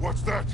What's that?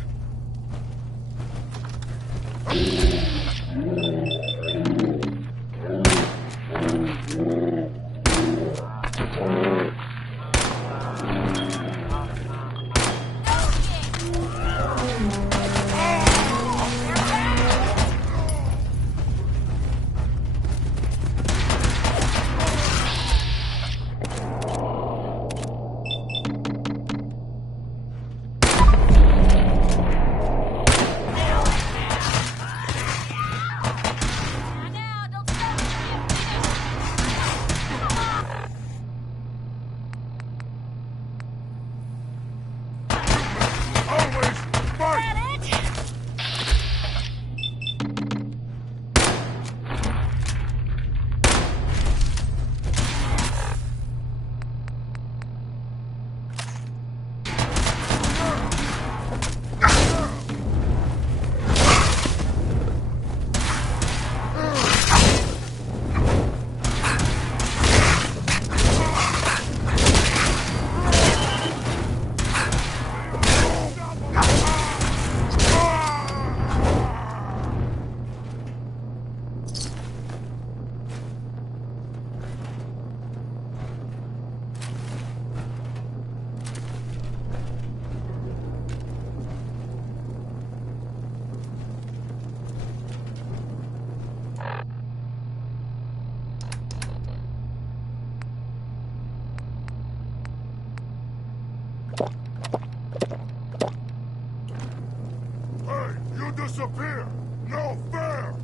Disappear! No fair!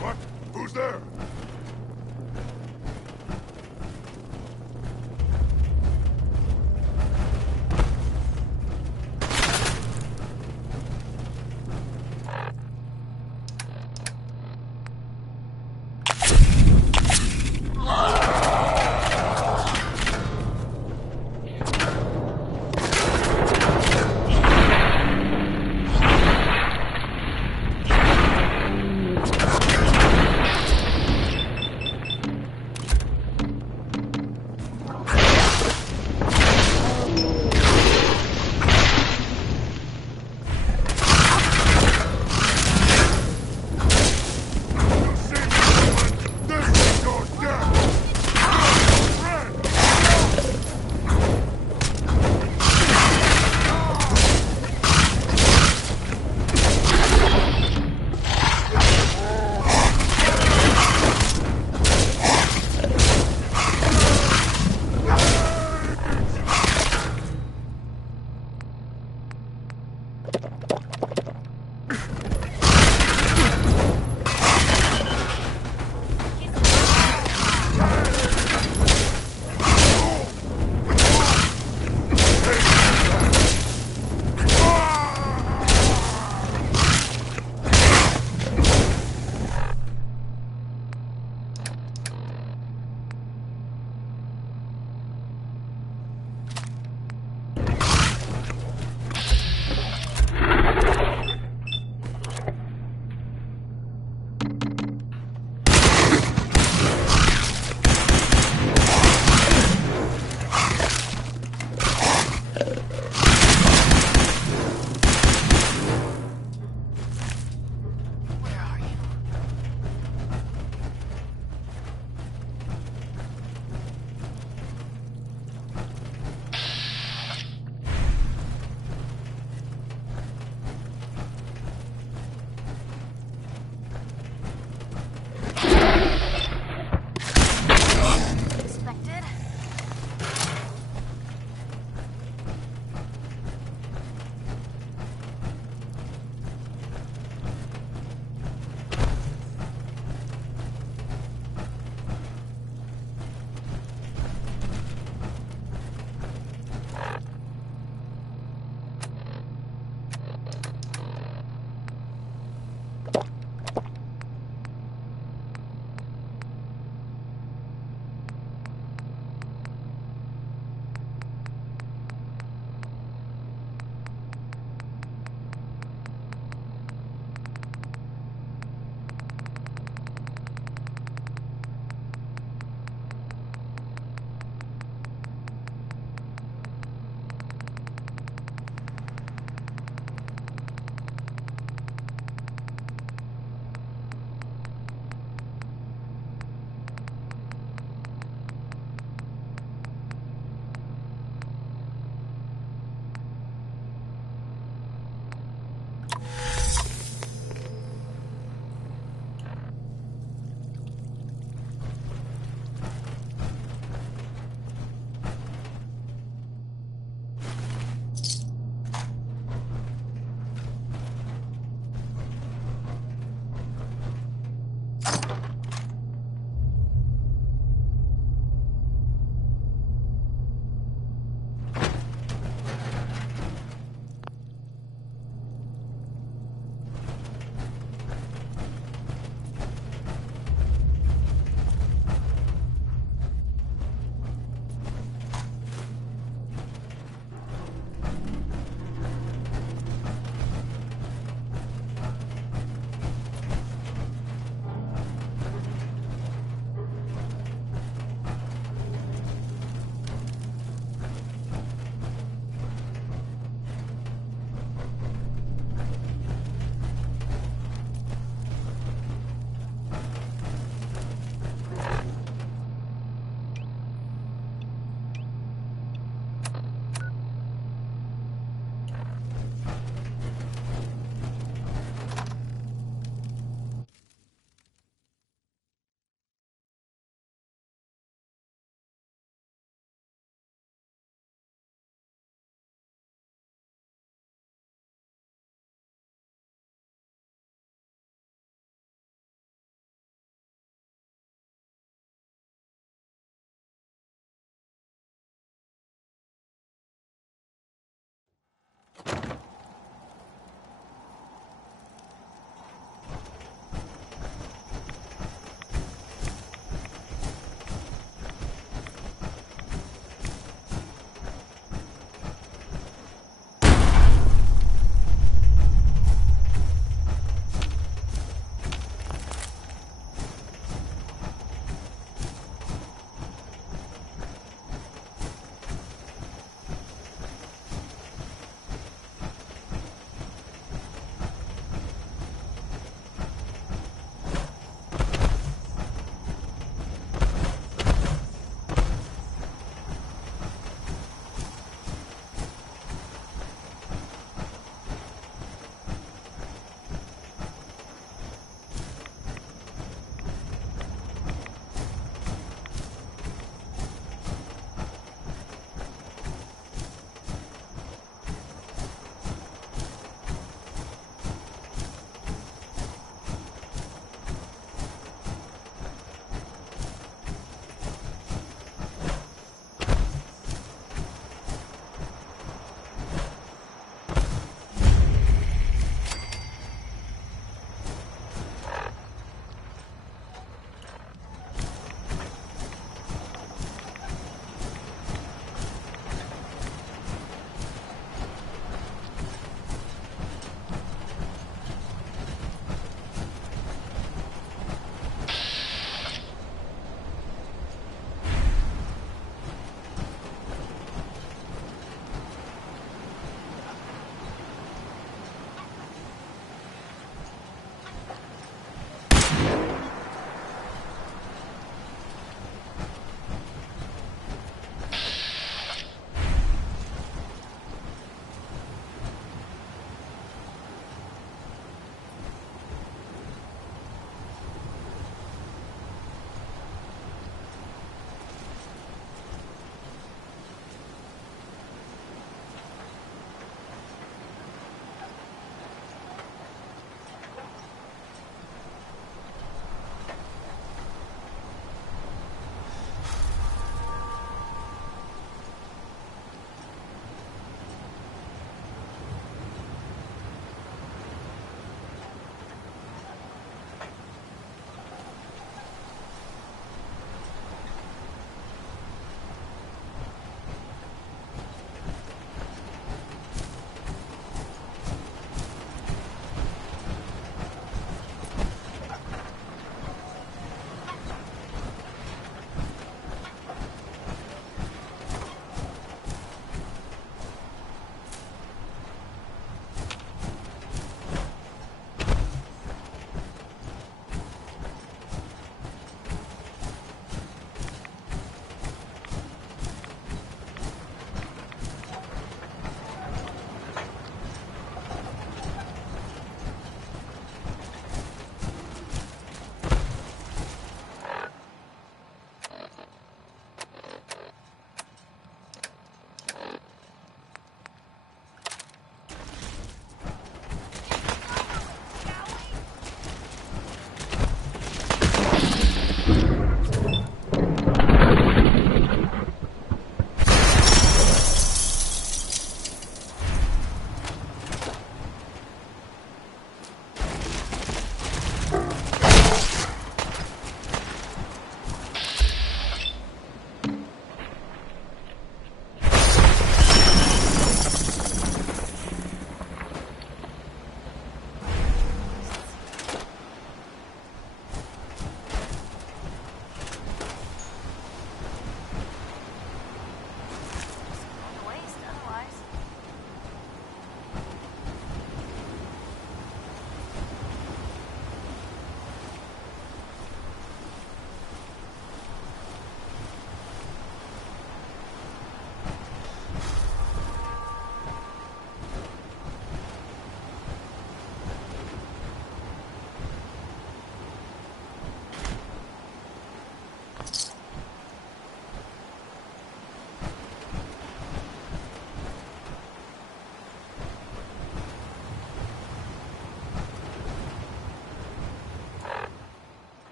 What? Who's there?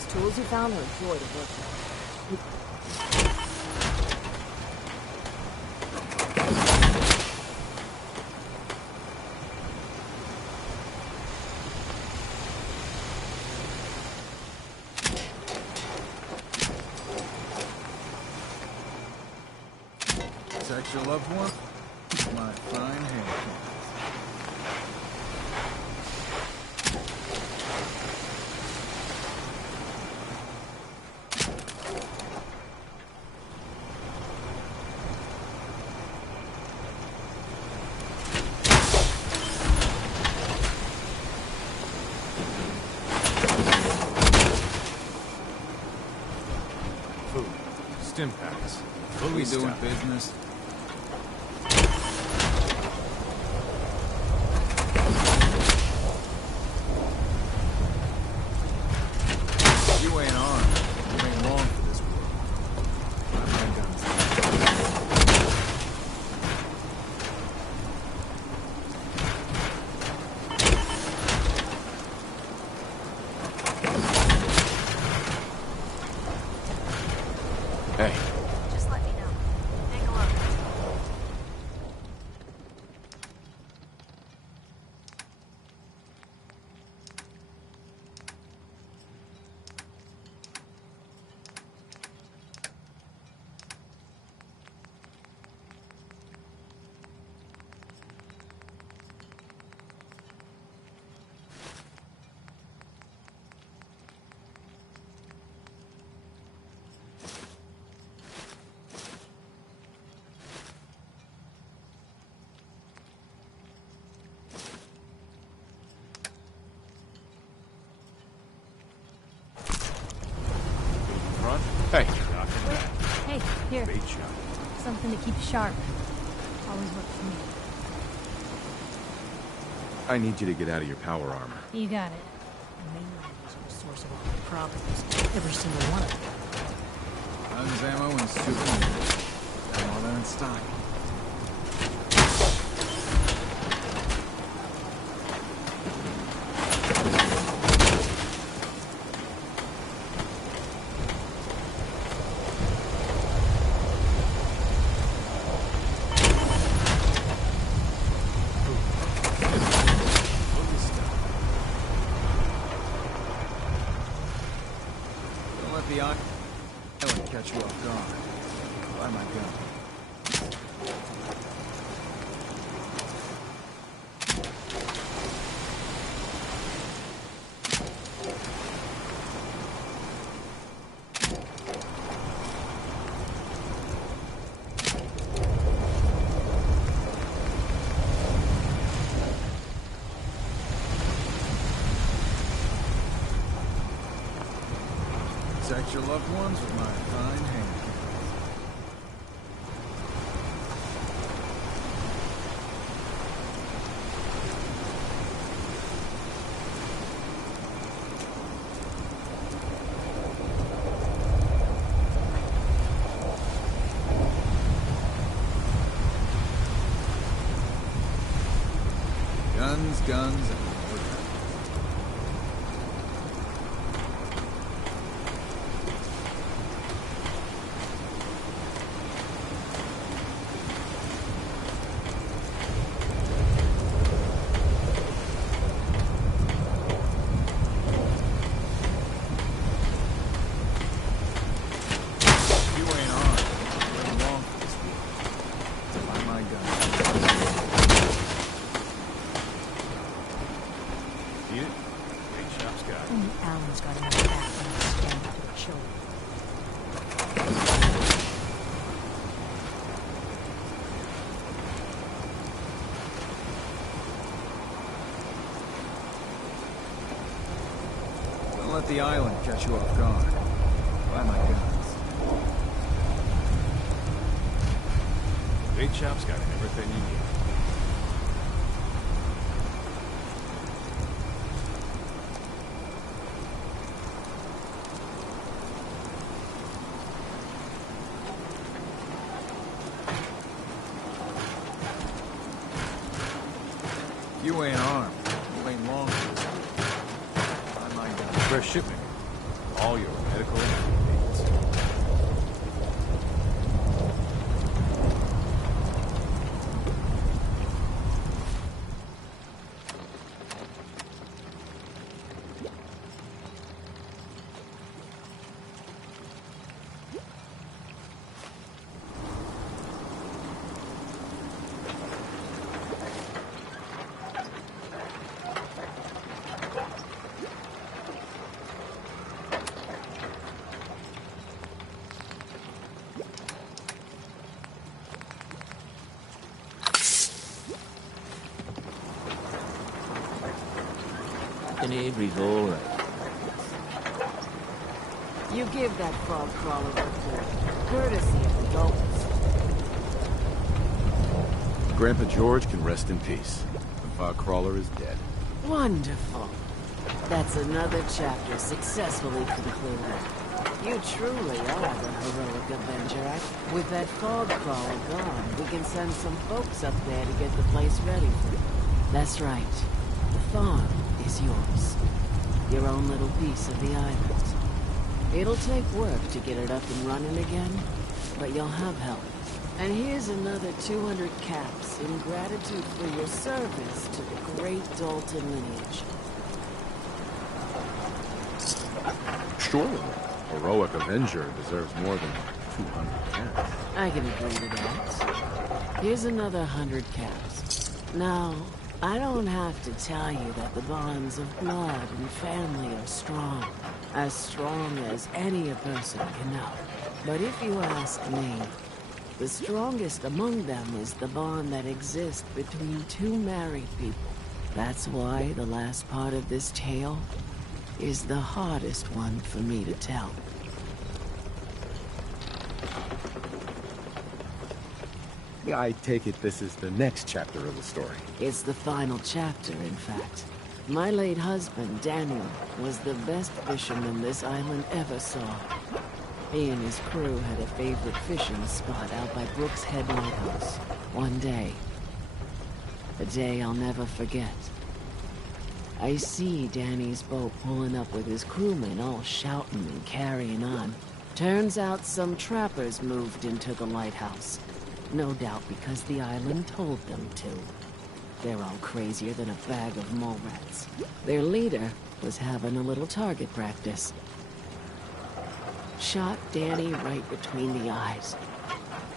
Those tools you found are a joy to work with. Protect your loved one? My fine hand. Food. Stim packs. What we doing business? You ain't armed. You ain't long for this world. My guns. Hey, Just let me know. Take a look. front. Hey. Hey, here. Bait shot. Something to keep you sharp. Always works for me. I need you to get out of your power armor. You got it. The mainland is the source of all my problems. Every single one of them. Guns, ammo, and souvenirs. Got all that in stock. Don't let the island catch you off guard. Buy my gun. Protect your loved ones with my fine hand. Guns, guns, and more guns. You ain't armed. You ain't long for this war. Buy my gun. Need it? Bait shop's got it. Only Alan's got enough back when he's standing up to the children. Don't let the island catch you off guard. Buy my guns. Bait shop's got everything you need. You ain't armed. You ain't long for this war. Buy my gun. Fresh shipment. all your medical needs. And Avery's all right. You give that fog crawler report, courtesy of the Dolphins. Grandpa George can rest in peace. The fog crawler is dead. Wonderful. That's another chapter successfully concluded. You truly are the heroic Avenger. With that fog crawler gone, we can send some folks up there to get the place ready for you. That's right. The farm is yours. Your own little piece of the island. It'll take work to get it up and running again, but you'll have help. And here's another 200 caps in gratitude for your service to the great Dalton lineage. Surely, heroic Avenger deserves more than 200 caps. I can agree to that. Here's another 100 caps. Now, I don't have to tell you that the bonds of blood and family are strong. As strong as any a person can know. But if you ask me, the strongest among them is the bond that exists between two married people. That's why the last part of this tale is the hardest one for me to tell. Yeah, I take it this is the next chapter of the story. It's the final chapter, in fact. My late husband, Daniel, was the best fisherman this island ever saw. He and his crew had a favorite fishing spot out by Brooks Head Lighthouse. One day. A day I'll never forget. I see Danny's boat pulling up with his crewmen all shouting and carrying on. Turns out some trappers moved into the lighthouse. No doubt because the island told them to. They're all crazier than a bag of mole rats. Their leader was having a little target practice. Shot Danny right between the eyes.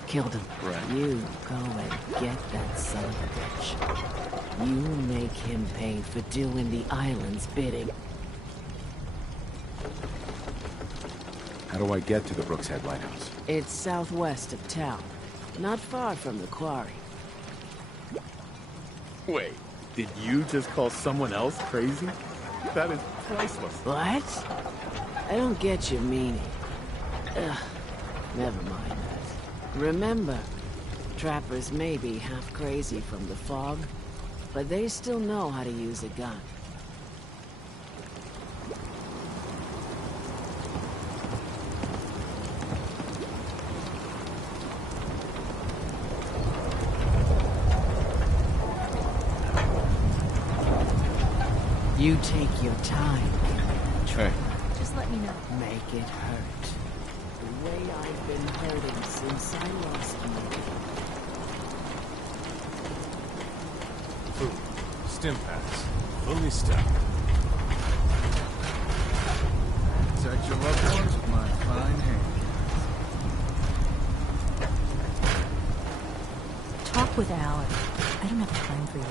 Killed him. Right. You go and get that son of a bitch. You make him pay for doing the island's bidding. How do I get to the Brooks Head Lighthouse? It's southwest of town. Not far from the quarry. Wait, did you just call someone else crazy? That is priceless. What? I don't get your meaning. Ugh, never mind that. Remember, trappers may be half crazy from the fog, but they still know how to use a gun. You take your time. Okay. Just let me know. Make it hurt. The way I've been hurting since I lost you. Food. Stim packs. Fully stocked. Protect your loved ones with my fine hand. Talk with Alec. I don't have time for you.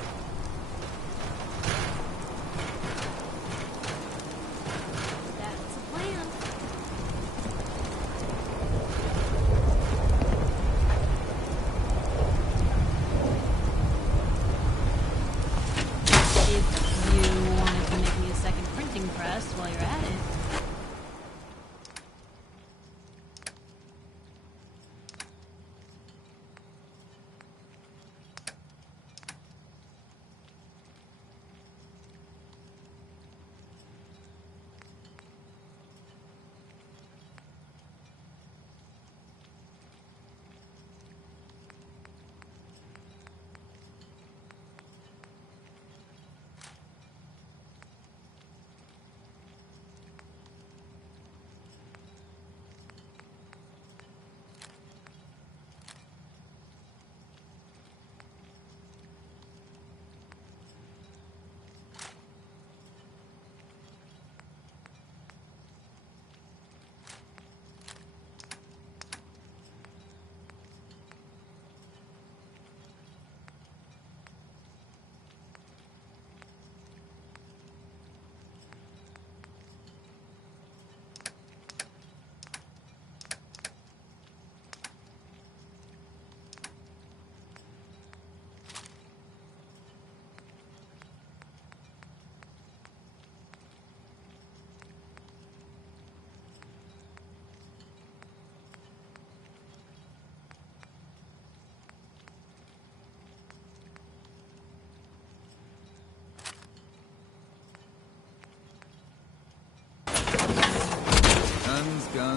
That's a plan. If you wanted to make me a second printing press while you're at it.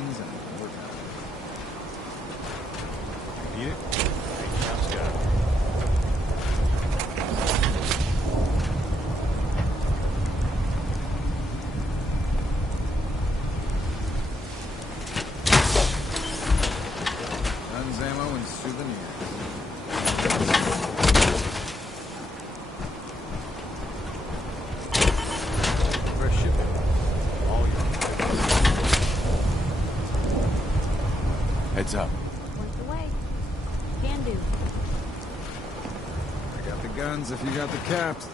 guns and work out. Need it? Big Chop's got it. Guns, ammo, and souvenirs. Fresh shipment. All yours. Heads up. Point the way. Can do. I got the guns if you got the caps.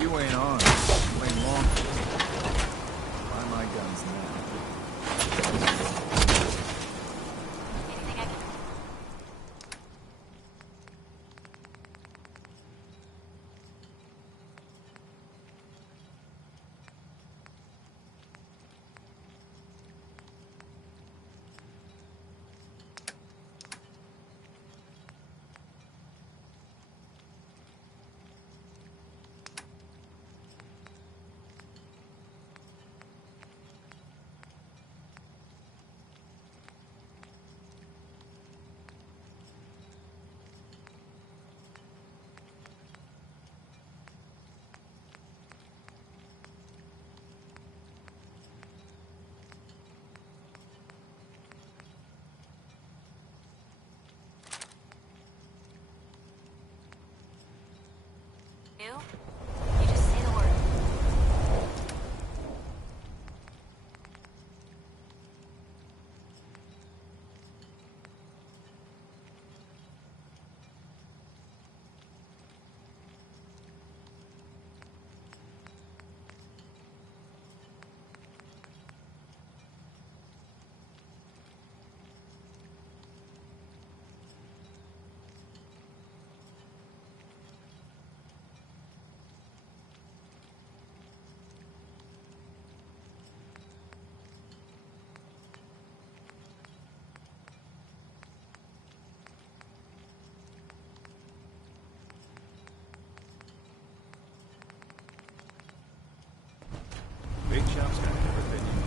You ain't on. You ain't long. Buy my guns now. You? You just say the word. Big Chop's got everything you need.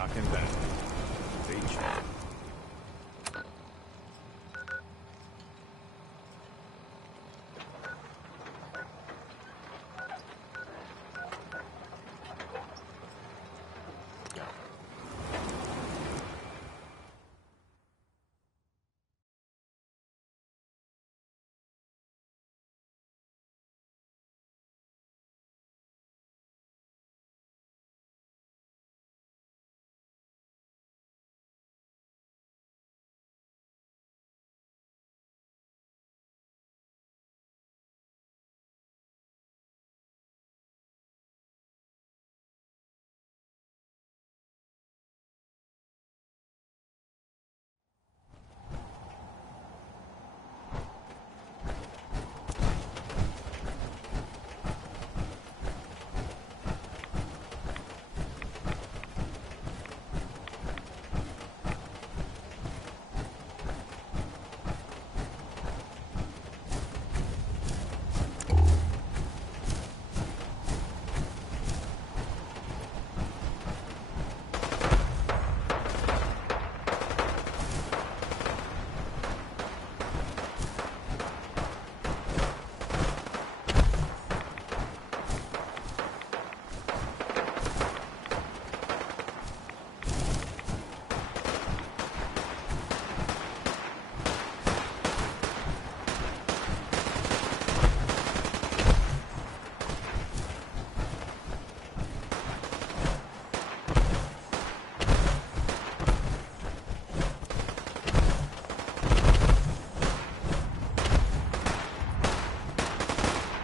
Knocking back. Stay tuned.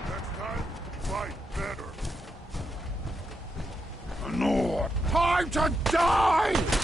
Next time, fight better. No time to die!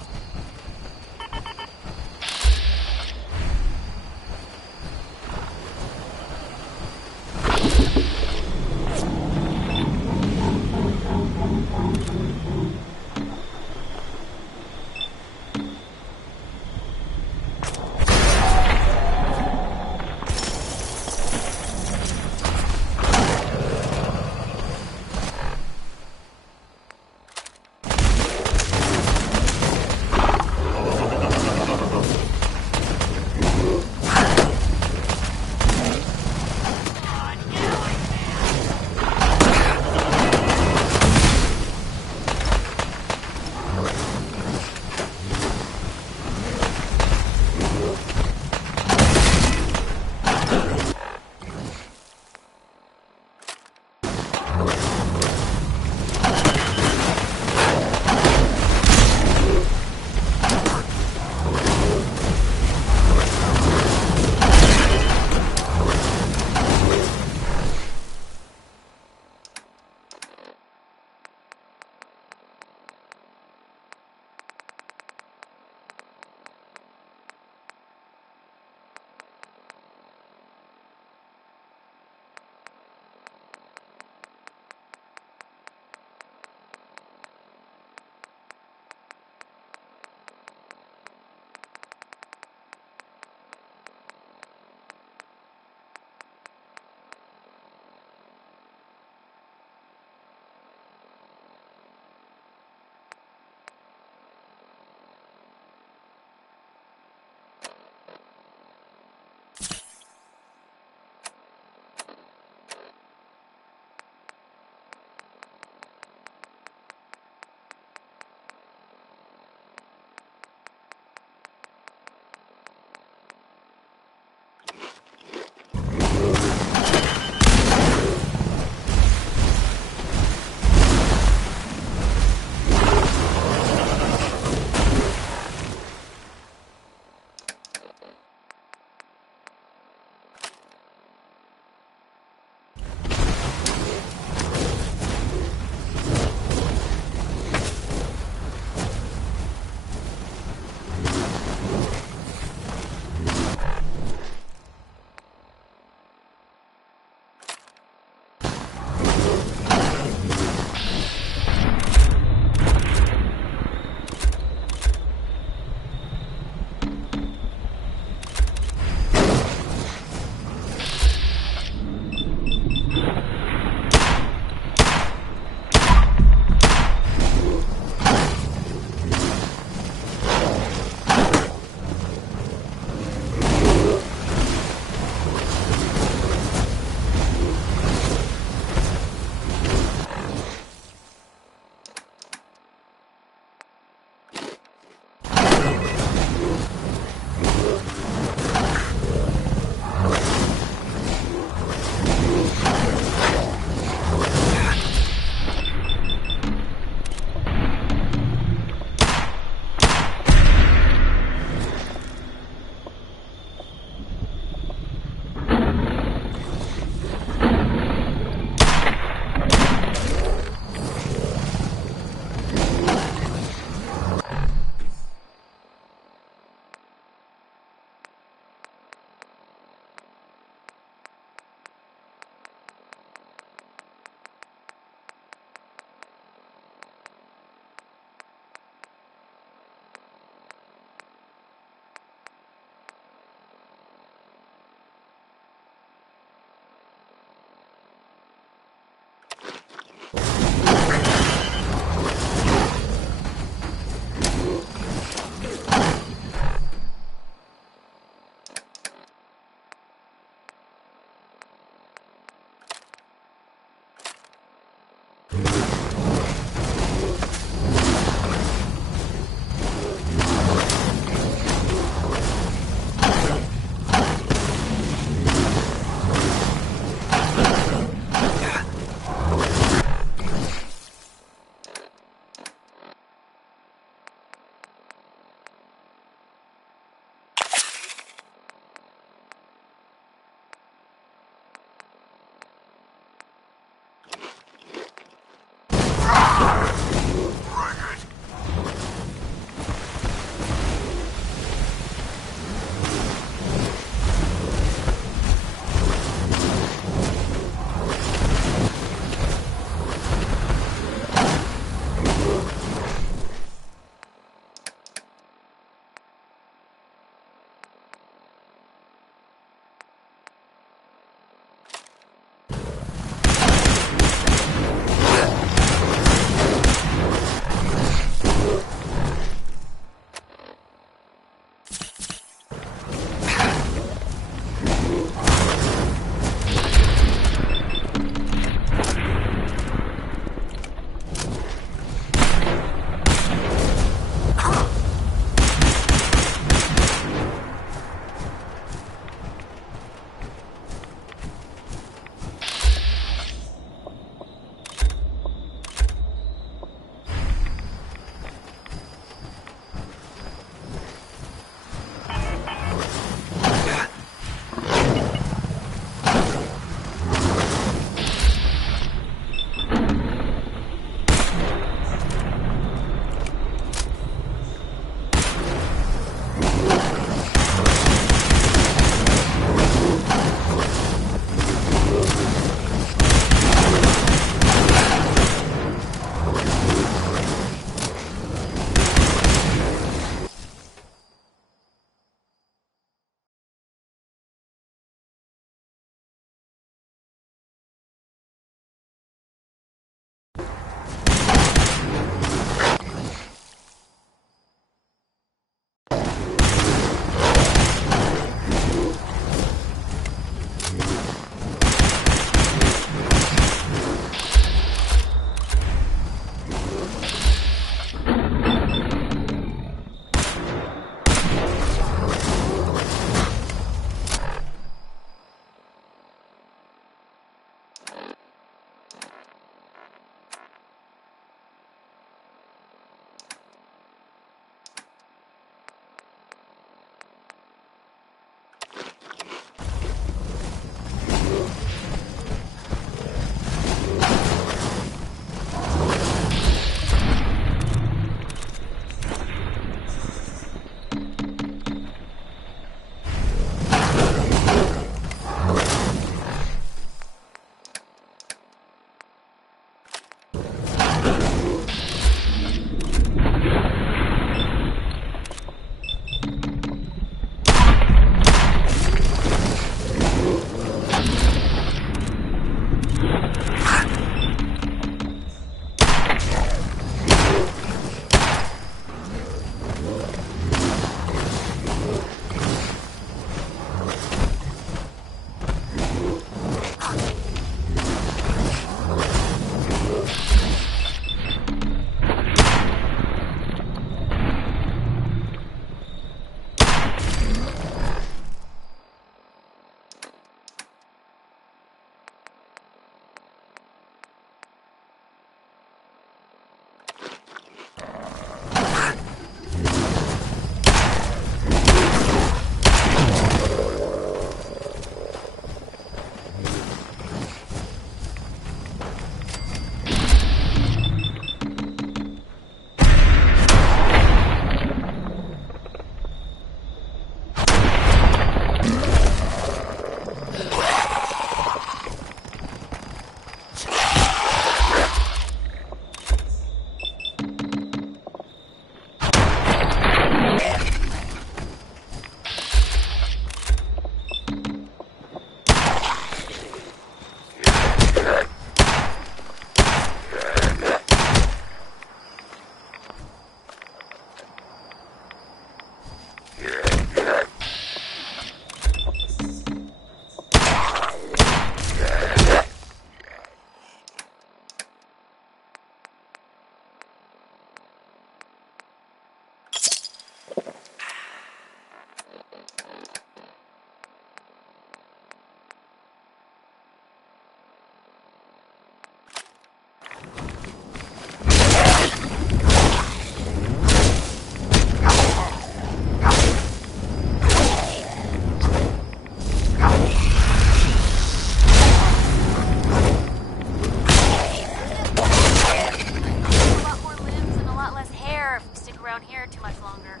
around here too much longer.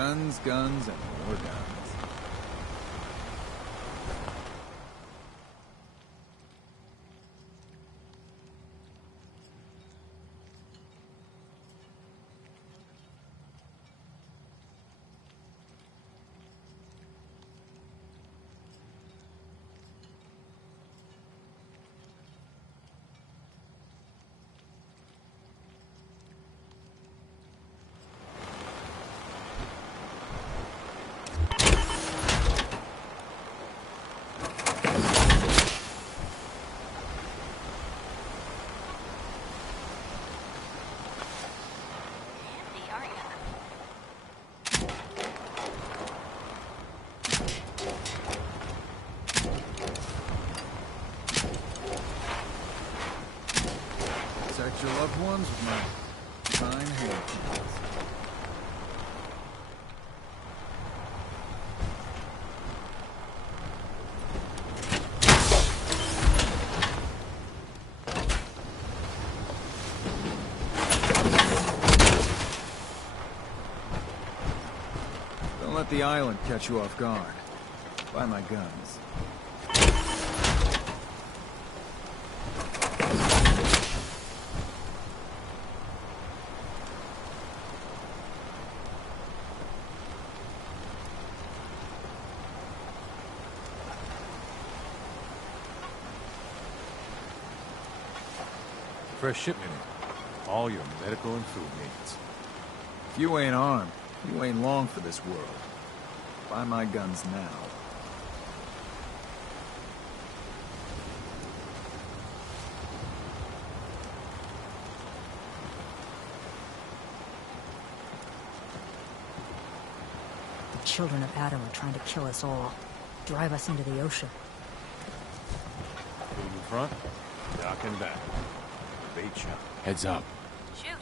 Guns, guns, and more guns. Handy, aren't ya? Protect your loved ones with my fine hand cannons. Don't let the island catch you off guard. Buy my guns. Fresh shipment in. All your medical and food needs. If you ain't armed, you ain't long for this world. Buy my guns now. The children of Adam are trying to kill us all. Drive us into the ocean. Food in front, dock and back. Bait shop. Heads up. Shoot.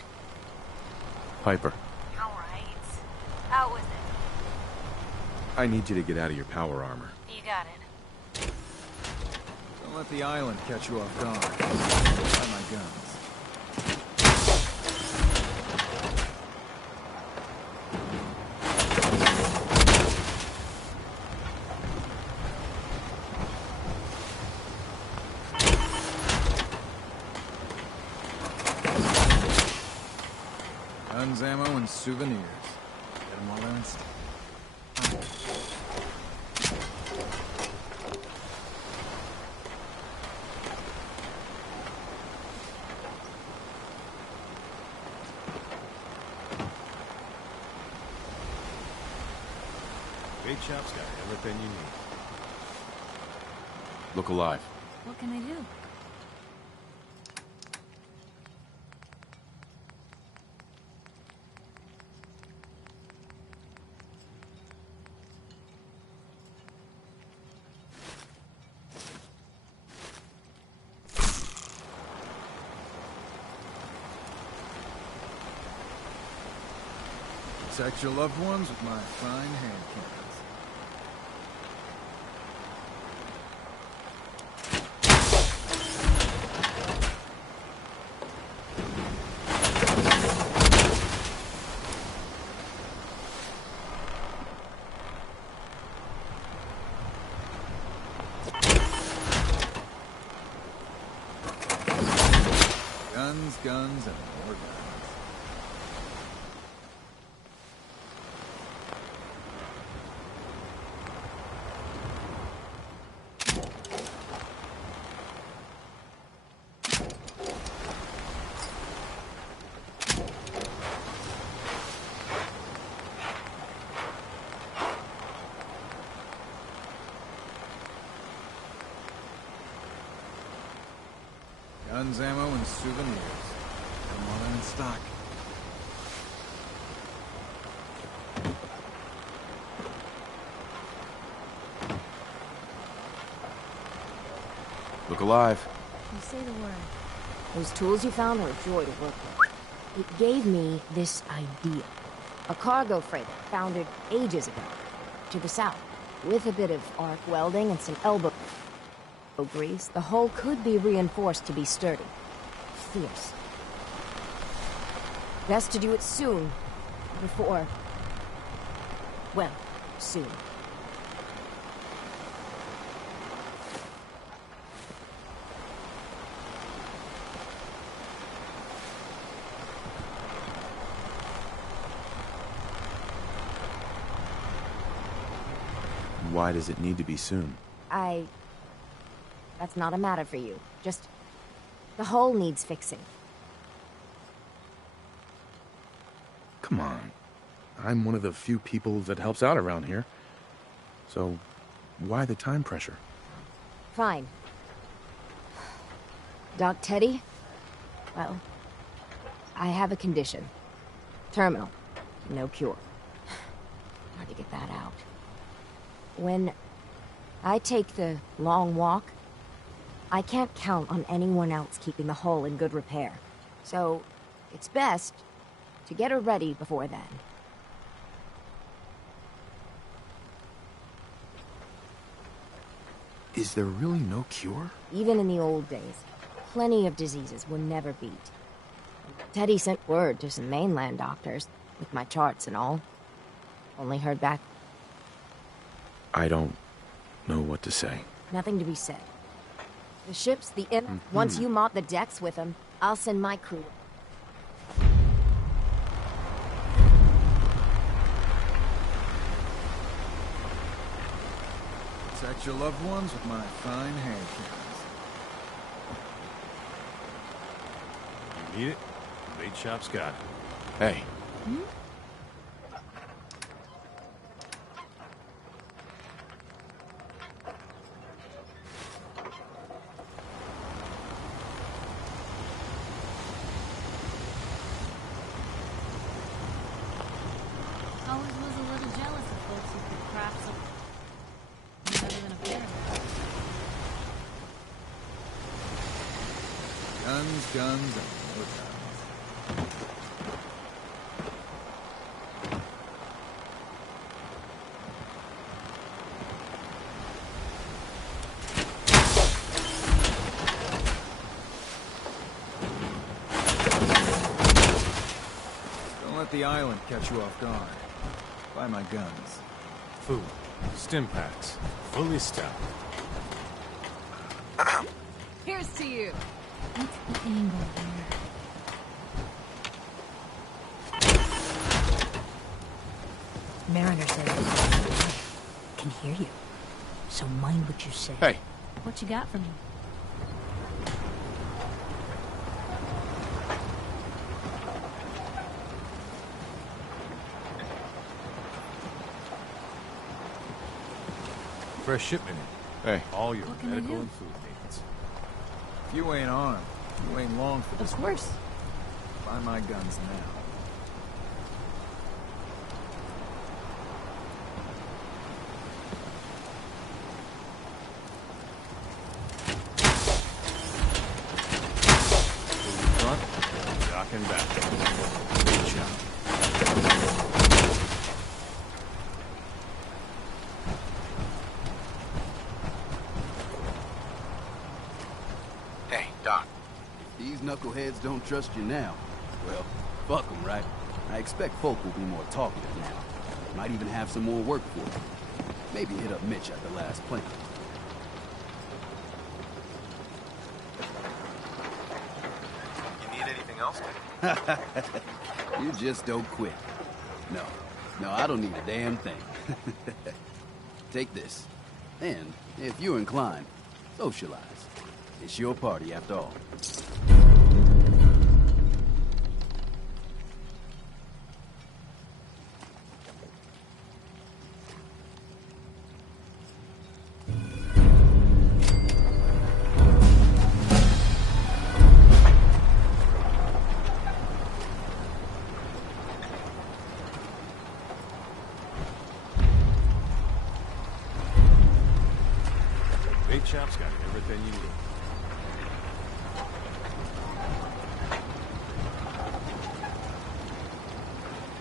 Piper, All right. Out with it. I need you to get out of your power armor. You got it. Don't let the island catch you off guard. Buy my guns. Guns, ammo, and souvenirs. Get them while they're in stock. Bait shop's got everything you need. Look alive. What can I do? Protect your loved ones with my fine hand cannons. Guns, guns, and more guns. Guns, ammo, and souvenirs. Come on in stock. Look alive. You say the word. Those tools you found are a joy to work with. It gave me this idea. A cargo freighter foundered ages ago, to the south. With a bit of arc welding and some elbow grease, the hull could be reinforced to be sturdy. Fierce. Best to do it soon, before Well, soon. Why does it need to be soon? That's not a matter for you. Just... the hole needs fixing. Come on. I'm one of the few people that helps out around here. So, why the time pressure? Fine. Doc Teddy? Well, I have a condition. Terminal. No cure. Hard to get that out. When I take the long walk, I can't count on anyone else keeping the hull in good repair. So, it's best to get her ready before then. Is there really no cure? Even in the old days, plenty of diseases were never beat. Teddy sent word to some mainland doctors, with my charts and all. Only heard back. I don't know what to say. Nothing to be said. The ship's the end. Once you mop the decks with them, I'll send my crew. Protect your loved ones with my fine hand cannons. You need it? The bait shop's got it. Hey. Always was a little jealous of folks who could craft something better than a bear. Guns, guns, and more guns. Don't let the island catch you off guard. Buy my guns. Food. Stim packs. Fully stocked. Here's to you. What's the angle there? Mariner says I can hear you. So mind what you say. Hey. What you got for me? Fresh shipment in. Hey. All your What can I medical do? and food needs. If you ain't armed, you ain't long for this. Of course. Buy my guns now. Front, dock and back. Good job. Hey, Doc. If these knuckleheads don't trust you now, well, fuck them, right? I expect folk will be more talkative now. Might even have some more work for you. Maybe hit up Mitch at the last plant. You need anything else? You just don't quit. No, I don't need a damn thing. Take this. And, if you're inclined, socialize. It's your party after all. Bait shop's got everything you need.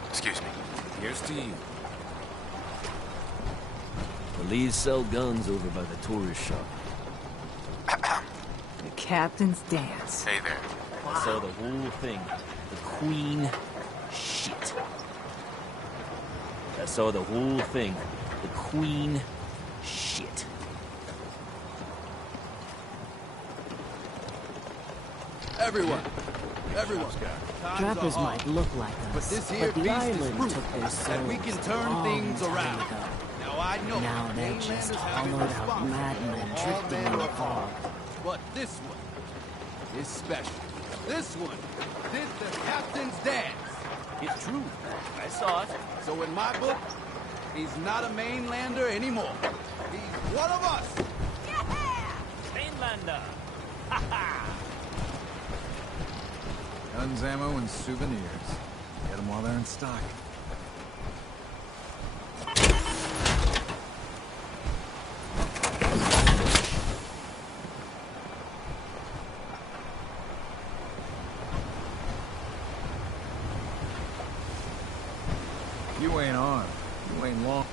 Excuse me. Here's to you. The Lees sell guns over by the tourist shop. The captain's dance. Hey there. I saw the whole thing. The Queen shit. I saw the whole thing. The Queen... shit. Everyone! Everyone! Trappers might look like But us, this here but the beast is island proof took their that we souls can a turn long things time around. ago. Now I know Now they're mainlanders just have been hollowed out responsible madmen for all drifting in manner the of harm. fog. But this one is special. This one did the captain's dance. It's true. I saw it. So in my book, he's not a mainlander anymore. He's one of us. Mainlander! Ha ha! Guns, ammo, and souvenirs. Get them while they're in stock. You ain't armed. You ain't long.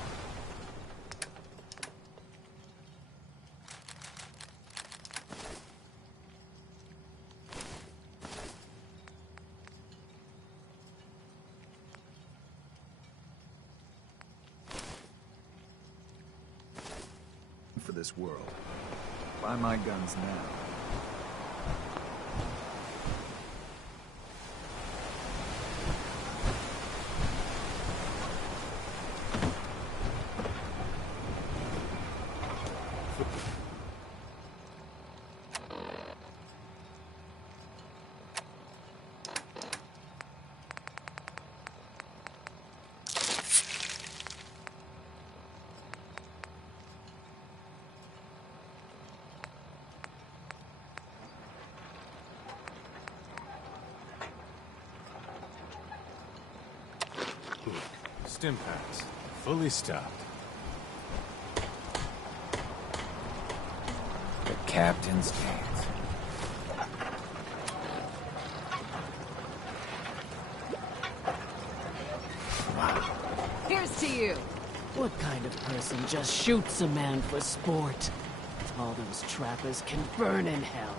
For this world. Buy my guns now. Stim packs. Fully stocked. The captain's dance. Here's to you! What kind of person just shoots a man for sport? All those trappers can burn in hell.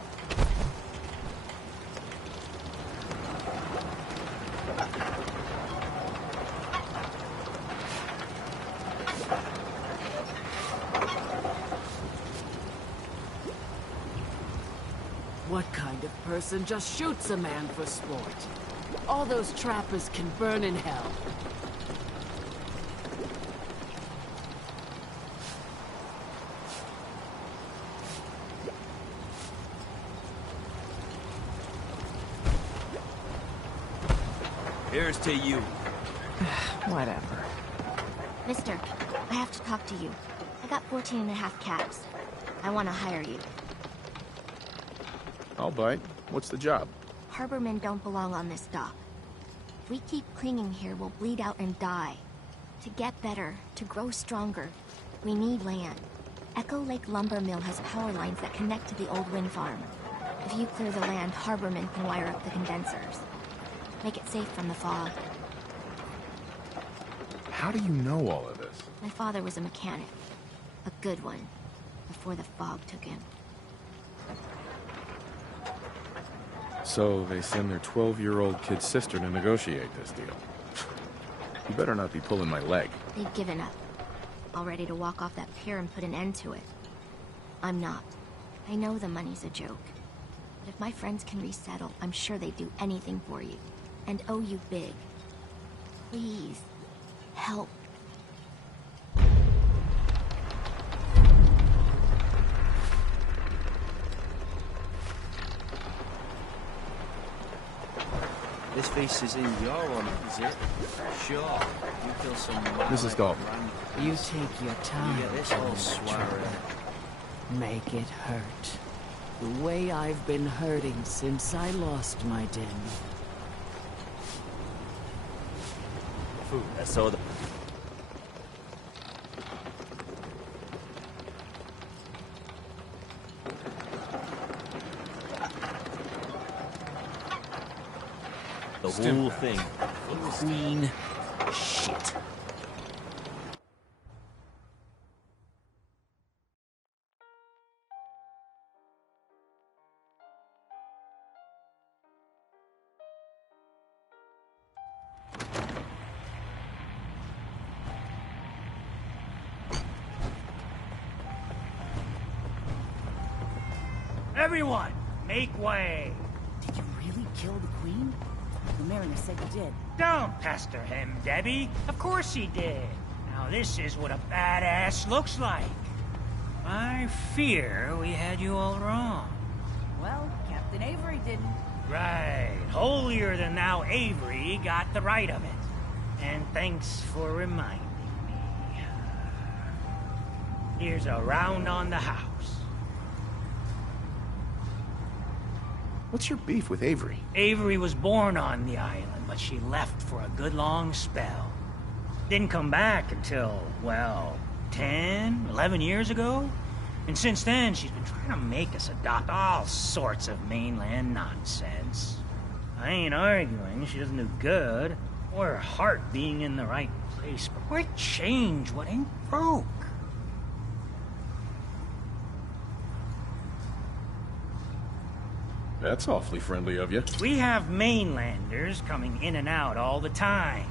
What kind of person just shoots a man for sport? All those trappers can burn in hell. Here's to you. Whatever. Mister, I have to talk to you. I got 14 and a half caps. I want to hire you. I'll bite. What's the job? Harbormen don't belong on this dock. If we keep clinging here, we'll bleed out and die. To get better, to grow stronger, we need land. Echo Lake Lumber Mill has power lines that connect to the old wind farm. If you clear the land, Harbormen can wire up the condensers. Make it safe from the fog. How do you know all of this? My father was a mechanic. A good one. Before the fog took him. So they send their 12-year-old kid sister to negotiate this deal. You better not be pulling my leg. They've given up. All ready to walk off that pier and put an end to it. I'm not. I know the money's a joke. But if my friends can resettle, I'm sure they'd do anything for you. And owe you big. Please. Help. This face is in your honor, is it? Sure. You kill some Mrs. Dalton. You take your time. You get this whole swearing. Make it hurt. The way I've been hurting since I lost my Daniel. Food. I saw the... The whole thing. The Queen... shit. Everyone, make way. Did you really kill the queen? The mariner said you did. Don't pester him, Debbie. Of course he did. Now this is what a badass looks like. I fear we had you all wrong. Well, Captain Avery didn't. Right. Holier than thou Avery got the right of it. And thanks for reminding me. Here's a round on the house. What's your beef with Avery? Avery was born on the island, but she left for a good long spell. Didn't come back until, well, 10, 11 years ago. And since then, she's been trying to make us adopt all sorts of mainland nonsense. I ain't arguing she doesn't do good, or her heart being in the right place, but why change what ain't broke? That's awfully friendly of you. We have mainlanders coming in and out all the time.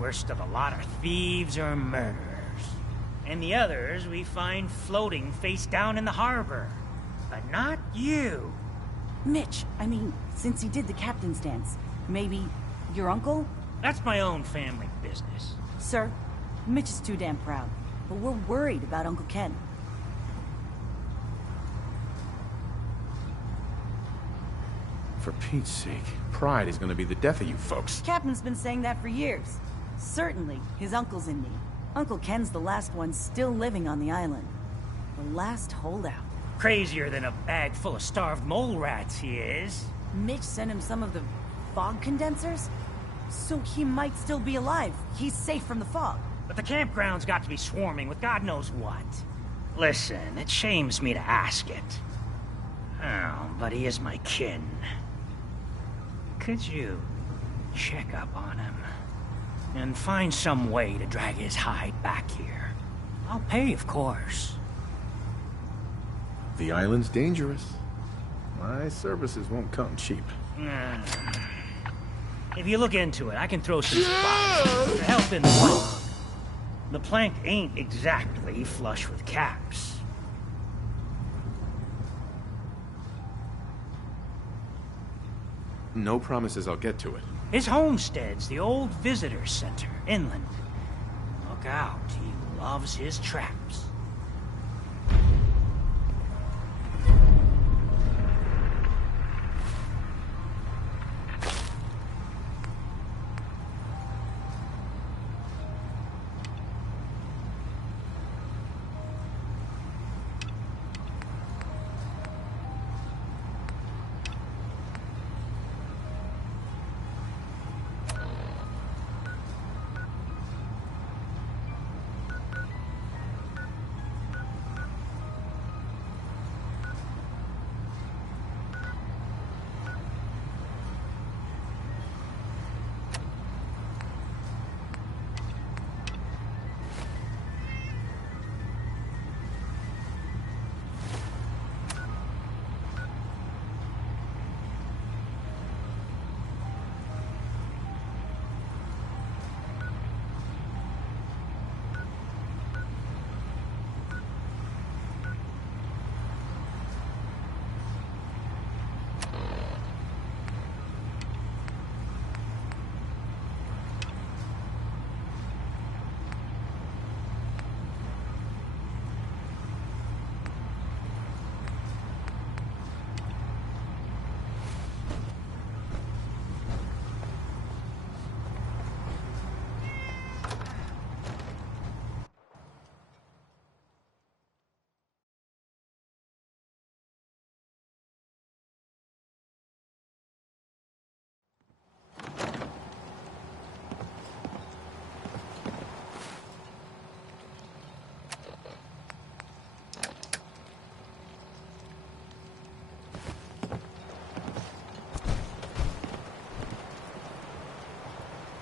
Worst of a lot are thieves or murderers. And the others we find floating face down in the harbor. But not you. Mitch, I mean, since he did the captain's dance, maybe your uncle? That's my own family business. Sir, Mitch is too damn proud, but we're worried about Uncle Ken. For Pete's sake, pride is gonna be the death of you folks. Captain's been saying that for years. Certainly, his uncle's in need. Uncle Ken's the last one still living on the island. The last holdout. Crazier than a bag full of starved mole rats, he is. Mitch sent him some of the fog condensers? So he might still be alive. He's safe from the fog. But the campground's got to be swarming with God knows what. Listen, it shames me to ask it. Oh, but he is my kin. Could you check up on him? And find some way to drag his hide back here. I'll pay, of course. The island's dangerous. My services won't come cheap. If you look into it, I can throw some spots to help in the fog. The plank ain't exactly flush with caps. No promises I'll get to it. His homestead's the old visitor center, inland. Look out, he loves his traps.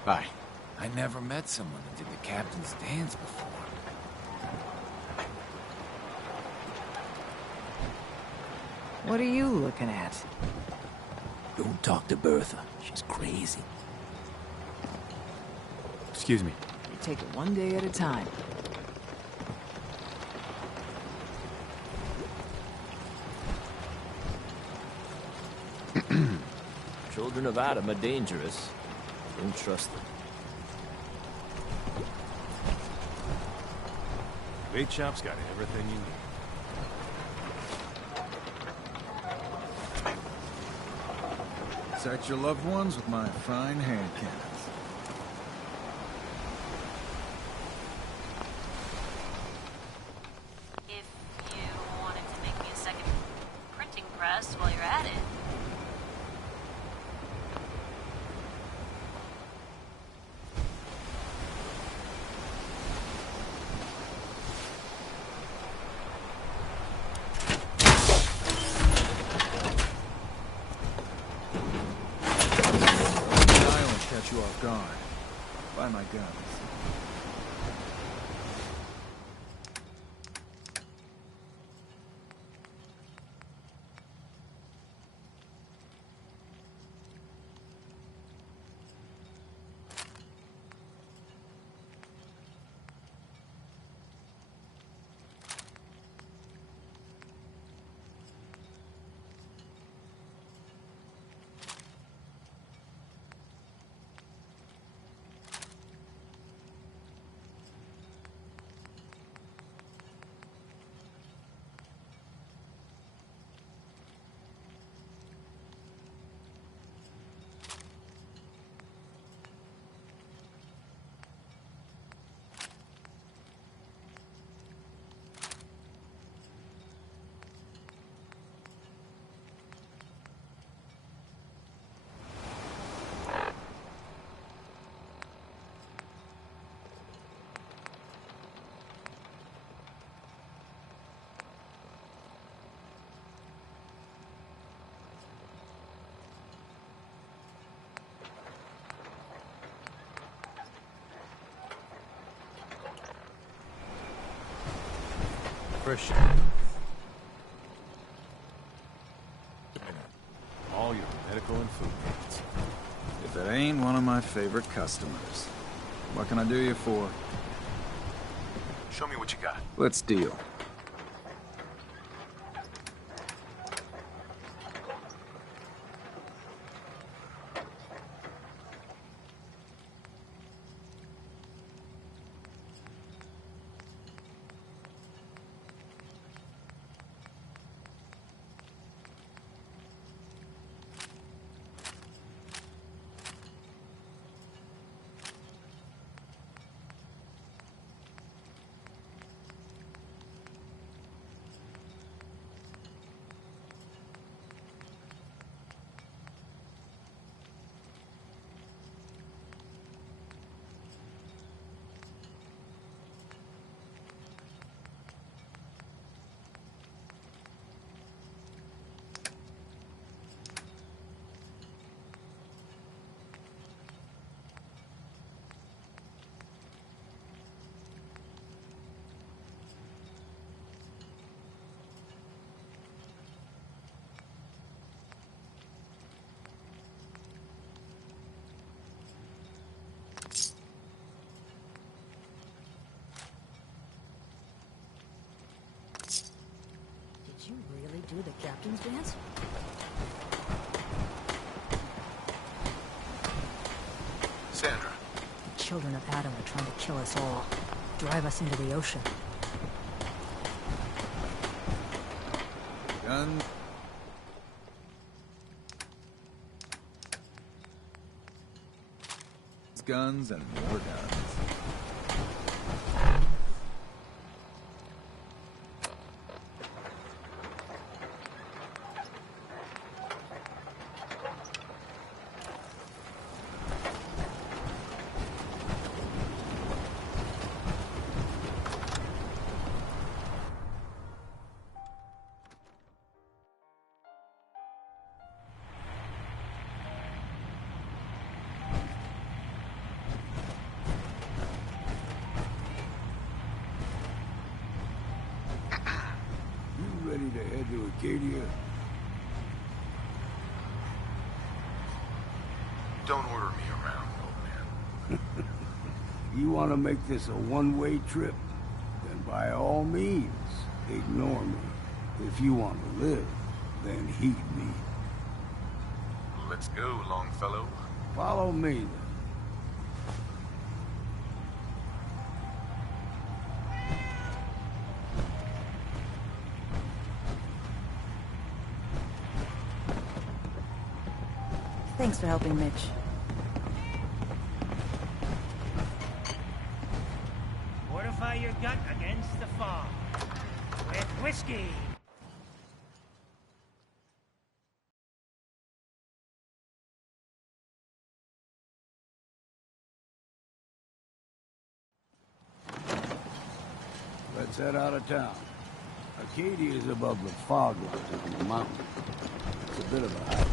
Hi. I never met someone that did the captain's dance before. What are you looking at? Don't talk to Bertha. She's crazy. Excuse me. You take it one day at a time. Children of Adam are dangerous. Don't trust them. Bait shop's got everything you need. Protect your loved ones with my fine hand cannons. If you wanted to make me a second printing press while you're at it. Catch you off guard. Buy my guns. Fresh. All your medical and food needs. If it ain't one of my favorite customers. What can I do you for? Show me what you got. Let's deal. Did you really do the captain's dance? Sandra. The children of Adam are trying to kill us all. Drive us into the ocean. Guns. Guns and more guns. Ready to head to Acadia? Don't order me around, old man. You want to make this a one-way trip? Then by all means, ignore me. If you want to live, then heed me. Let's go, Longfellow. Follow me, then. Thanks for helping, Mitch. Fortify your gut against the fog. With whiskey. Let's head out of town. Arcadia is above the fog line on the mountain. It's a bit of a hike.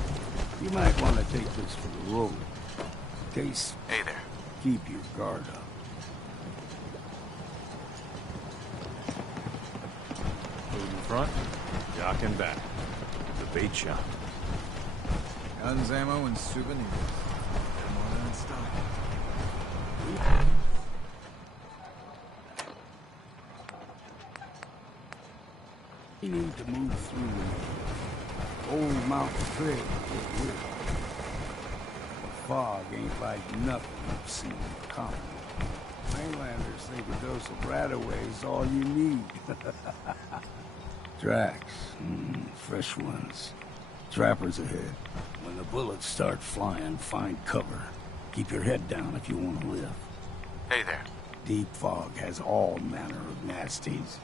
You might want to take this for the road. In case... Hey there. Keep your guard up. Food in front, Jock in back. The bait shop. Guns, ammo, and souvenirs. More than stock. We need to move through the old mountain trail. The fog ain't like nothing you've seen in the continent. Mainlanders think a dose of Radaway is all you need. Tracks. Fresh ones. Trappers ahead. When the bullets start flying, find cover. Keep your head down if you want to live. Hey there. Deep fog has all manner of nasties.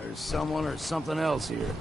There's someone or something else here.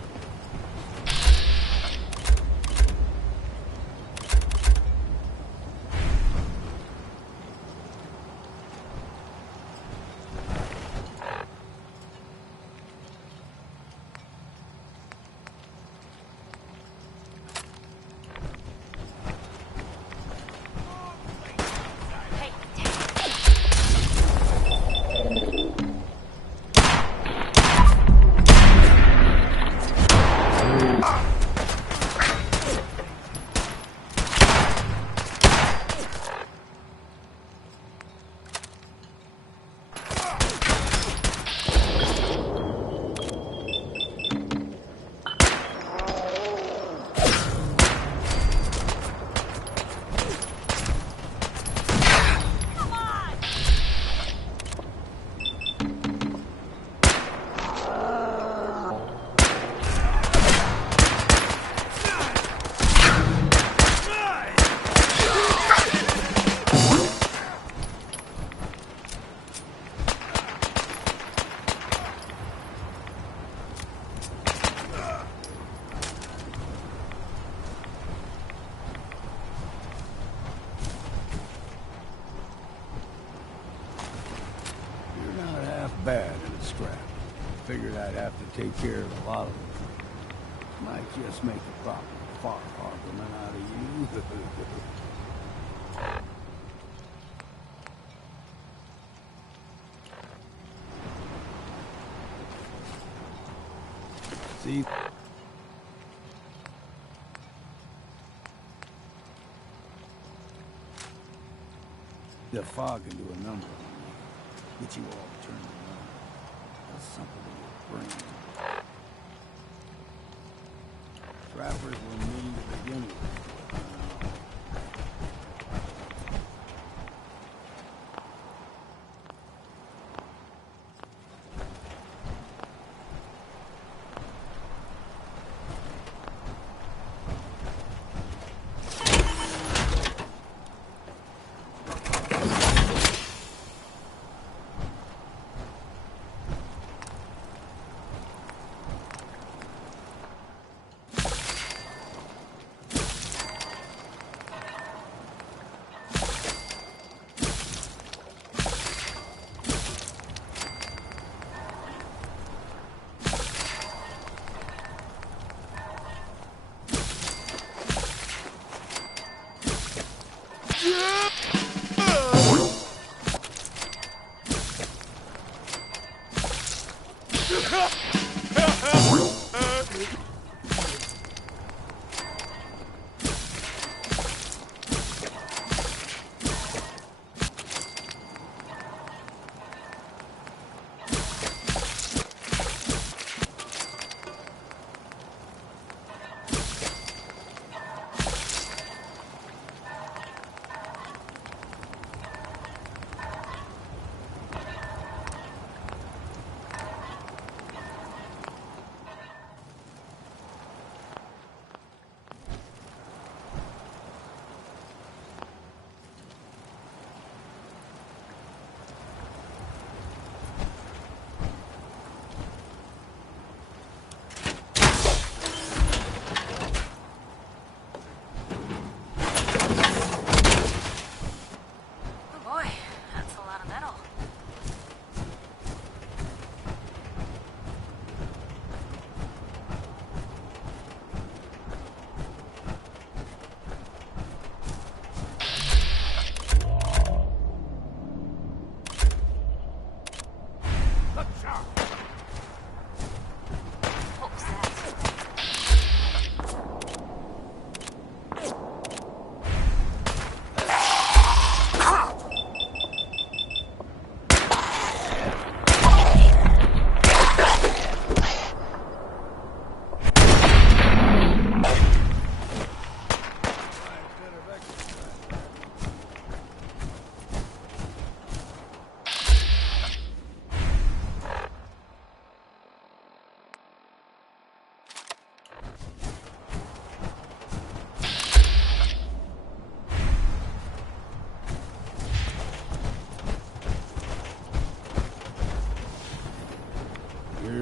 Bad in a scrap. Figured I'd have to take care of a lot of them. Might just make a proper far argument out of you. See? The fog can do a number. Get you all turned around. That's something in your brain. Trappers were mean to begin with.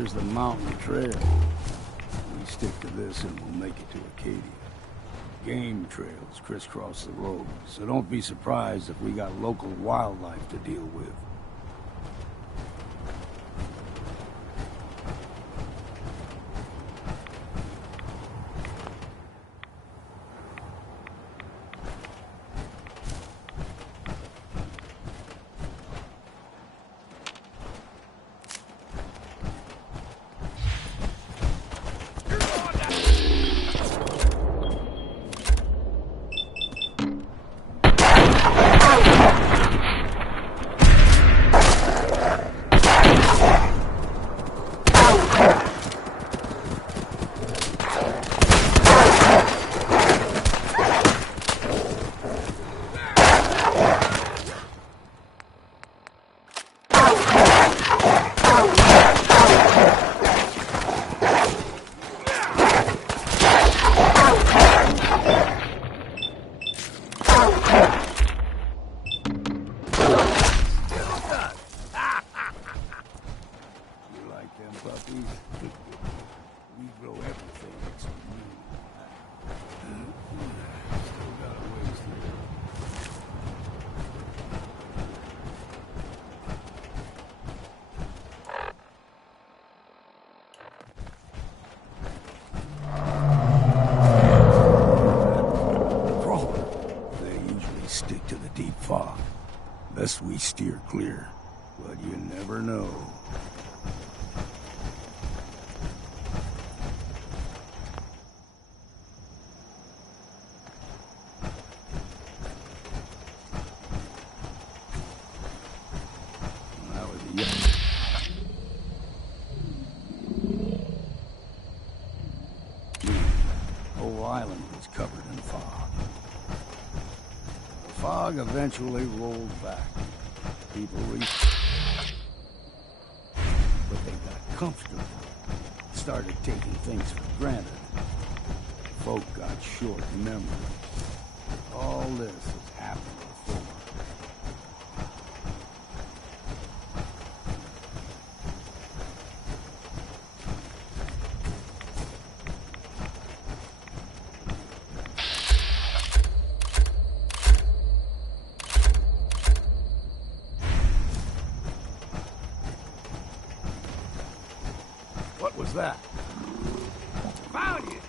Here's the mountain trail. We stick to this and we'll make it to Acadia. Game trails crisscross the road, so don't be surprised if we got local wildlife to deal with. Best we steer clear, but you never know. Now with the whole island was covered in fog. The fog eventually rolled back. People reached, but they got comfortable, started taking things for granted. Folk got short memory. All this has happened before. What was that? Found you!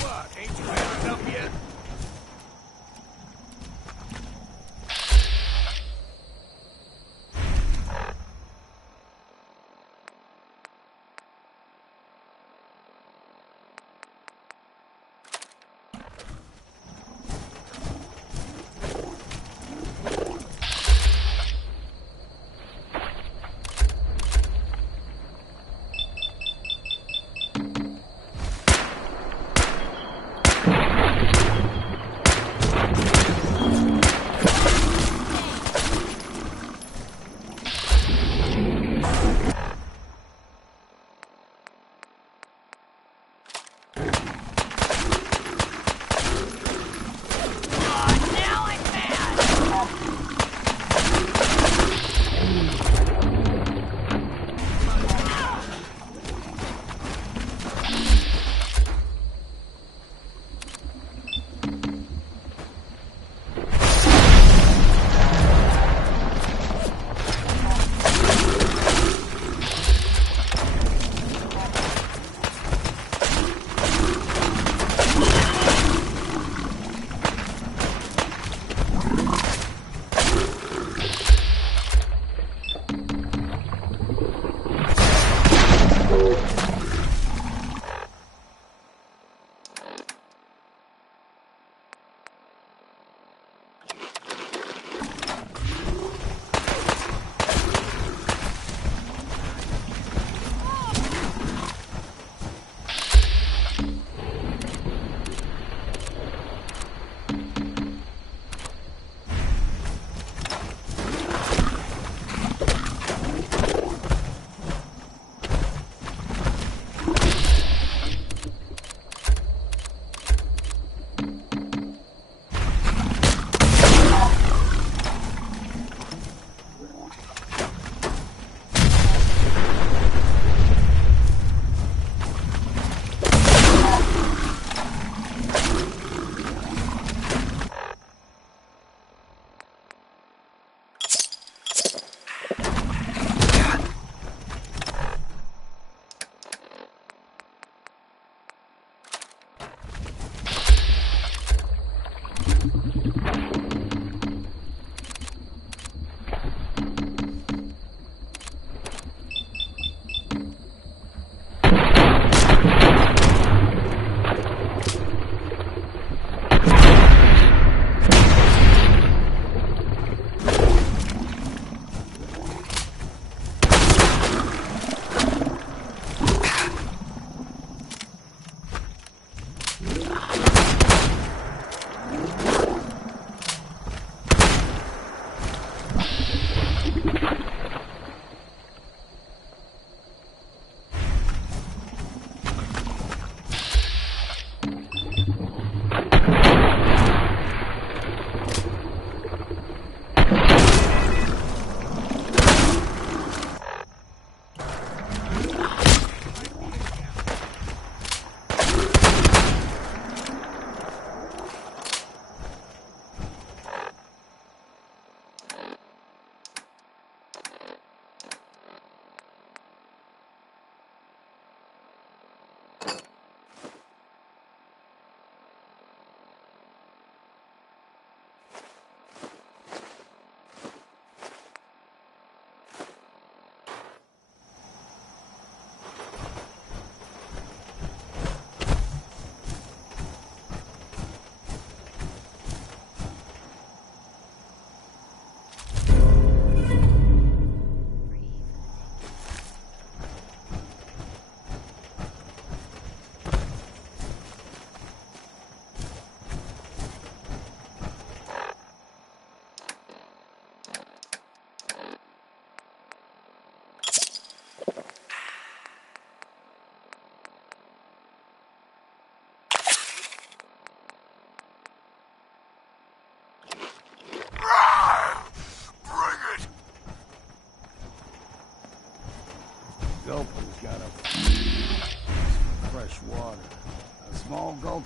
What? Ain't you had enough yet?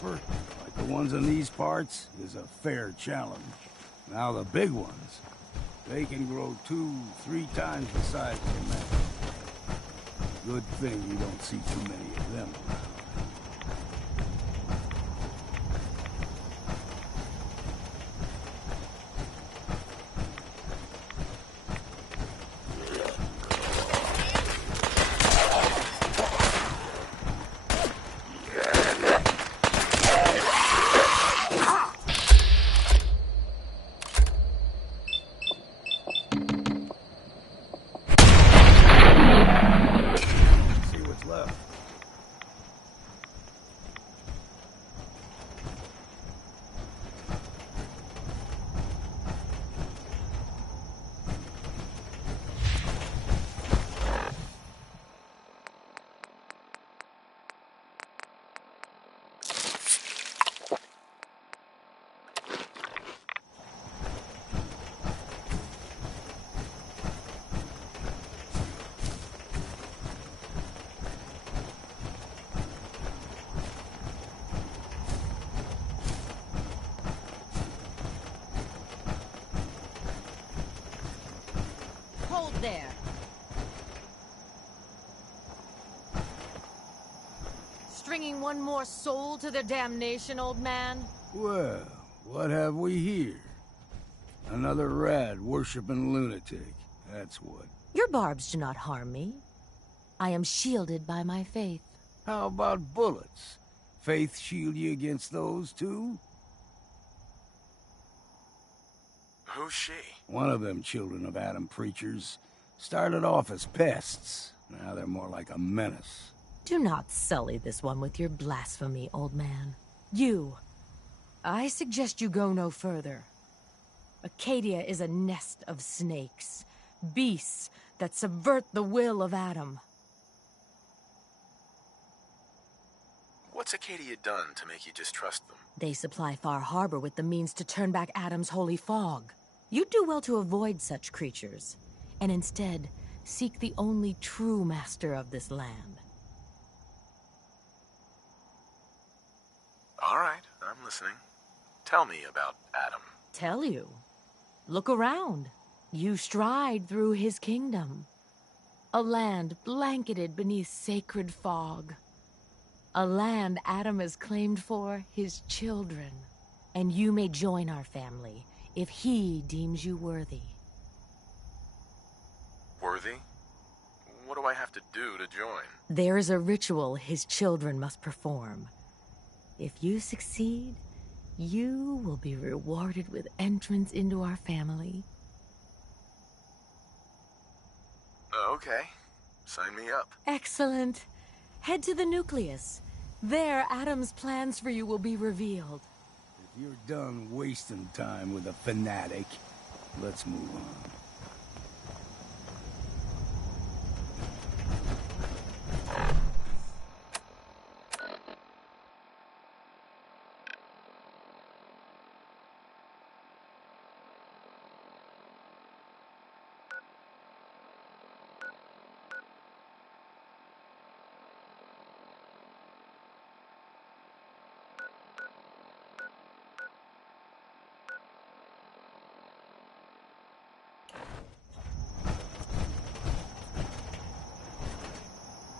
pepper, like the ones in these parts, is a fair challenge. Now the big ones, they can grow 2-3 times the size of a man. Good thing you don't see too many of them around. There. Stringing one more soul to their damnation, old man? Well, what have we here? Another rad worshipping lunatic, that's what. Your barbs do not harm me. I am shielded by my faith. How about bullets? Faith shield you against those too? Who's she? One of them children of Adam preachers. Started off as pests. Now they're more like a menace. Do not sully this one with your blasphemy, old man. I suggest you go no further. Acadia is a nest of snakes, beasts that subvert the will of Adam. What's Acadia done to make you distrust them? They supply Far Harbor with the means to turn back Adam's holy fog. You'd do well to avoid such creatures, and instead seek the only true master of this land. All right, I'm listening. Tell me about Adam. Tell you? Look around. You stride through his kingdom. A land blanketed beneath sacred fog. A land Adam has claimed for his children. And you may join our family if he deems you worthy. Worthy? What do I have to do to join? There is a ritual his children must perform. If you succeed, you will be rewarded with entrance into our family. Okay. Sign me up. Excellent. Head to the nucleus. There, Adam's plans for you will be revealed. If you're done wasting time with a fanatic, let's move on.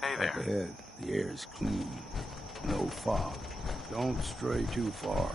Hey there. Up ahead, the air's clean. No fog. Don't stray too far.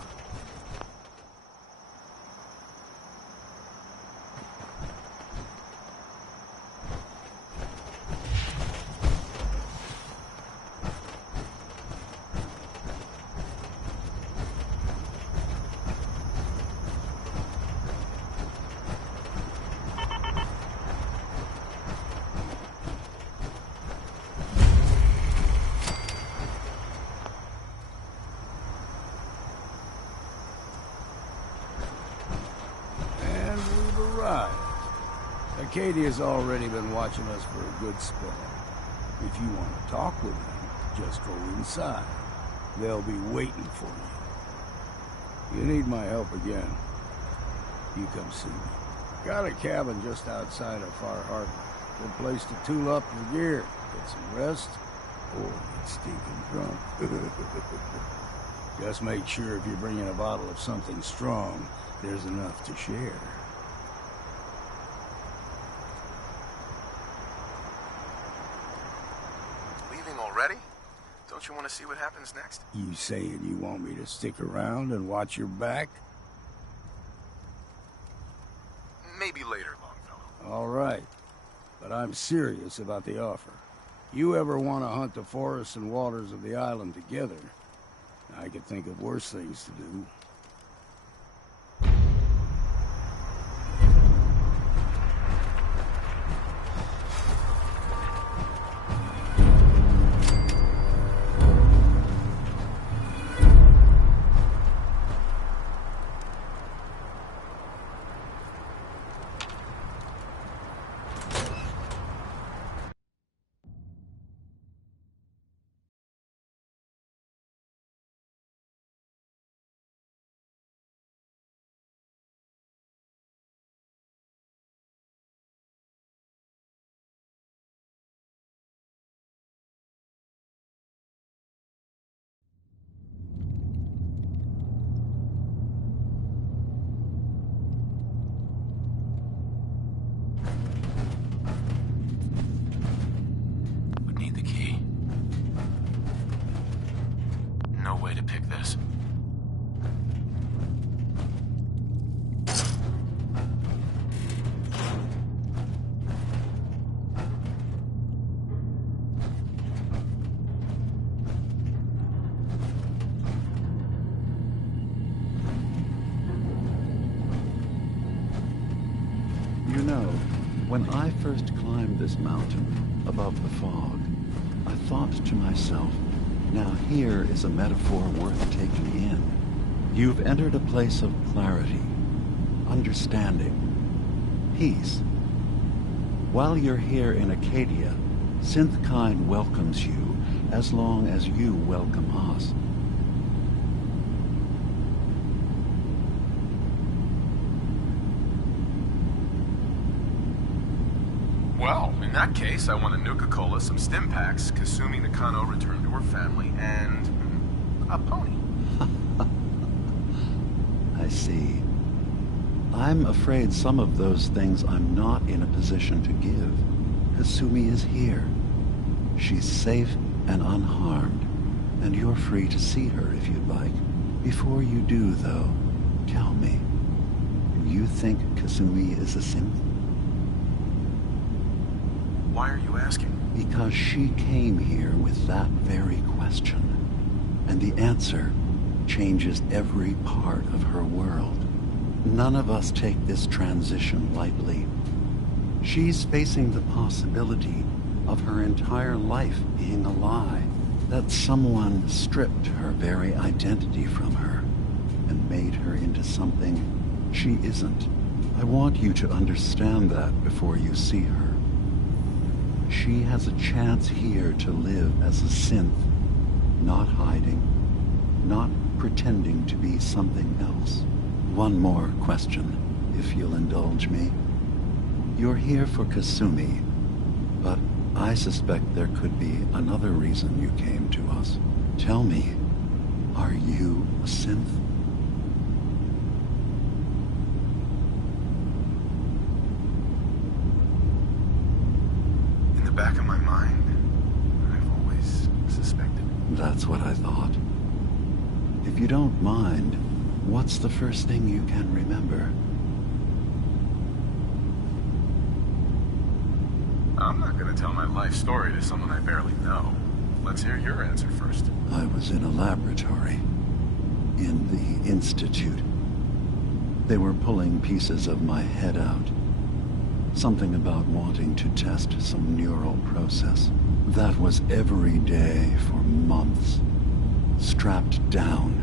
Acadia's already been watching us for a good spell. If you want to talk with them, just go inside. They'll be waiting for you. You need my help again, you come see me. Got a cabin just outside of Far Harbor. Good place to tool up your gear, get some rest, or get stinking drunk. Just make sure if you're bringing a bottle of something strong, there's enough to share. Leaving already? Don't you want to see what happens next? You saying you want me to stick around and watch your back? Maybe later, Longfellow. All right. But I'm serious about the offer. You ever want to hunt the forests and waters of the island together, I could think of worse things to do. Would need the key. No way to pick this. You know, when I first climbed this mountain above the fog, I thought to myself, now here is a metaphor worth taking in. You've entered a place of clarity, understanding, peace. While you're here in Acadia, Synthkind welcomes you as long as you welcome us. Well, in that case, I want a Nuka-Cola, some stim packs, Kasumi Nakano returned to her family, and a pony. I see. I'm afraid some of those things I'm not in a position to give. Kasumi is here. She's safe and unharmed, and you're free to see her if you'd like. Before you do, though, tell me, do you think Kasumi is a synth? Why are you asking? Because she came here with that very question, and the answer changes every part of her world. None of us take this transition lightly. She's facing the possibility of her entire life being a lie, that someone stripped her very identity from her and made her into something she isn't. I want you to understand that before you see her. She has a chance here to live as a synth, not hiding, not pretending to be something else. One more question, if you'll indulge me. You're here for Kasumi, but I suspect there could be another reason you came to us. Tell me, are you a synth? In the back of my mind, I've always suspected. That's what I thought. If you don't mind, what's the first thing you can remember? I'm not gonna tell my life story to someone I barely know. Let's hear your answer first. I was in a laboratory. In the Institute. They were pulling pieces of my head out. Something about wanting to test some neural process. That was every day for months. Strapped down.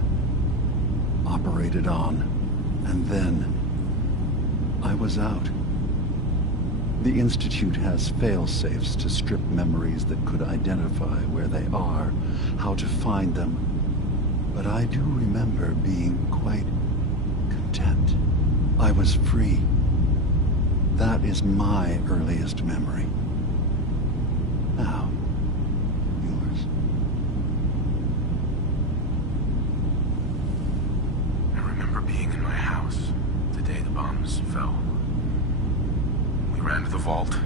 Operated on. And then I was out. The Institute has fail-safes to strip memories that could identify where they are, how to find them. But I do remember being quite content. I was free. That is my earliest memory. Now, yours. well. We ran to the vault.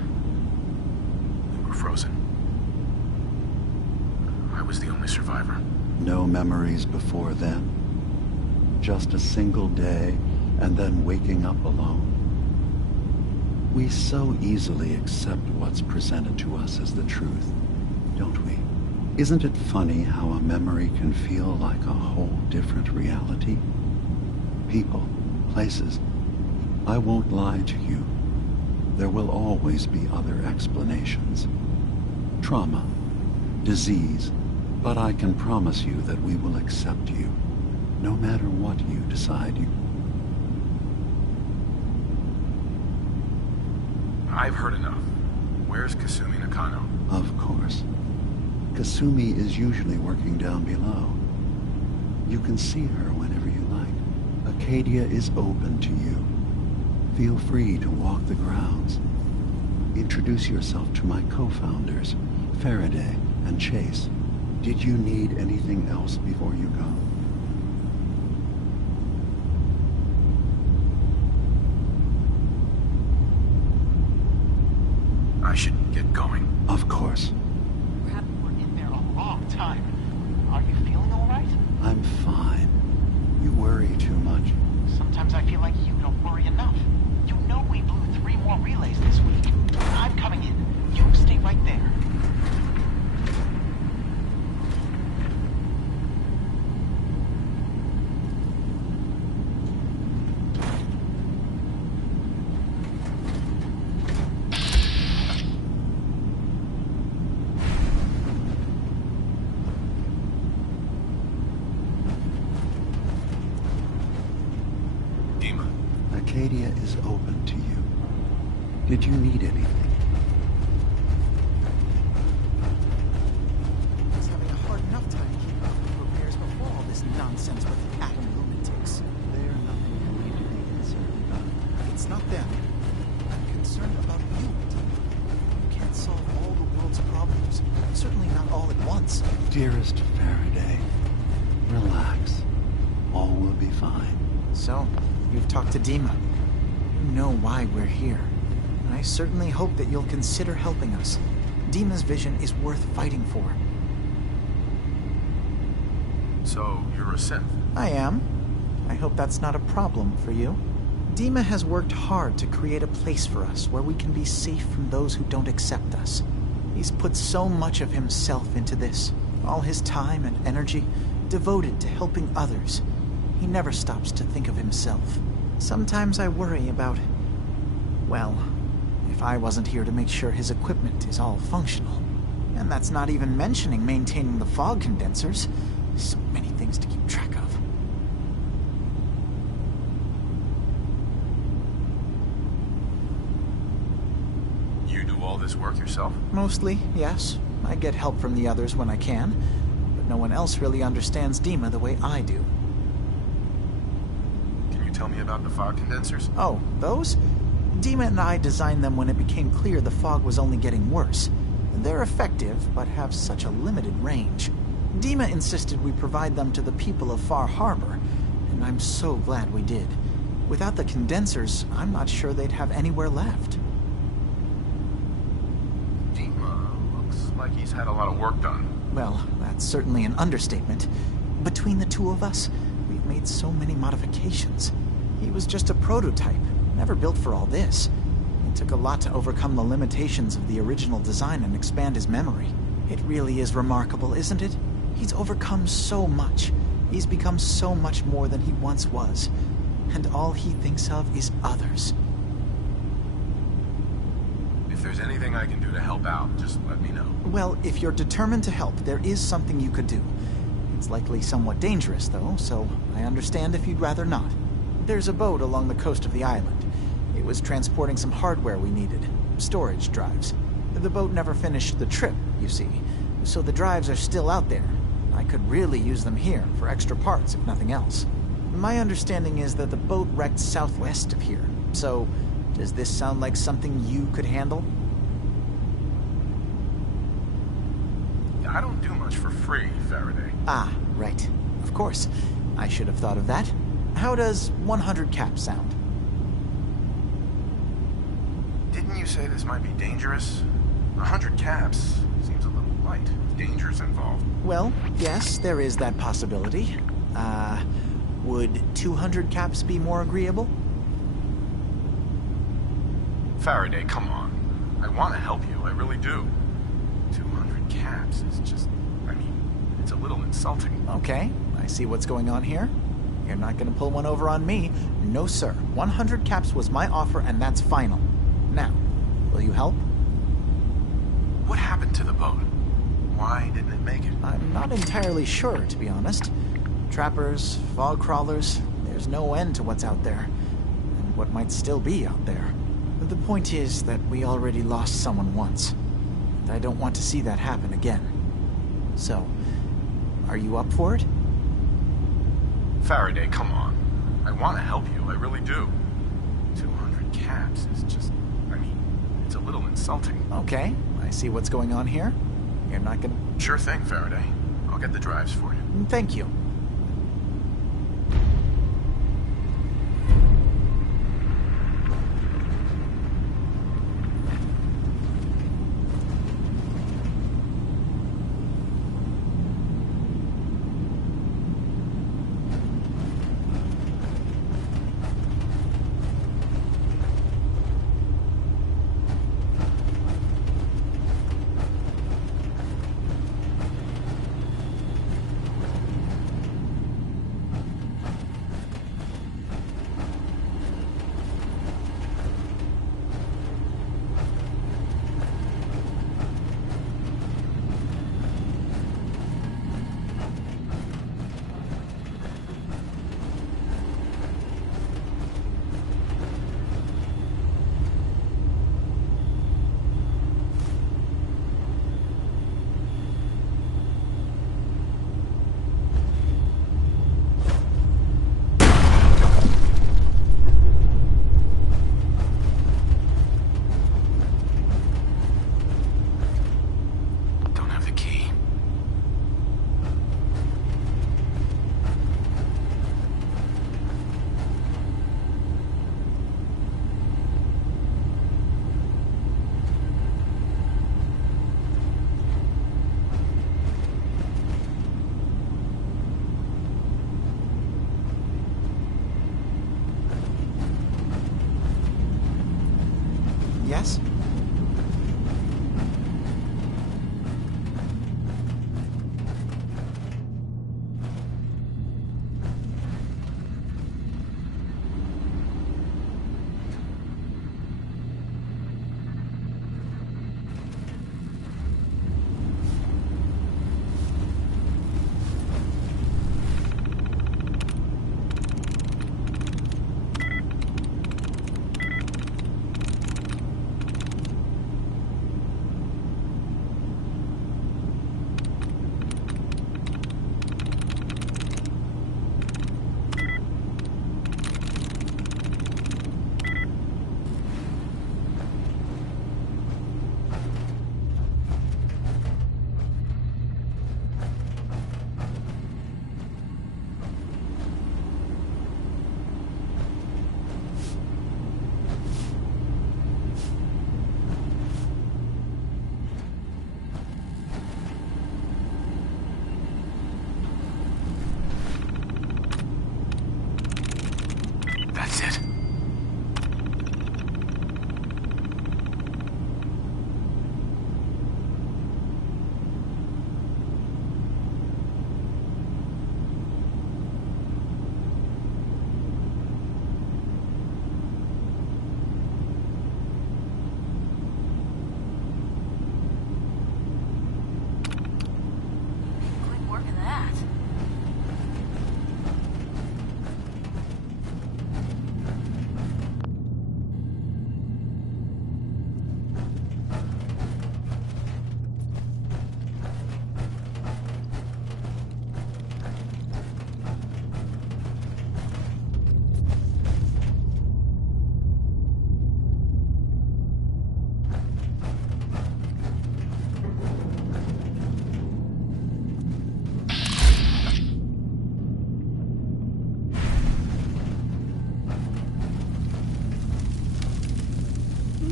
We were frozen. I was the only survivor. No memories before then. Just a single day, and then waking up alone. We so easily accept what's presented to us as the truth, don't we? Isn't it funny how a memory can feel like a whole different reality? People, places. I won't lie to you. There will always be other explanations. Trauma, disease, but I can promise you that we will accept you, no matter what you decide you. I've heard enough. Where's Kasumi Nakano? Of course. Kasumi is usually working down below. You can see her whenever you like. Acadia is open to you. Feel free to walk the grounds. Introduce yourself to my co-founders, Faraday and Chase. Did you need anything else before you go? I should get going. Of course. You haven't been in there a long time. Are you feeling all right? I'm fine. You worry too much. Sometimes I feel like you don't worry enough. You know we blew 3 more relays this week. I'm coming in. You stay right there. Acadia is open to you. Did you need anything? I was having a hard enough time keeping up with repairs before all this nonsense with the atom lunatics. They're nothing for me to be concerned about. It's not them. I'm concerned about you, Dean. You can't solve all the world's problems. Certainly not all at once. Dearest Faraday, relax. All will be fine. So, you've talked to Dima. You know why we're here. I certainly hope that you'll consider helping us. Dima's vision is worth fighting for. So, you're a synth? I am. I hope that's not a problem for you. Dima has worked hard to create a place for us where we can be safe from those who don't accept us. He's put so much of himself into this, all his time and energy devoted to helping others. He never stops to think of himself. Sometimes I worry about, well, if I wasn't here to make sure his equipment is all functional. And that's not even mentioning maintaining the fog condensers. So many things to keep track of. You do all this work yourself? Mostly, yes. I get help from the others when I can, but no one else really understands Dima the way I do. Tell me about the fog condensers? Oh, those? Dima and I designed them when it became clear the fog was only getting worse. They're effective, but have such a limited range. Dima insisted we provide them to the people of Far Harbor, and I'm so glad we did. Without the condensers, I'm not sure they'd have anywhere left. Dima looks like he's had a lot of work done. Well, that's certainly an understatement. Between the two of us, we've made so many modifications. He was just a prototype, never built for all this. It took a lot to overcome the limitations of the original design and expand his memory. It really is remarkable, isn't it? He's overcome so much. He's become so much more than he once was. And all he thinks of is others. If there's anything I can do to help out, just let me know. Well, if you're determined to help, there is something you could do. It's likely somewhat dangerous, though, so I understand if you'd rather not. There's a boat along the coast of the island. It was transporting some hardware we needed. Storage drives. The boat never finished the trip, you see, so the drives are still out there. I could really use them here for extra parts, if nothing else. My understanding is that the boat wrecked southwest of here, so does this sound like something you could handle? I don't do much for free, Faraday. Ah, right. Of course. I should have thought of that. How does 100 caps sound? say this might be dangerous? 100 caps seems a little light. Dangers involved. Well, yes, there is that possibility. Would 200 caps be more agreeable? Faraday, come on. I want to help you, I really do. 200 caps is just... I mean, it's a little insulting. Okay, I see what's going on here. You're not gonna pull one over on me. No, sir. 100 caps was my offer, and that's final. Now, will you help? What happened to the boat? Why didn't it make it? I'm not entirely sure, to be honest. Trappers, fog crawlers, there's no end to what's out there. And what might still be out there. The point is that we already lost someone once. And I don't want to see that happen again. So, are you up for it? Faraday, come on. I want to help you, I really do. 200 caps is just... I mean, it's a little insulting. Okay, I see what's going on here. You're not gonna... Sure thing, Faraday. I'll get the drives for you. Thank you. Yes?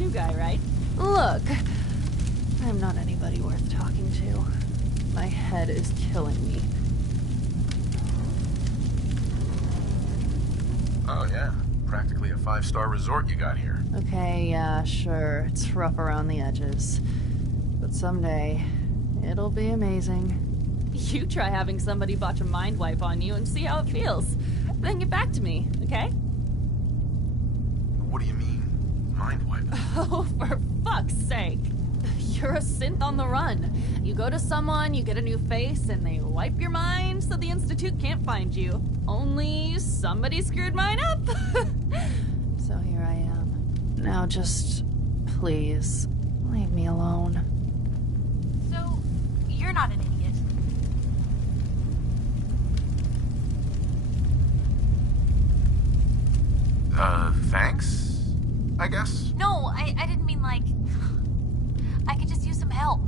new guy, right? Look, I'm not anybody worth talking to. My head is killing me. Oh, yeah. Practically a 5-star resort you got here. Okay, yeah, sure. It's rough around the edges. But someday, it'll be amazing. You try having somebody botch a mind wipe on you and see how it feels. Then get back to me, okay? What do you mean, mind wipe? Oh, for fuck's sake. You're a synth on the run. You go to someone, you get a new face, and they wipe your mind so the Institute can't find you. Only somebody screwed mine up. So here I am. Now just, please, leave me alone. So, you're not an idiot. Thanks? I guess? No, I didn't mean like... I could just use some help.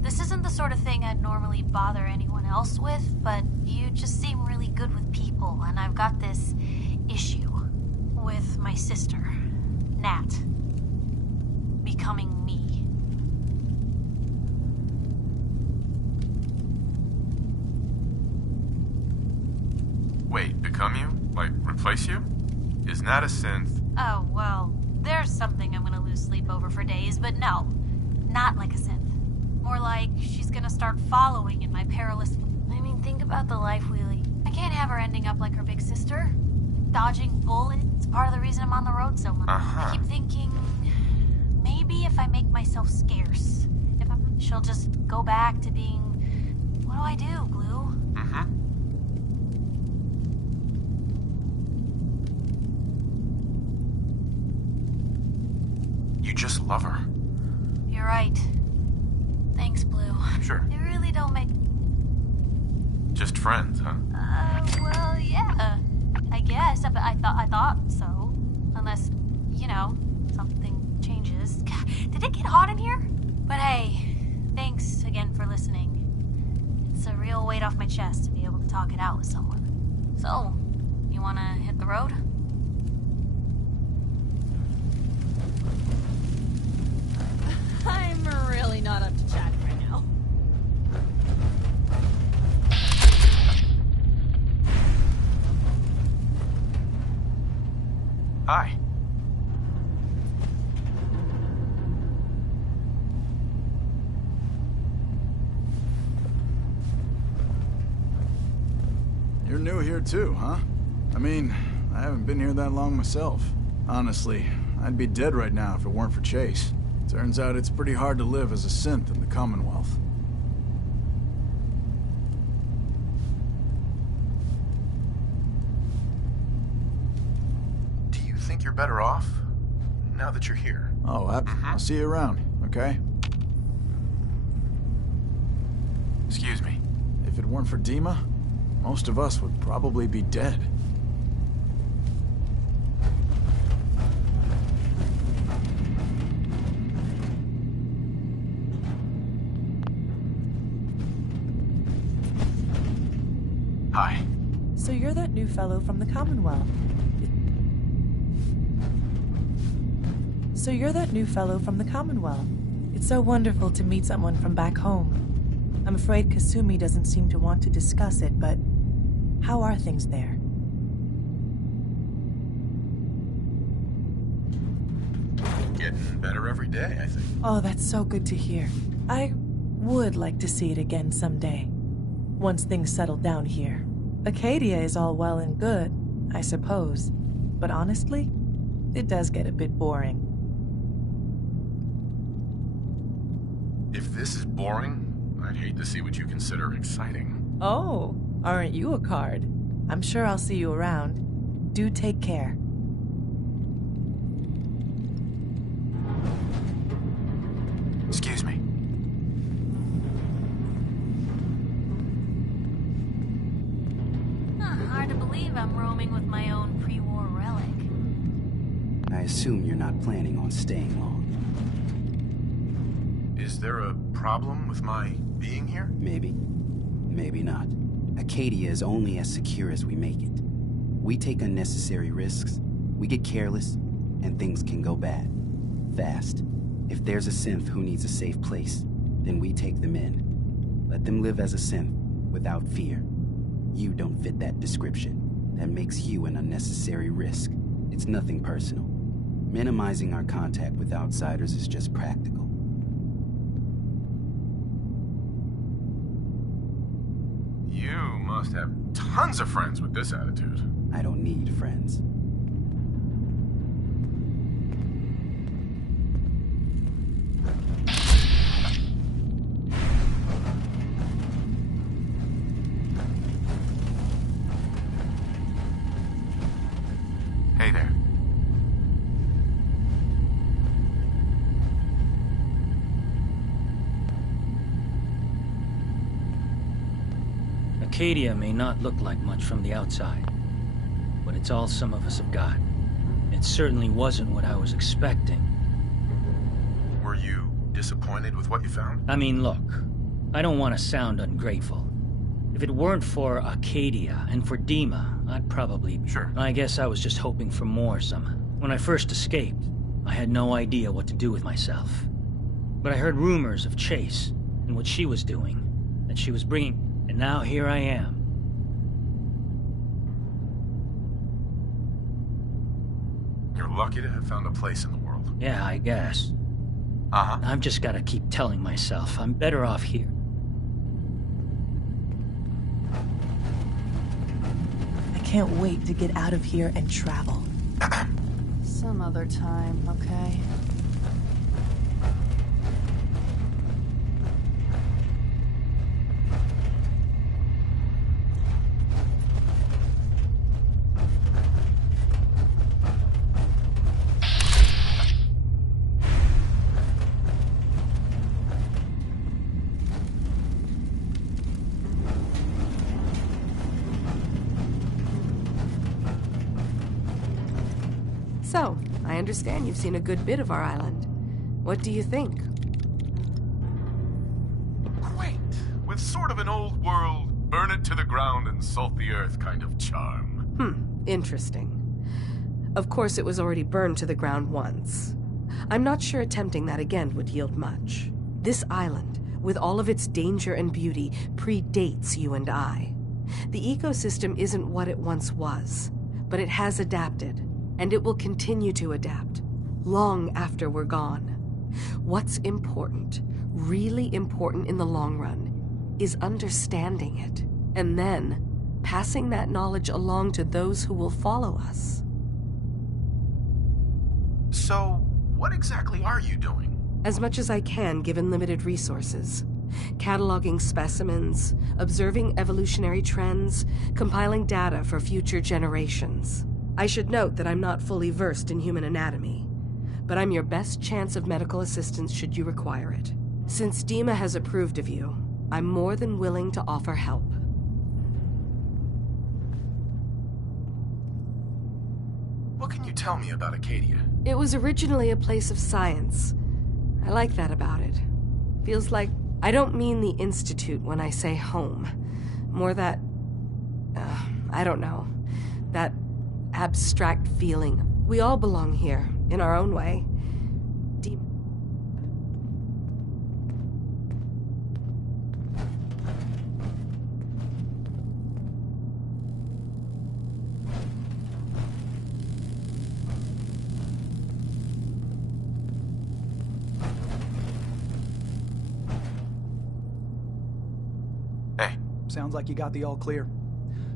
This isn't the sort of thing I'd normally bother anyone else with, but you just seem really good with people, and I've got this issue with my sister, Nat, becoming me. Wait, become you? Like, replace you? Is Nat a synth? Oh, well, there's something I'm gonna lose sleep over for days, but no, not like a synth. More like she's gonna start following in my perilous... I mean, think about the life we lead. I can't have her ending up like her big sister. Dodging bullets. It's part of the reason I'm on the road so much. I keep thinking... maybe if I make myself scarce, she'll just go back to being... What do I do, Glue? You just love her. You're right. Thanks, Blue. Sure. You really don't make... Just friends, huh? Well, yeah. I guess. But I thought so. Unless, you know, something changes. God, did it get hot in here? But hey, thanks again for listening. It's a real weight off my chest to be able to talk it out with someone. So, you wanna hit the road? I'm really not up to chatting right now. Hi. You're new here too, huh? I mean, I haven't been here that long myself. Honestly, I'd be dead right now if it weren't for Chase. Turns out it's pretty hard to live as a synth in the Commonwealth. Do you think you're better off now that you're here? Oh, I'll see you around, okay? Excuse me. If it weren't for Dima, most of us would probably be dead. Hi. So you're that new fellow from the Commonwealth. It's so wonderful to meet someone from back home. I'm afraid Kasumi doesn't seem to want to discuss it, but how are things there? Getting better every day, I think. Oh, that's so good to hear. I would like to see it again someday. Once things settle down here. Acadia is all well and good, I suppose. But honestly, it does get a bit boring. If this is boring, I'd hate to see what you consider exciting. Oh, aren't you a card? I'm sure I'll see you around. Do take care. Excuse me. Hard to believe I'm roaming with my own pre-war relic. I assume you're not planning on staying long. Is there a problem with my being here? Maybe. Maybe not. Acadia is only as secure as we make it. We take unnecessary risks, we get careless, and things can go bad. fast. If there's a synth who needs a safe place, then we take them in. Let them live as a synth, without fear. You don't fit that description. That makes you an unnecessary risk. It's nothing personal. Minimizing our contact with outsiders is just practical. You must have tons of friends with this attitude. I don't need friends. Hey there. Acadia may not look like much from the outside, but it's all some of us have got. It certainly wasn't what I was expecting. Were you disappointed with what you found? I mean, look, I don't want to sound ungrateful. If it weren't for Acadia and for Dima, I'd probably... Sure. I guess I was just hoping for more somehow. When I first escaped, I had no idea what to do with myself. But I heard rumors of Chase and what she was doing, that she was bringing... And now here I am. You're lucky to have found a place in the world. Yeah, I guess. Uh-huh. I've just got to keep telling myself I'm better off here. I can't wait to get out of here and travel. Some other time, okay? So, I understand you've seen a good bit of our island. What do you think? Quaint, with sort of an old world, burn it to the ground and salt the earth kind of charm. Interesting. Of course, it was already burned to the ground once. I'm not sure attempting that again would yield much. This island, with all of its danger and beauty, predates you and I. The ecosystem isn't what it once was, but it has adapted. And it will continue to adapt, long after we're gone. What's important, really important in the long run, is understanding it, and then passing that knowledge along to those who will follow us. So, what exactly are you doing? As much as I can, given limited resources. Cataloging specimens, observing evolutionary trends, compiling data for future generations. I should note that I'm not fully versed in human anatomy, but I'm your best chance of medical assistance should you require it. Since Dima has approved of you, I'm more than willing to offer help. What can you tell me about Acadia? It was originally a place of science. I like that about it. Feels like... I don't mean the Institute when I say home. More that... I don't know. That abstract feeling. We all belong here, in our own way. Deep. Hey. Sounds like you got the all clear.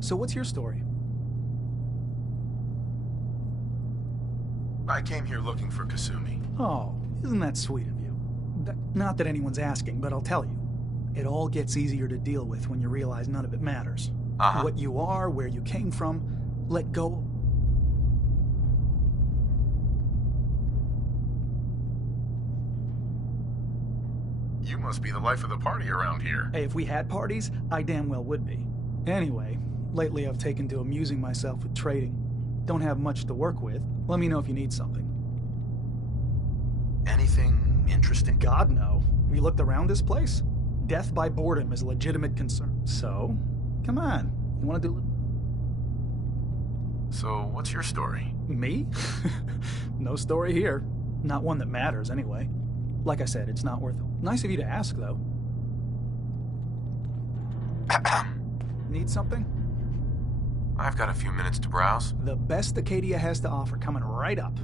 So what's your story? I came here looking for Kasumi. Oh, isn't that sweet of you? Not that anyone's asking, but I'll tell you. It all gets easier to deal with when you realize none of it matters. What you are, where you came from, let go. You must be the life of the party around here. Hey, if we had parties, I damn well would be. Anyway, lately I've taken to amusing myself with trading. Don't have much to work with. Let me know if you need something. Anything interesting? God, no. Have you looked around this place? Death by boredom is a legitimate concern. So, come on. You want to do... So, what's your story? Me? No story here. Not one that matters, anyway. Like I said, it's not worth it. Nice of you to ask, though. Need something? I've got a few minutes to browse. The best Acadia has to offer, coming right up.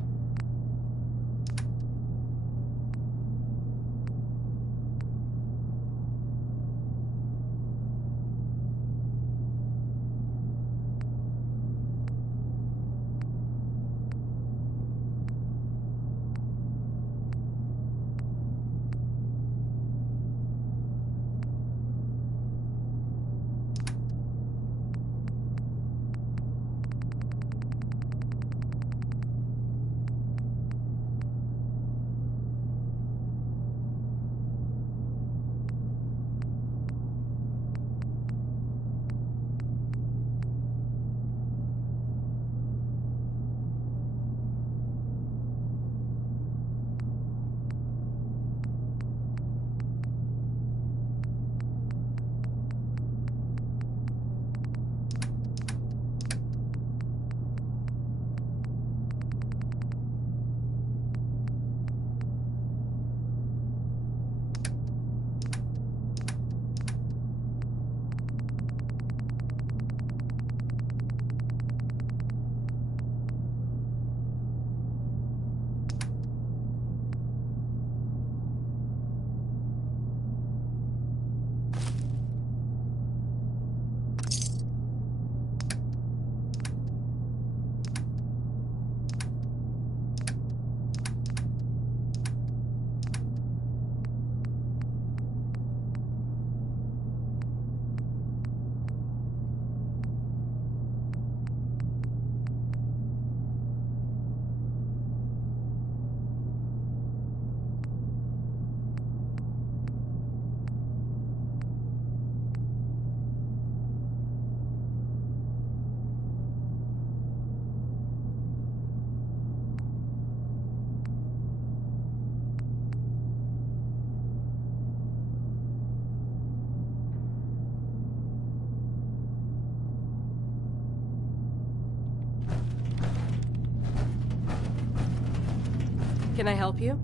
Can I help you?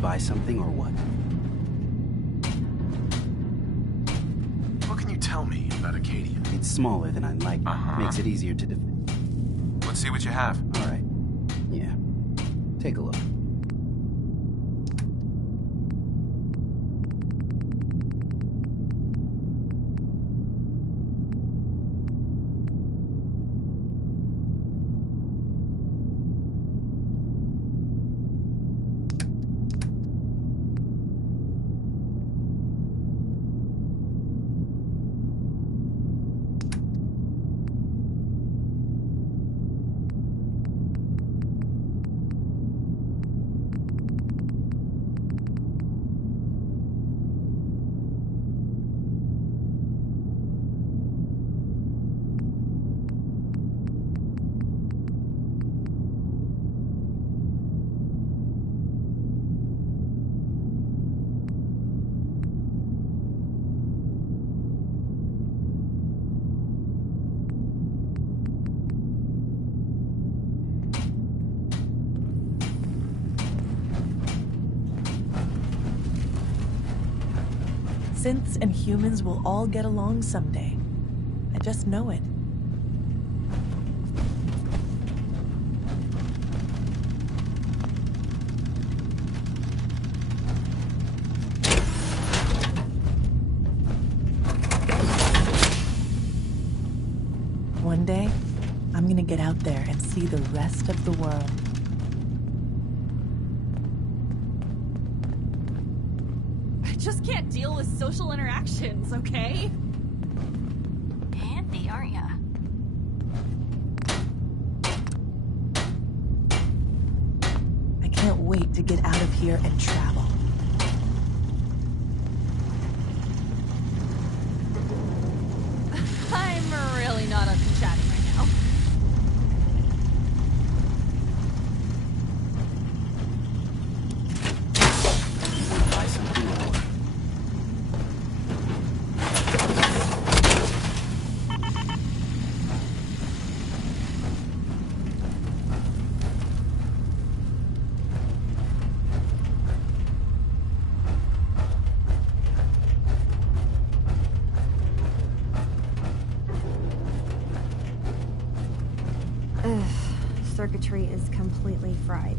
Buy something or what? What can you tell me about Acadia? It's smaller than I'd like. Makes it easier to defend. Let's see what you have. All right. Yeah. Take a look. Synths and humans will all get along someday. I just know it. One day, I'm gonna get out there and see the rest of the world. Just can't deal with social interactions, okay? Handy, aren't ya? I can't wait to get out of here and travel. I'm really not up to chatting right now. Nice and cool. Ugh, circuitry is completely fried.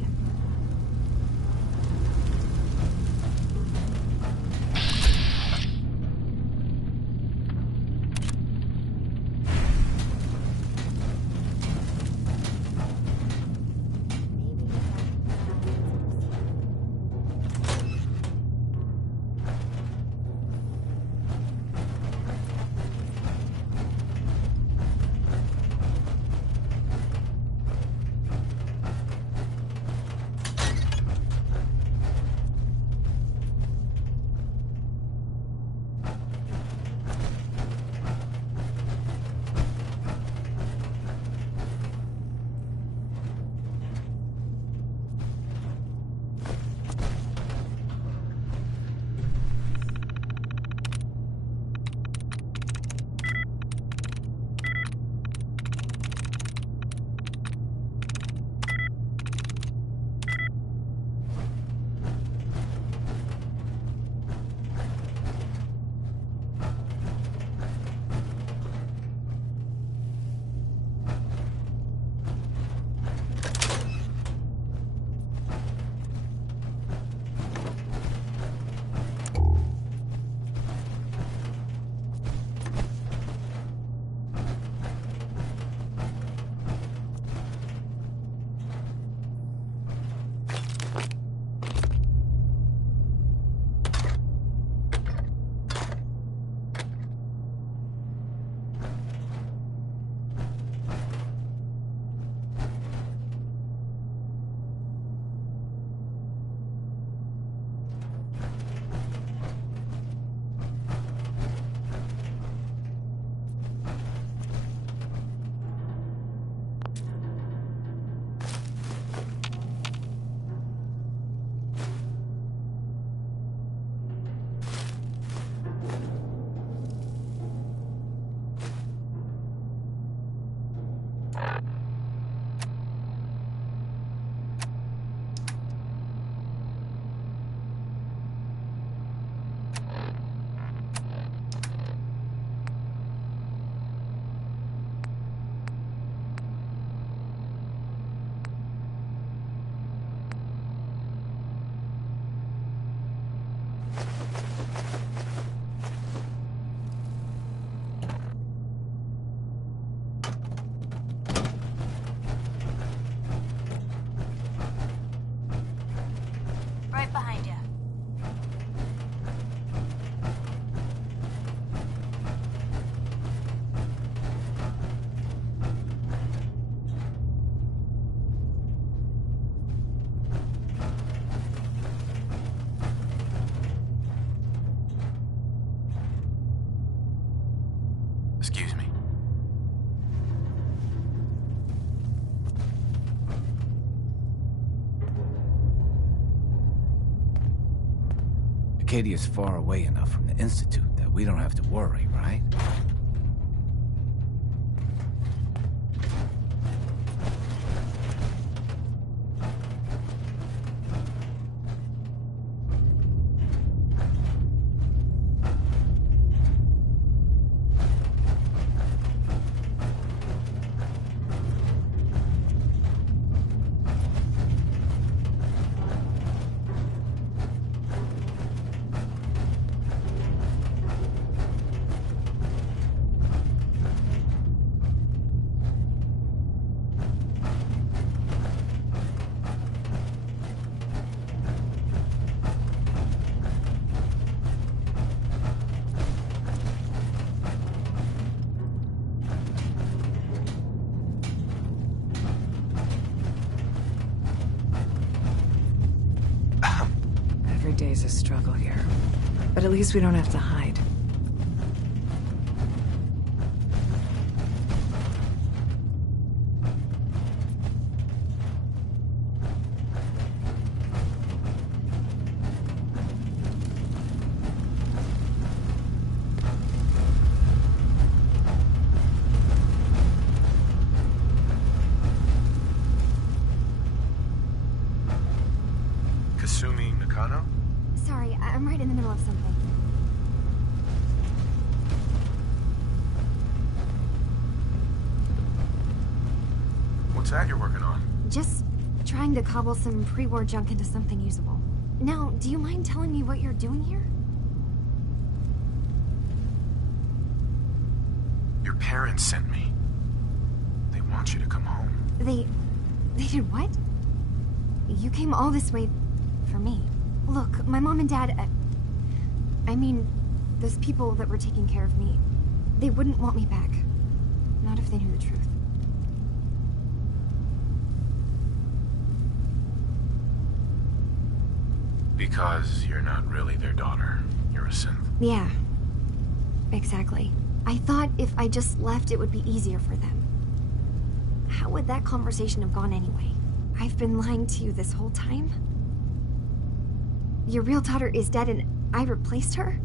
Right behind you. Excuse me. Acadia's far away enough from the Institute that we don't have to worry, right? Every day's a struggle here. But at least we don't have to hide. Kasumi Nakano? Sorry, I'm right in the middle of something. What's that you're working on? Just trying to cobble some pre-war junk into something usable. Now, do you mind telling me what you're doing here? Your parents sent me. They want you to come home. They did what? You came all this way for me. Look, my mom and dad, I mean, those people that were taking care of me, they wouldn't want me back. Not if they knew the truth. Because you're not really their daughter. You're a synth. Yeah, exactly. I thought if I just left, it would be easier for them. How would that conversation have gone anyway? I've been lying to you this whole time? Your real daughter is dead and I replaced her?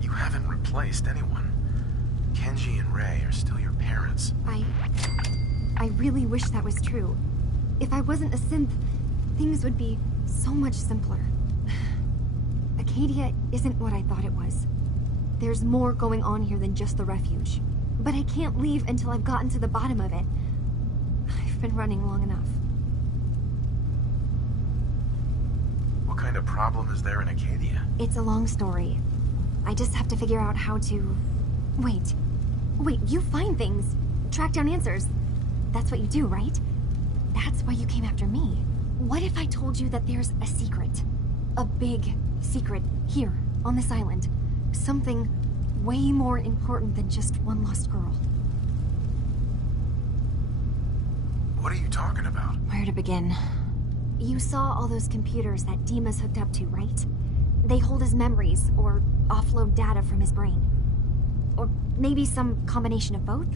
You haven't replaced anyone. Kenji and Rei are still your parents. I really wish that was true. If I wasn't a synth, things would be so much simpler. Acadia isn't what I thought it was. There's more going on here than just the refuge. But I can't leave until I've gotten to the bottom of it. I've been running long enough. What kind of problem is there in Acadia? It's a long story. I just have to figure out how to... Wait, you find things. Track down answers. That's what you do, right? That's why you came after me. What if I told you that there's a secret? A big secret here, on this island. Something way more important than just one lost girl. What are you talking about? Where to begin? You saw all those computers that Dima's hooked up to, right? They hold his memories, or offload data from his brain. Or maybe some combination of both?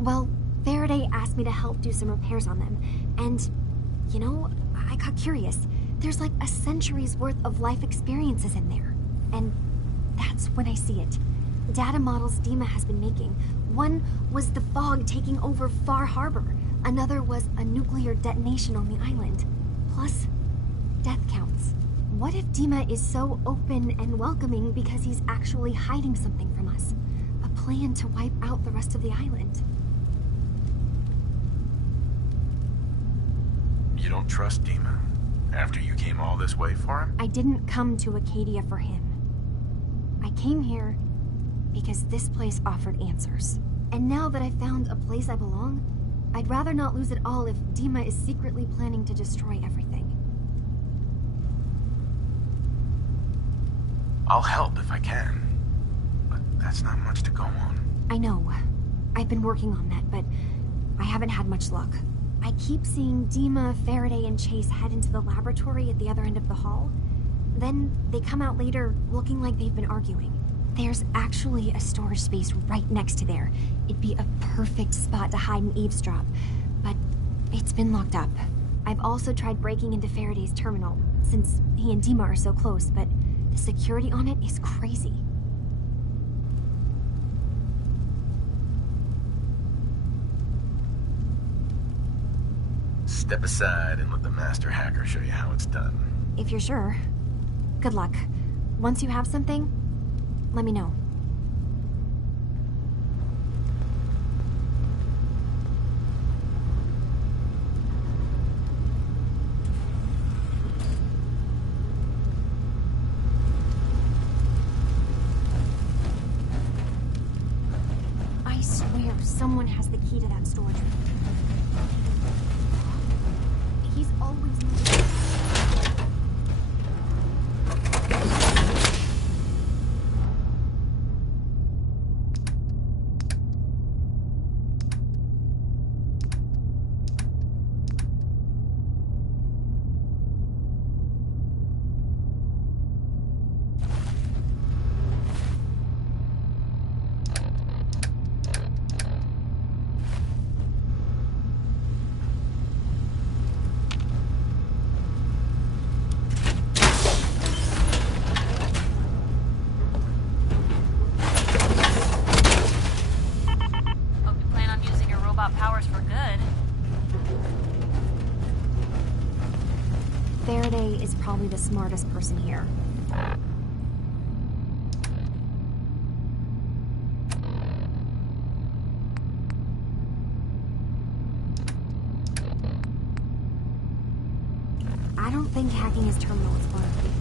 Well, Faraday asked me to help do some repairs on them, and, you know, I got curious. There's like a century's worth of life experiences in there. And that's when I see it. Data models Dima has been making. One was the fog taking over Far Harbor. Another was a nuclear detonation on the island. Plus, death counts. What if Dima is so open and welcoming because he's actually hiding something from us? A plan to wipe out the rest of the island. You don't trust Dima? After you came all this way for him? I didn't come to Acadia for him. I came here because this place offered answers. And now that I've found a place I belong, I'd rather not lose it all if Dima is secretly planning to destroy everything. I'll help if I can. But that's not much to go on. I know. I've been working on that, but I haven't had much luck. I keep seeing Dima, Faraday, and Chase head into the laboratory at the other end of the hall. Then they come out later looking like they've been arguing. There's actually a storage space right next to there. It'd be a perfect spot to hide and eavesdrop, but it's been locked up. I've also tried breaking into Faraday's terminal, since he and Dima are so close, but the security on it is crazy. Step aside and let the master hacker show you how it's done. If you're sure. Good luck. Once you have something, let me know. I swear someone has the key to that storage room. He's always moving. for good. Faraday is probably the smartest person here. I don't think hacking his terminal is going to be easy.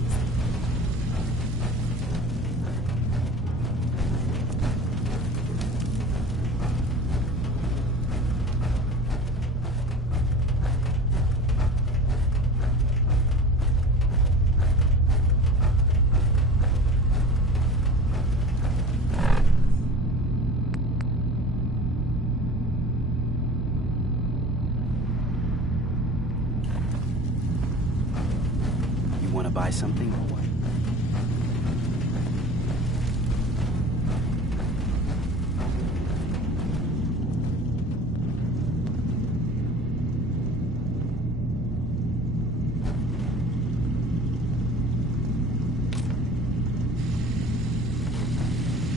Buy something or what?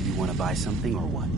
You want to buy something or what?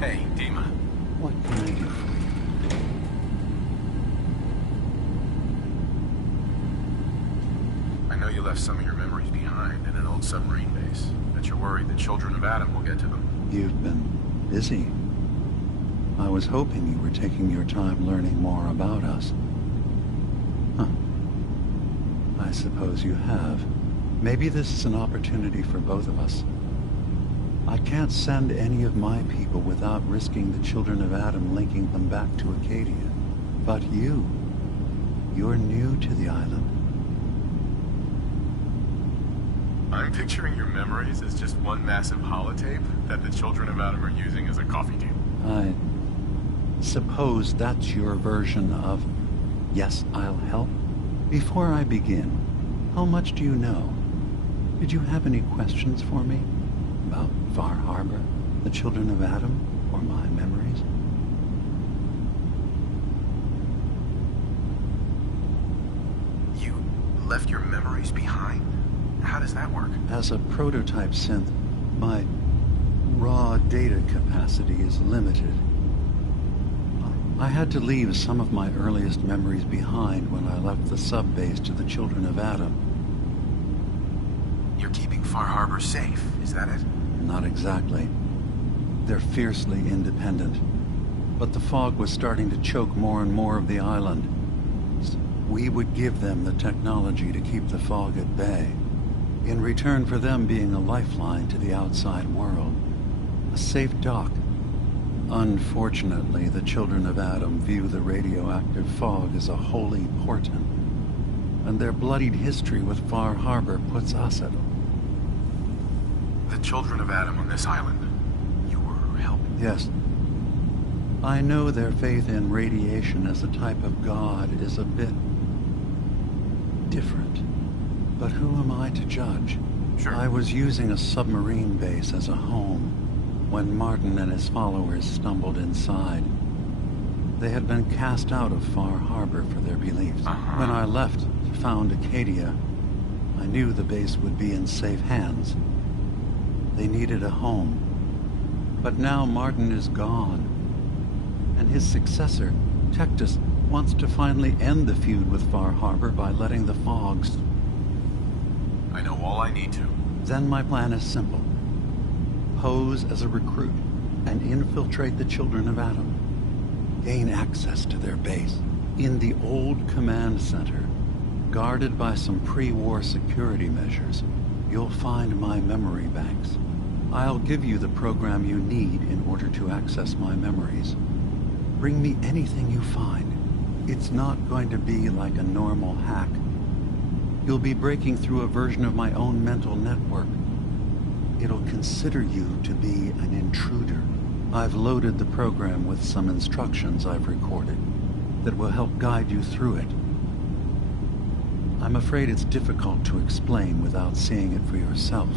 Hey, Dima. What can I do for you? I know you left some of your memories behind in an old submarine base. Bet you're worried the children of Adam will get to them. You've been busy. I was hoping you were taking your time learning more about us. Huh. I suppose you have. Maybe this is an opportunity for both of us. I can't send any of my people without risking the children of Adam linking them back to Acadia. But you're new to the island. I'm picturing your memories as just one massive holotape that the children of Adam are using as a coffee table. I suppose that's your version of, yes, I'll help? Before I begin, how much do you know? Did you have any questions for me? About Far Harbor, the children of Adam, or my memories? You left your memories behind? How does that work? As a prototype synth, my raw data capacity is limited. I had to leave some of my earliest memories behind when I left the sub-base to the children of Adam. You're keeping Far Harbor safe, is that it? Not exactly. They're fiercely independent. But the fog was starting to choke more and more of the island. We would give them the technology to keep the fog at bay, in return for them being a lifeline to the outside world. A safe dock. Unfortunately, the children of Adam view the radioactive fog as a holy portent, and their bloodied history with Far Harbor puts us at The children of Adam on this island. You were helping? Yes. I know their faith in radiation as a type of god is a bit different. But who am I to judge? Sure. I was using a submarine base as a home when Martin and his followers stumbled inside. They had been cast out of Far Harbor for their beliefs. When I left, found Acadia, I knew the base would be in safe hands. They needed a home. But now Martin is gone. And his successor, Tectus, wants to finally end the feud with Far Harbor by letting the fogs... I know all I need to. Then my plan is simple. Pose as a recruit and infiltrate the children of Adam. Gain access to their base in the old command center, guarded by some pre-war security measures. You'll find my memory banks. I'll give you the program you need in order to access my memories. Bring me anything you find. It's not going to be like a normal hack. You'll be breaking through a version of my own mental network. It'll consider you to be an intruder. I've loaded the program with some instructions I've recorded that will help guide you through it. I'm afraid it's difficult to explain without seeing it for yourself.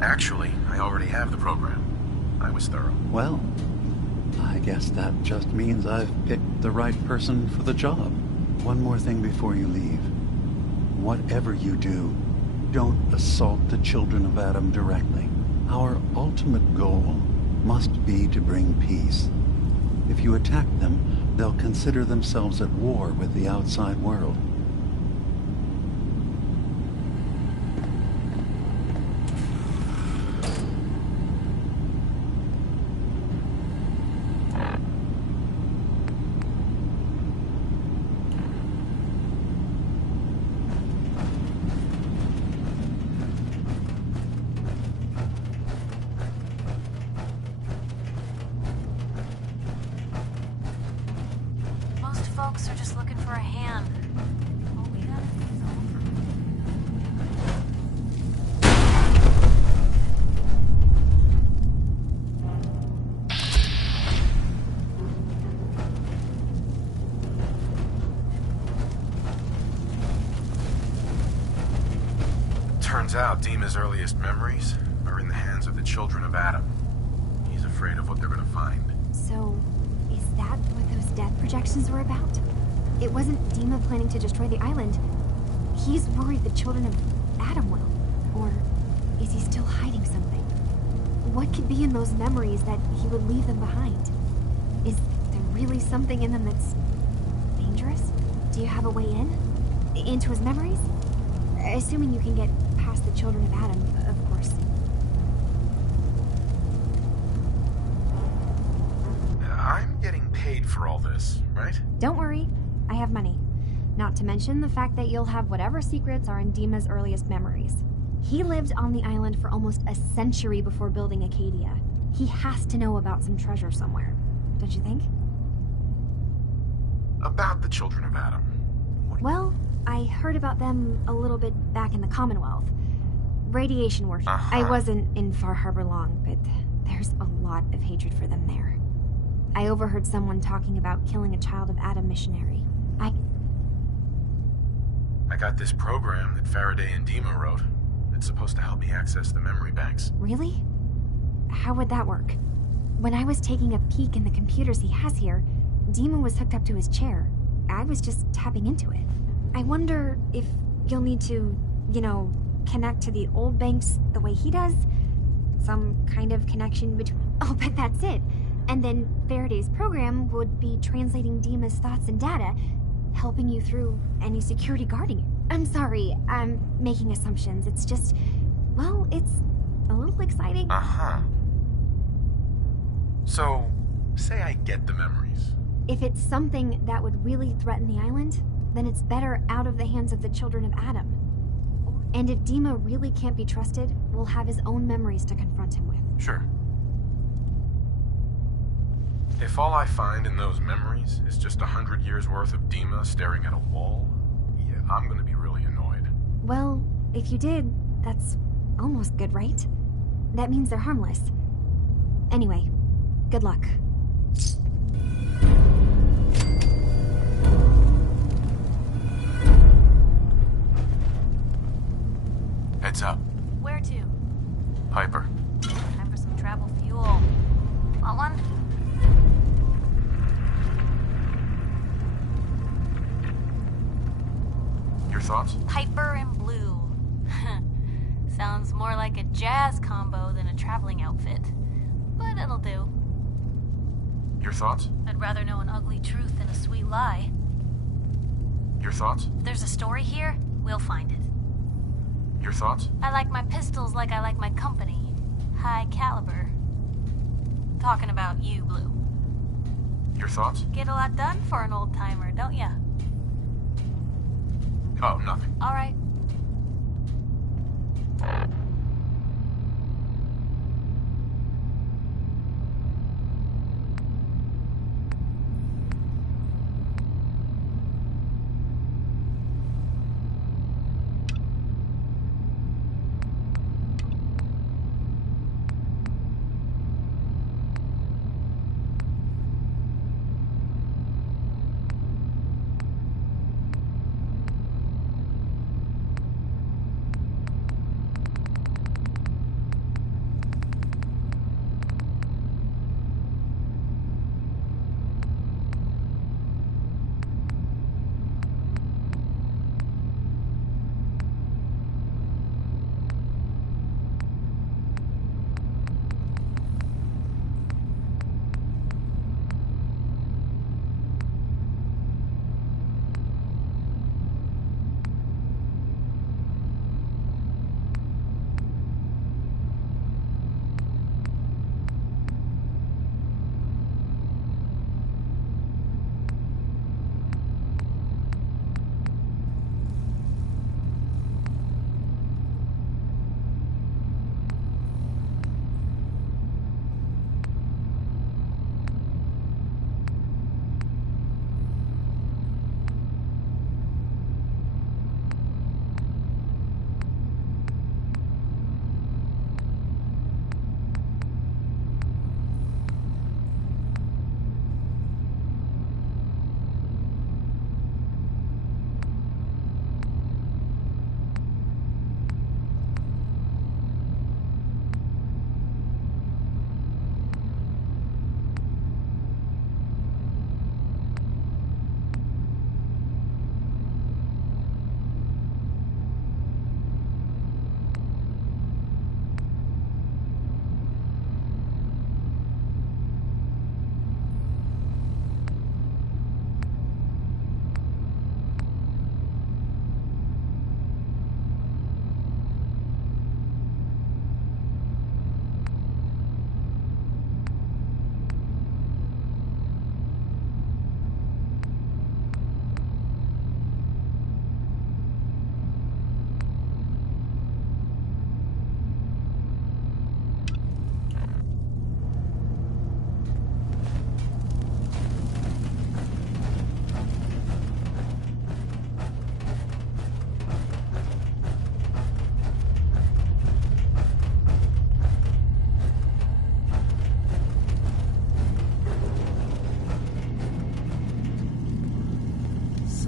Actually, I already have the program. I was thorough. Well, I guess that just means I've picked the right person for the job. One more thing before you leave. Whatever you do, don't assault the children of Adam directly. Our ultimate goal must be to bring peace. If you attack them, they'll consider themselves at war with the outside world. Folks are just looking for a hand. All we gotta do is Turns out Dima's earliest memories are in the hands of the children of Adam. He's afraid of what they're gonna find. So, is that what those death projections were about? It wasn't Dima planning to destroy the island. He's worried the children of Adam will. Or is he still hiding something? What could be in those memories that he would leave them behind? Is there really something in them that's dangerous? Do you have a way in? Into his memories? Assuming you can get past the children of Adam, of course. I'm getting paid for all this, right? Don't worry, I have money. Not to mention the fact that you'll have whatever secrets are in Dima's earliest memories. He lived on the island for almost a century before building Acadia. He has to know about some treasure somewhere, don't you think? About the Children of Adam. Well, I heard about them a little bit back in the Commonwealth. Radiation worship. I wasn't in Far Harbor long, but there's a lot of hatred for them there. I overheard someone talking about killing a Child of Adam missionary. I got this program that Faraday and Dima wrote. It's supposed to help me access the memory banks. Really? How would that work? When I was taking a peek in the computers he has here, Dima was hooked up to his chair. I was just tapping into it. I wonder if you'll need to, connect to the old banks the way he does? Some kind of connection between... Oh, but that's it. And then Faraday's program would be translating Dima's thoughts and data, helping you through any security guarding it. I'm sorry, I'm making assumptions. It's just, well, it's a little exciting. So, say I get the memories. If it's something that would really threaten the island, then it's better out of the hands of the Children of Adam. And if Dima really can't be trusted, we'll have his own memories to confront him with. Sure. If all I find in those memories is just 100 years worth of Dima staring at a wall, yeah, I'm gonna be really annoyed. Well, if you did, that's almost good, right? That means they're harmless. Anyway, good luck. Heads up. Where to? Piper. Time for some travel fuel. Want one? Your thoughts? Piper and Blue. Sounds more like a jazz combo than a traveling outfit. But it'll do. Your thoughts? I'd rather know an ugly truth than a sweet lie. Your thoughts? If there's a story here, we'll find it. Your thoughts? I like my pistols like I like my company. High caliber. Talking about you, Blue. Your thoughts? Get a lot done for an old-timer, don't ya? Oh, nothing. All right.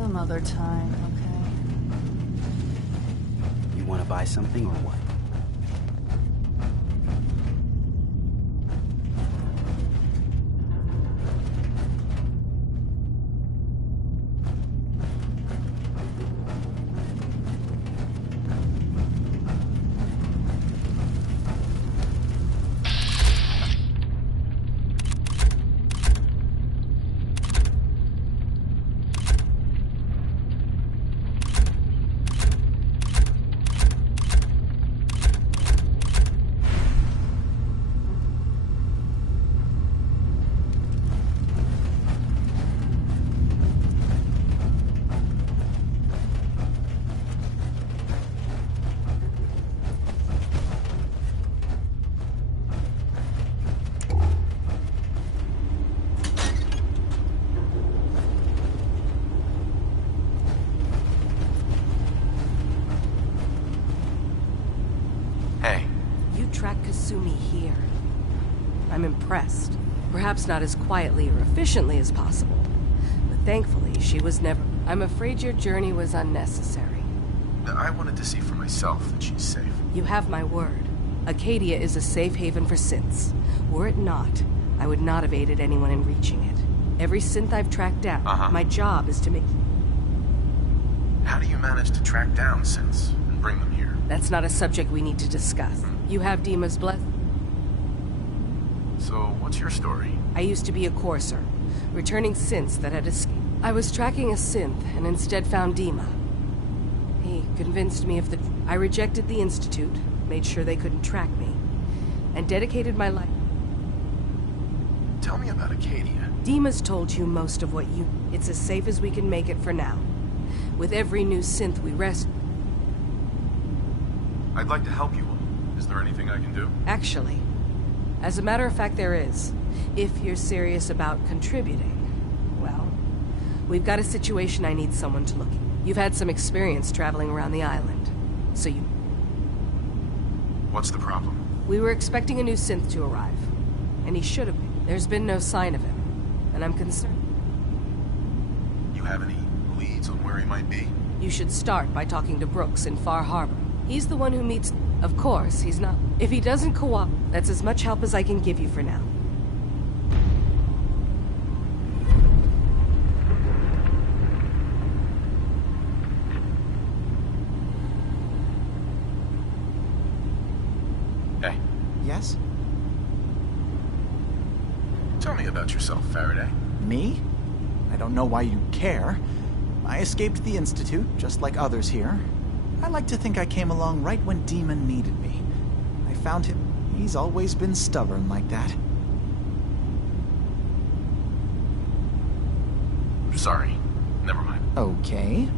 Some other time, okay? You want to buy something or what? Kasumi here. I'm impressed. Perhaps not as quietly or efficiently as possible, but thankfully she was never... I'm afraid your journey was unnecessary. I wanted to see for myself that she's safe. You have my word. Acadia is a safe haven for synths. Were it not, I would not have aided anyone in reaching it. Every synth I've tracked down, my job is to make... How do you manage to track down synths and bring them here? That's not a subject we need to discuss. You have Dima's blessing. So, what's your story? I used to be a courser, returning synths that had escaped. I was tracking a synth and instead found Dima. He convinced me of the... I rejected the Institute, made sure they couldn't track me, and dedicated my life... Tell me about Acadia. Dima's told you most of what you... It's as safe as we can make it for now. With every new synth we rescue... I'd like to help you all. Is there anything I can do? Actually, as a matter of fact, there is. If you're serious about contributing, well, we've got a situation I need someone to look at. You've had some experience traveling around the island, so you... What's the problem? We were expecting a new synth to arrive, and he should have been. There's been no sign of him, and I'm concerned. You have any leads on where he might be? You should start by talking to Brooks in Far Harbor. He's the one who meets... Of course, he's not... If he doesn't cooperate, that's as much help as I can give you for now. Hey. Yes? Tell me about yourself, Faraday. Me? I don't know why you care. I escaped the Institute, just like others here. I like to think I came along right when Demon needed me. I found him. He's always been stubborn like that. Sorry. Never mind. Okay.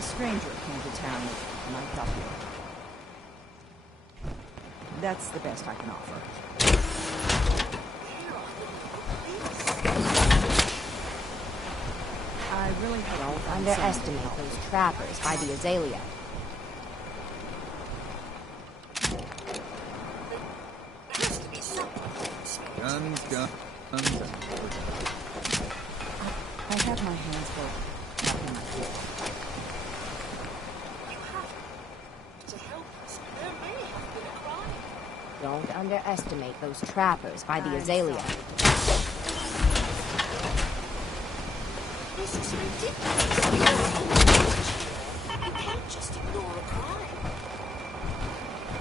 A stranger came to town and I helped you. That's the best I can offer. I really don't underestimate those trappers by the azalea. Guns. I have my hands full. Don't underestimate those trappers by the azalea. This is ridiculous. You can't just ignore a crime.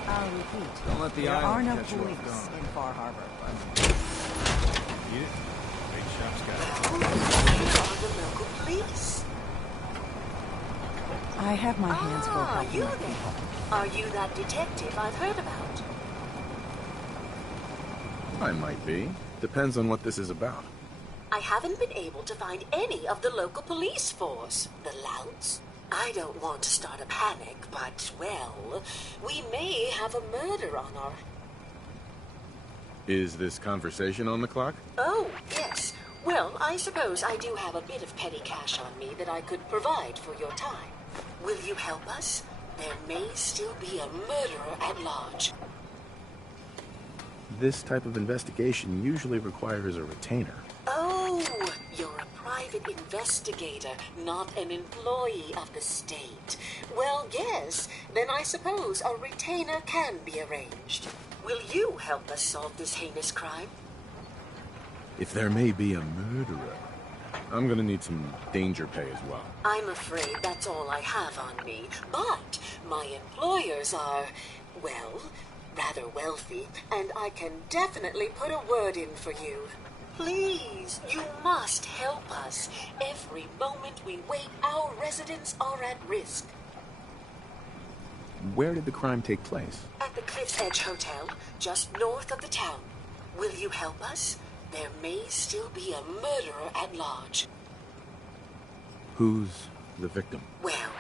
I'll repeat. Don't let the there are island no catch you police off guard. in Far Harbor. Eat it. Big shop's got it. You are the local police. I have my hands full helping you my then. people. Are you that detective I've heard about? I might be. Depends on what this is about. I haven't been able to find any of the local police force. The louts. I don't want to start a panic, but, well, we may have a murder on our... Is this conversation on the clock? Oh, yes. Well, I suppose I do have a bit of petty cash on me that I could provide for your time. Will you help us? There may still be a murderer at large. This type of investigation usually requires a retainer. Oh, you're a private investigator, not an employee of the state. Well, yes, then I suppose a retainer can be arranged. Will you help us solve this heinous crime? If there may be a murderer, I'm gonna need some danger pay as well. I'm afraid that's all I have on me, but my employers are, well, rather wealthy, and I can definitely put a word in for you. Please, you must help us. Every moment we wait, our residents are at risk. Where did the crime take place? At the Cliff's Edge Hotel, just north of the town. Will you help us? There may still be a murderer at large. Who's the victim? Well,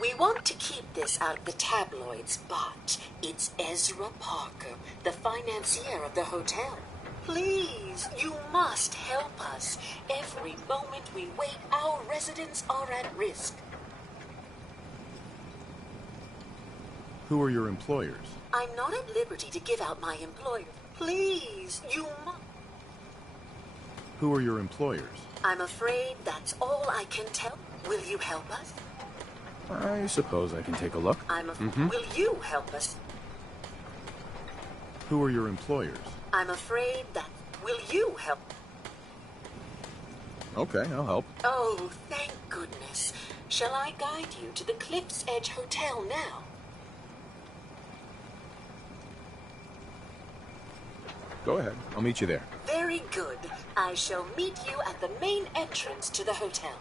we want to keep this out of the tabloids, but it's Ezra Parker, the financier of the hotel. Please, you must help us. Every moment we wait, our residents are at risk. Who are your employers? I'm not at liberty to give out my employer. Please, you must. Who are your employers? I'm afraid that's all I can tell. Will you help us? I suppose I can take a look. Will you help us? Who are your employers? I'm afraid that... Will you help? Okay, I'll help. Oh, thank goodness. Shall I guide you to the Cliff's Edge Hotel now? Go ahead. I'll meet you there. Very good. I shall meet you at the main entrance to the hotel.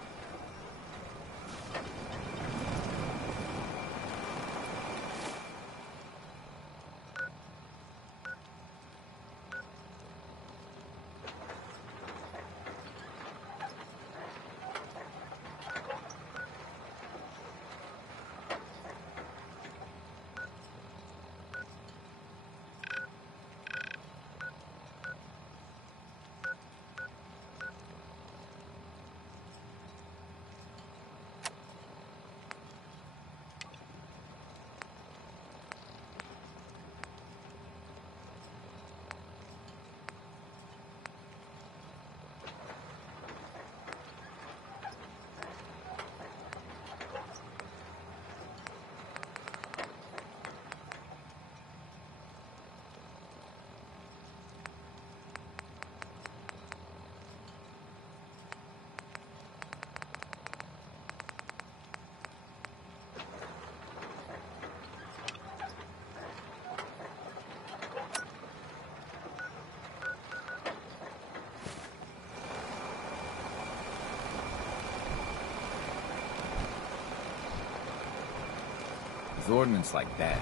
With ordnance like that,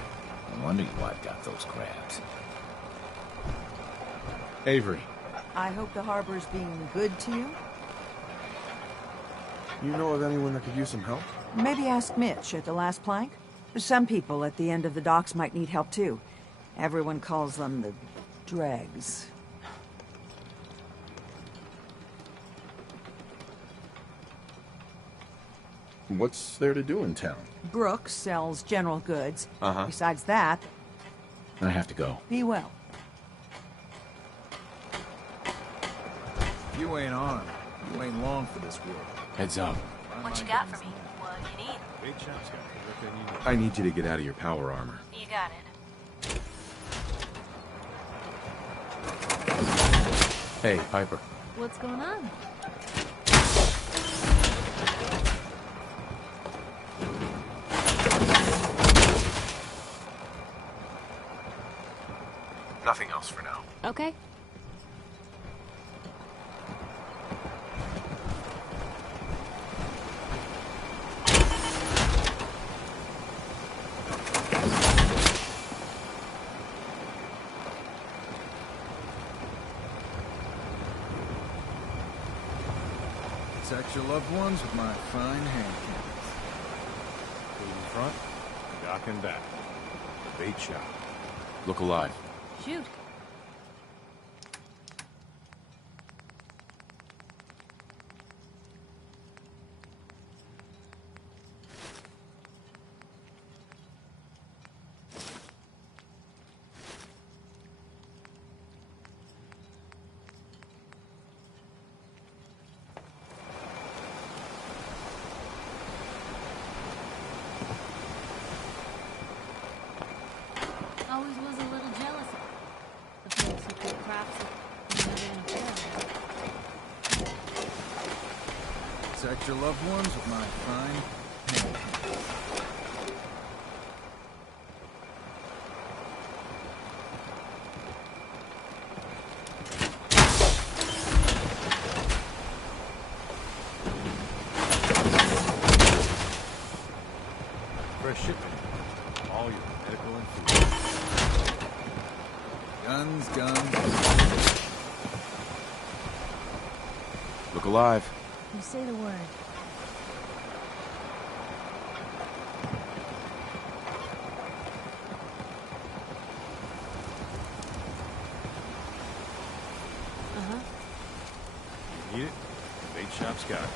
no wonder you wiped out those crabs. Avery. I hope the harbor's being good to you. You know of anyone that could use some help? Maybe ask Mitch at the last plank. Some people at the end of the docks might need help too. Everyone calls them the dregs. What's there to do in town? Brooks sells general goods. Uh-huh. Besides that, I have to go. be well. You ain't armed. You ain't long for this world. Heads up. What you got for me? What you need? Bait shop's got everything you need. I need you to get out of your power armor. You got it. Hey, Piper. What's going on? Nothing else for now. Okay. Protect your loved ones with my fine hand cannons. Food in front, dock in back. The bait shop. Look alive. Shoot. Always was a little jealous of the folks who could crops with another in Protect your loved ones with my fine hand cannons. Fresh shipment. All your medical and food. Guns, guns. Look alive. You say the word. Uh-huh. You need it? The bait shop's got it.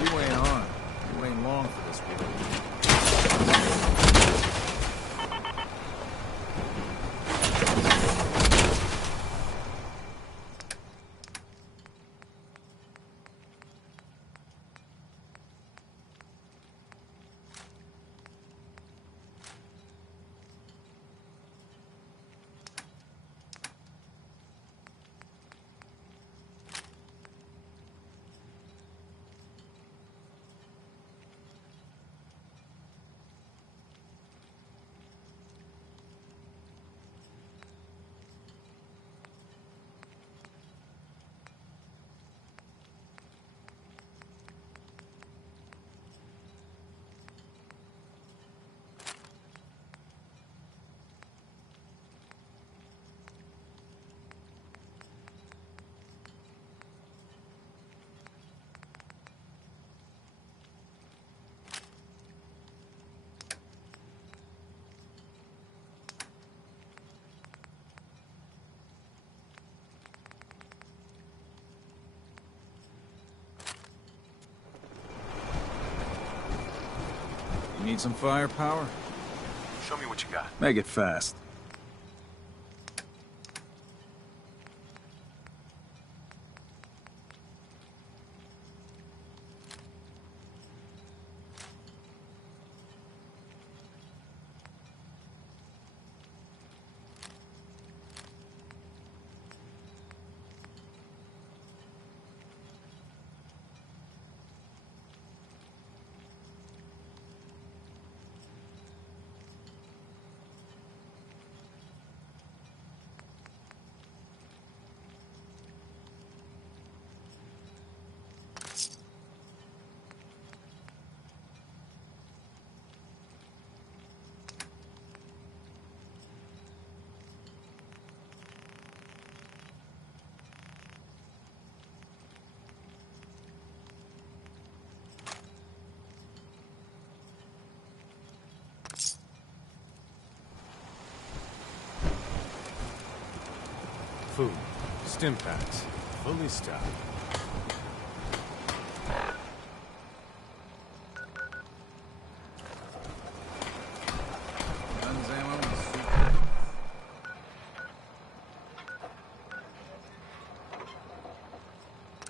You ain't armed. You ain't long for this world. You need some firepower? Show me what you got. Make it fast. food. Stim packs. Fully stocked. Guns, ammo, and soup.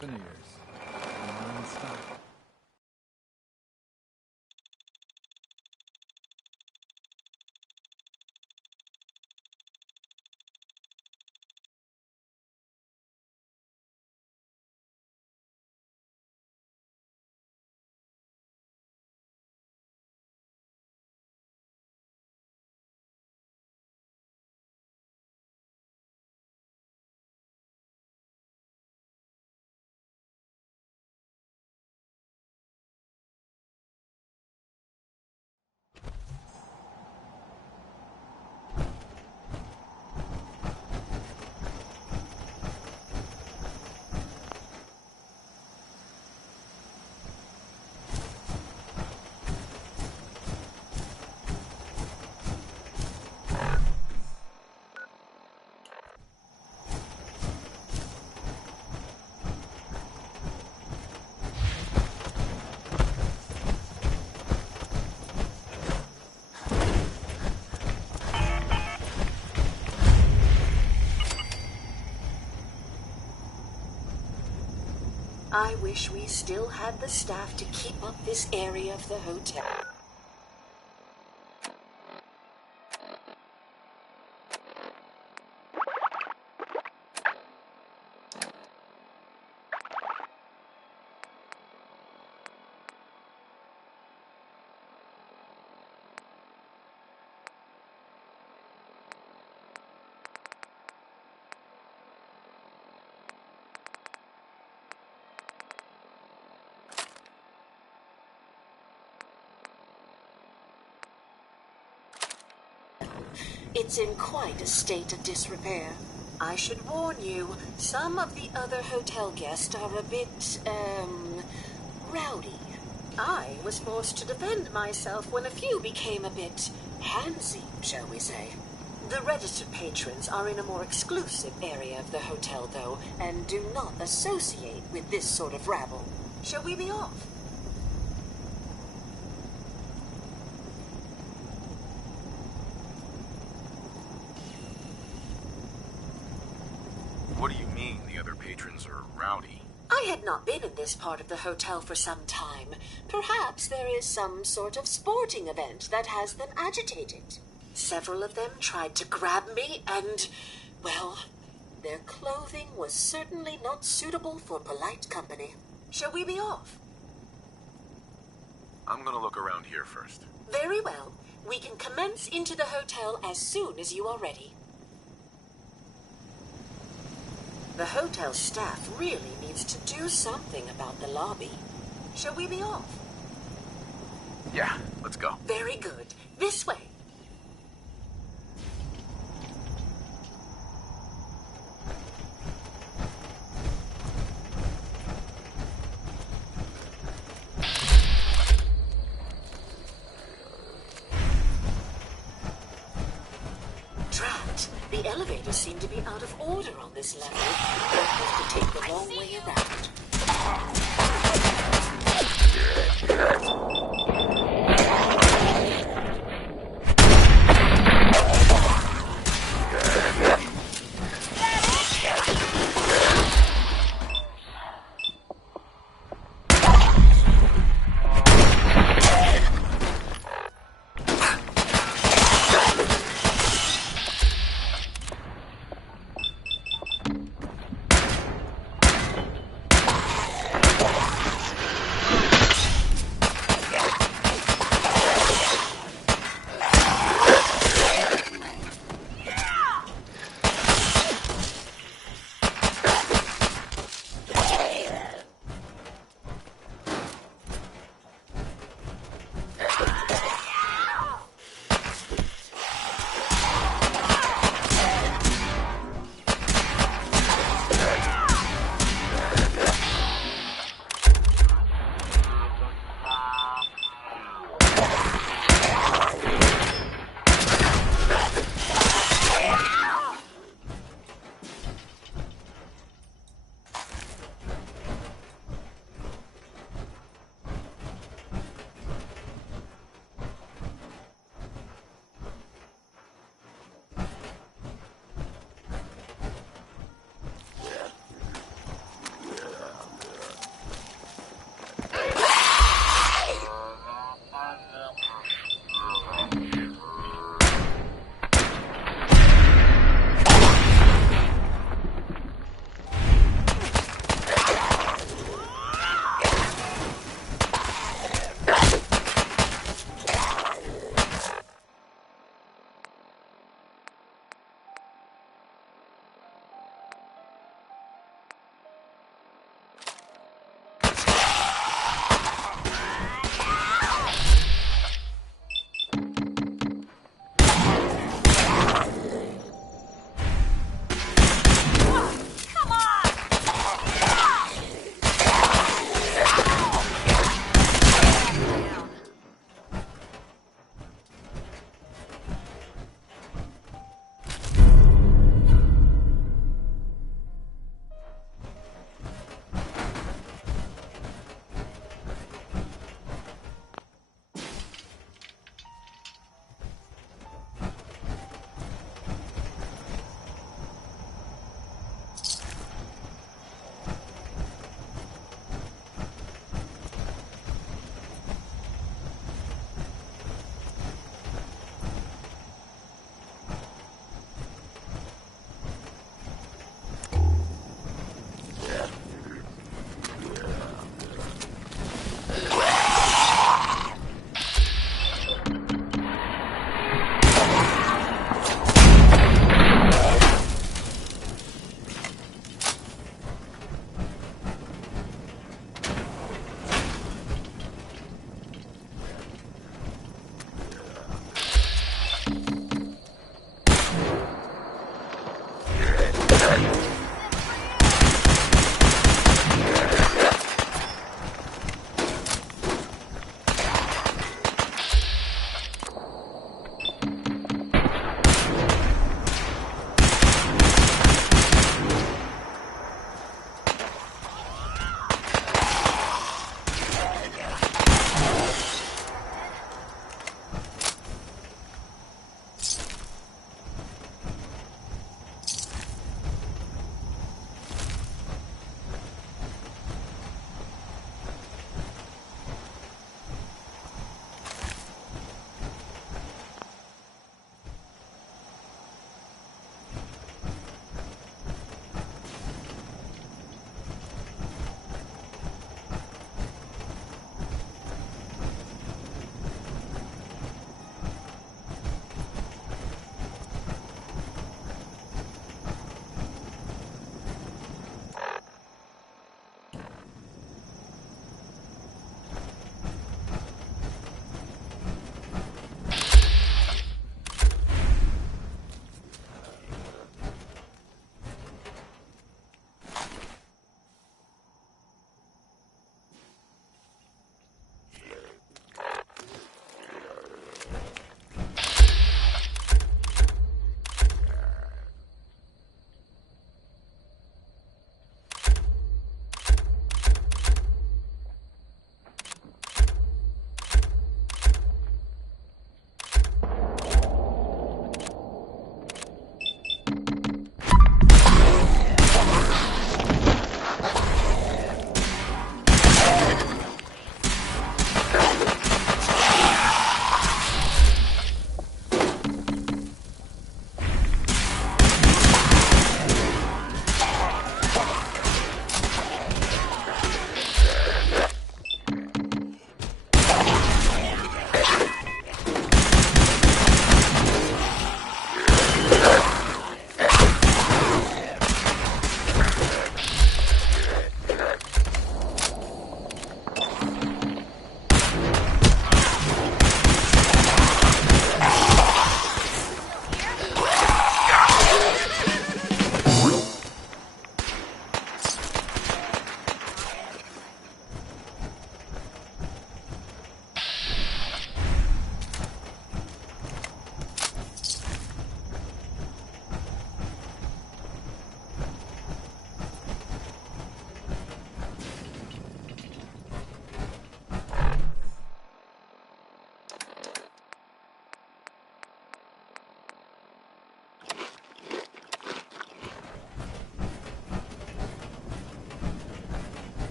Been years. Non-stop. I wish we still had the staff to keep up this area of the hotel. It's in quite a state of disrepair. I should warn you, some of the other hotel guests are a bit, rowdy. I was forced to defend myself when a few became a bit handsy, shall we say. The registered patrons are in a more exclusive area of the hotel, though, and do not associate with this sort of rabble. Shall we be off? What do you mean the other patrons are rowdy? I had not been in this part of the hotel for some time. Perhaps there is some sort of sporting event that has them agitated. Several of them tried to grab me and, well, their clothing was certainly not suitable for polite company. Shall we be off? I'm gonna look around here first. Very well. We can commence into the hotel as soon as you are ready. The hotel staff really needs to do something about the lobby. Shall we be off? Yeah, let's go. Very good. This way. Drat, the elevators seem to be out of order on this level. We'll have to take the long way around.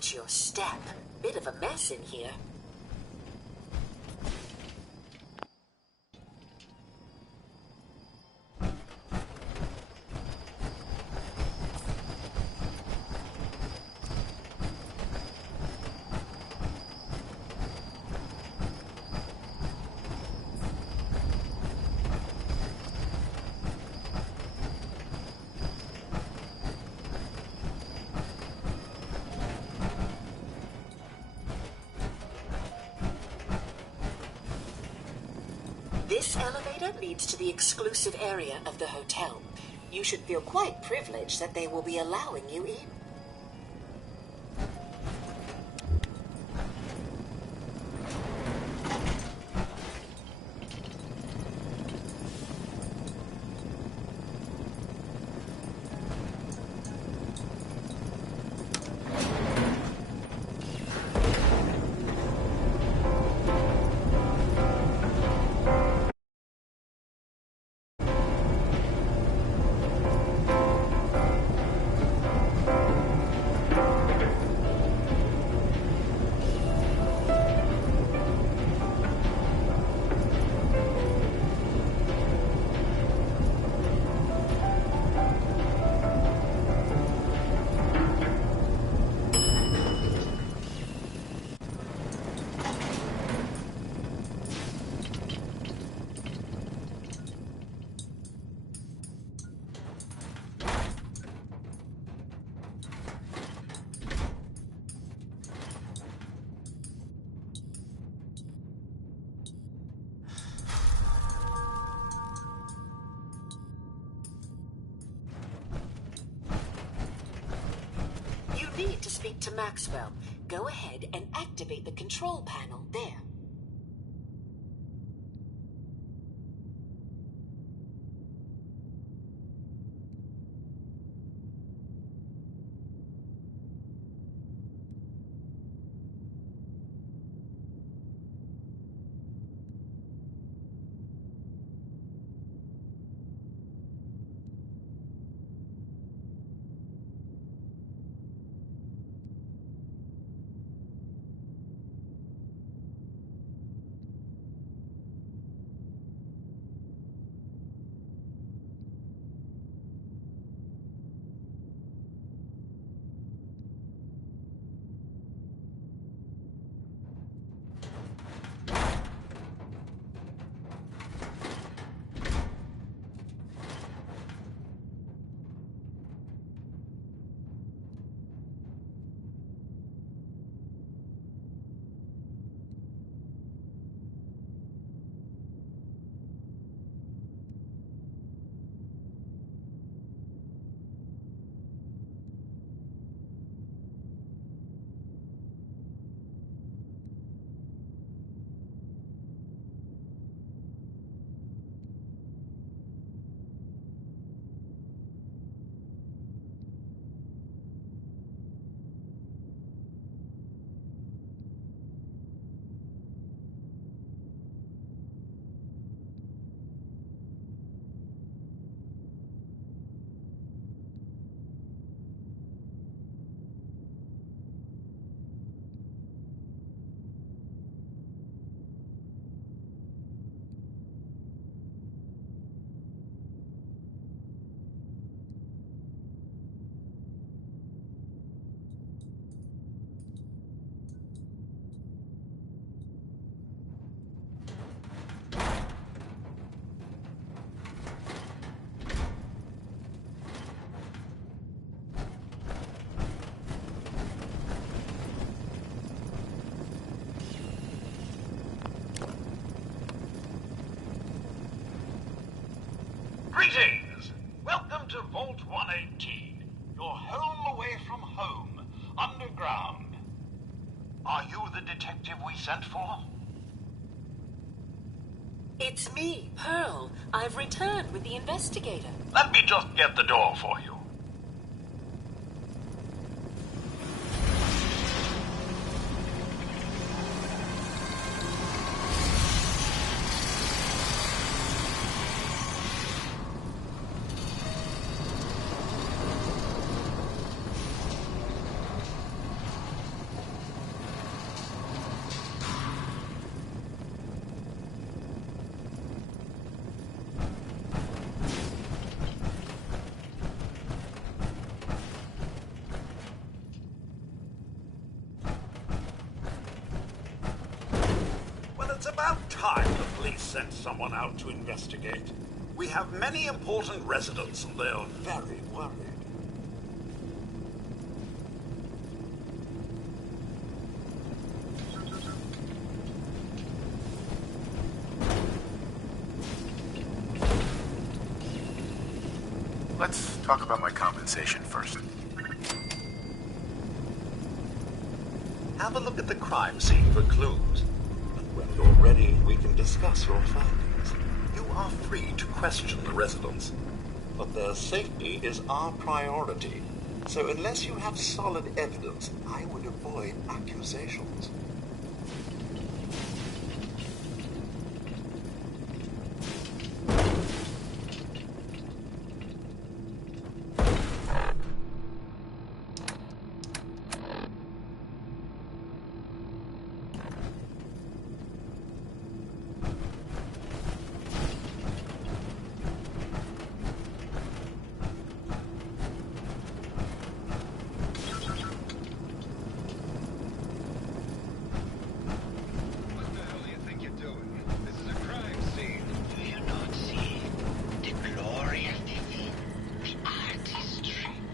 Watch your step. Bit of a mess in here. This elevator leads to the exclusive area of the hotel. You should feel quite privileged that they will be allowing you in. Need to speak to Maxwell. Go ahead and activate the control panel there. Greetings! Welcome to Vault 118, your home away from home, underground. Are you the detective we sent for? It's me, Pearl. I've returned with the investigator. Let me just get the door for you. it's about time the police sent someone out to investigate. We have many important residents, and they're very worried. Let's talk about my compensation first. Have a look at the crime scene for clues. And when you're ready, we can discuss your findings. You are free to question the residents, but their safety is our priority. So unless you have solid evidence, I would avoid accusations.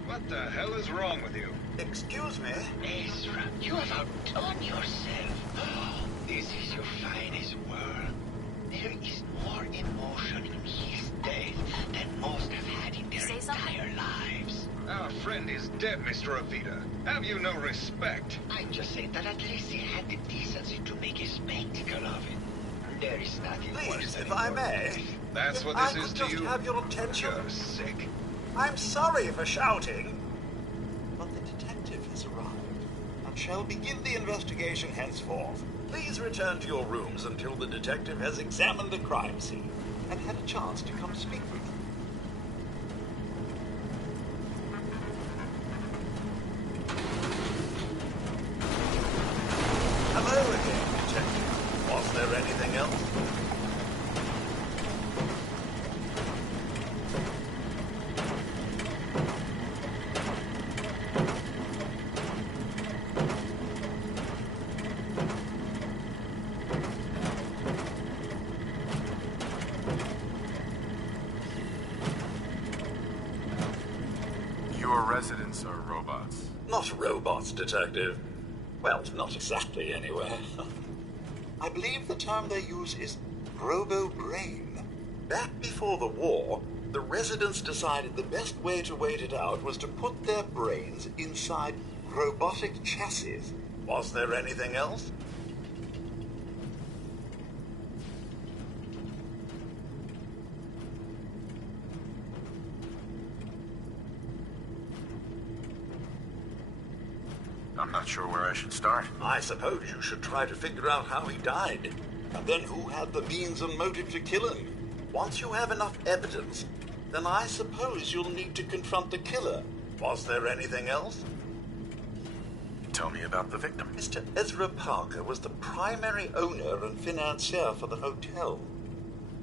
What the hell is wrong with you? Excuse me? Ezra, you have outdone yourself. This is your finest work. There is more emotion in his death than most have had in their entire lives. Our friend is dead, Mr. Avita. Have you no respect? I'm just saying that at least he had the decency to make a spectacle of it. There is nothing worse than if I may. That's what this is to you. Have your attention. You're sick. I'm sorry for shouting. But the detective has arrived and shall begin the investigation henceforth. Please return to your rooms until the detective has examined the crime scene and had a chance to come speak with you. Hello again, detective. Was there anything else? Your residents are robots. Not robots, Detective. Well, not exactly, anyway. I believe the term they use is robo-brain. Back before the war, the residents decided the best way to wait it out was to put their brains inside robotic chassis. Was there anything else? I'm not sure where I should start. I suppose you should try to figure out how he died, and then who had the means and motive to kill him. Once you have enough evidence, then I suppose you'll need to confront the killer. Was there anything else? Tell me about the victim. Mr. Ezra Parker was the primary owner and financier for the hotel.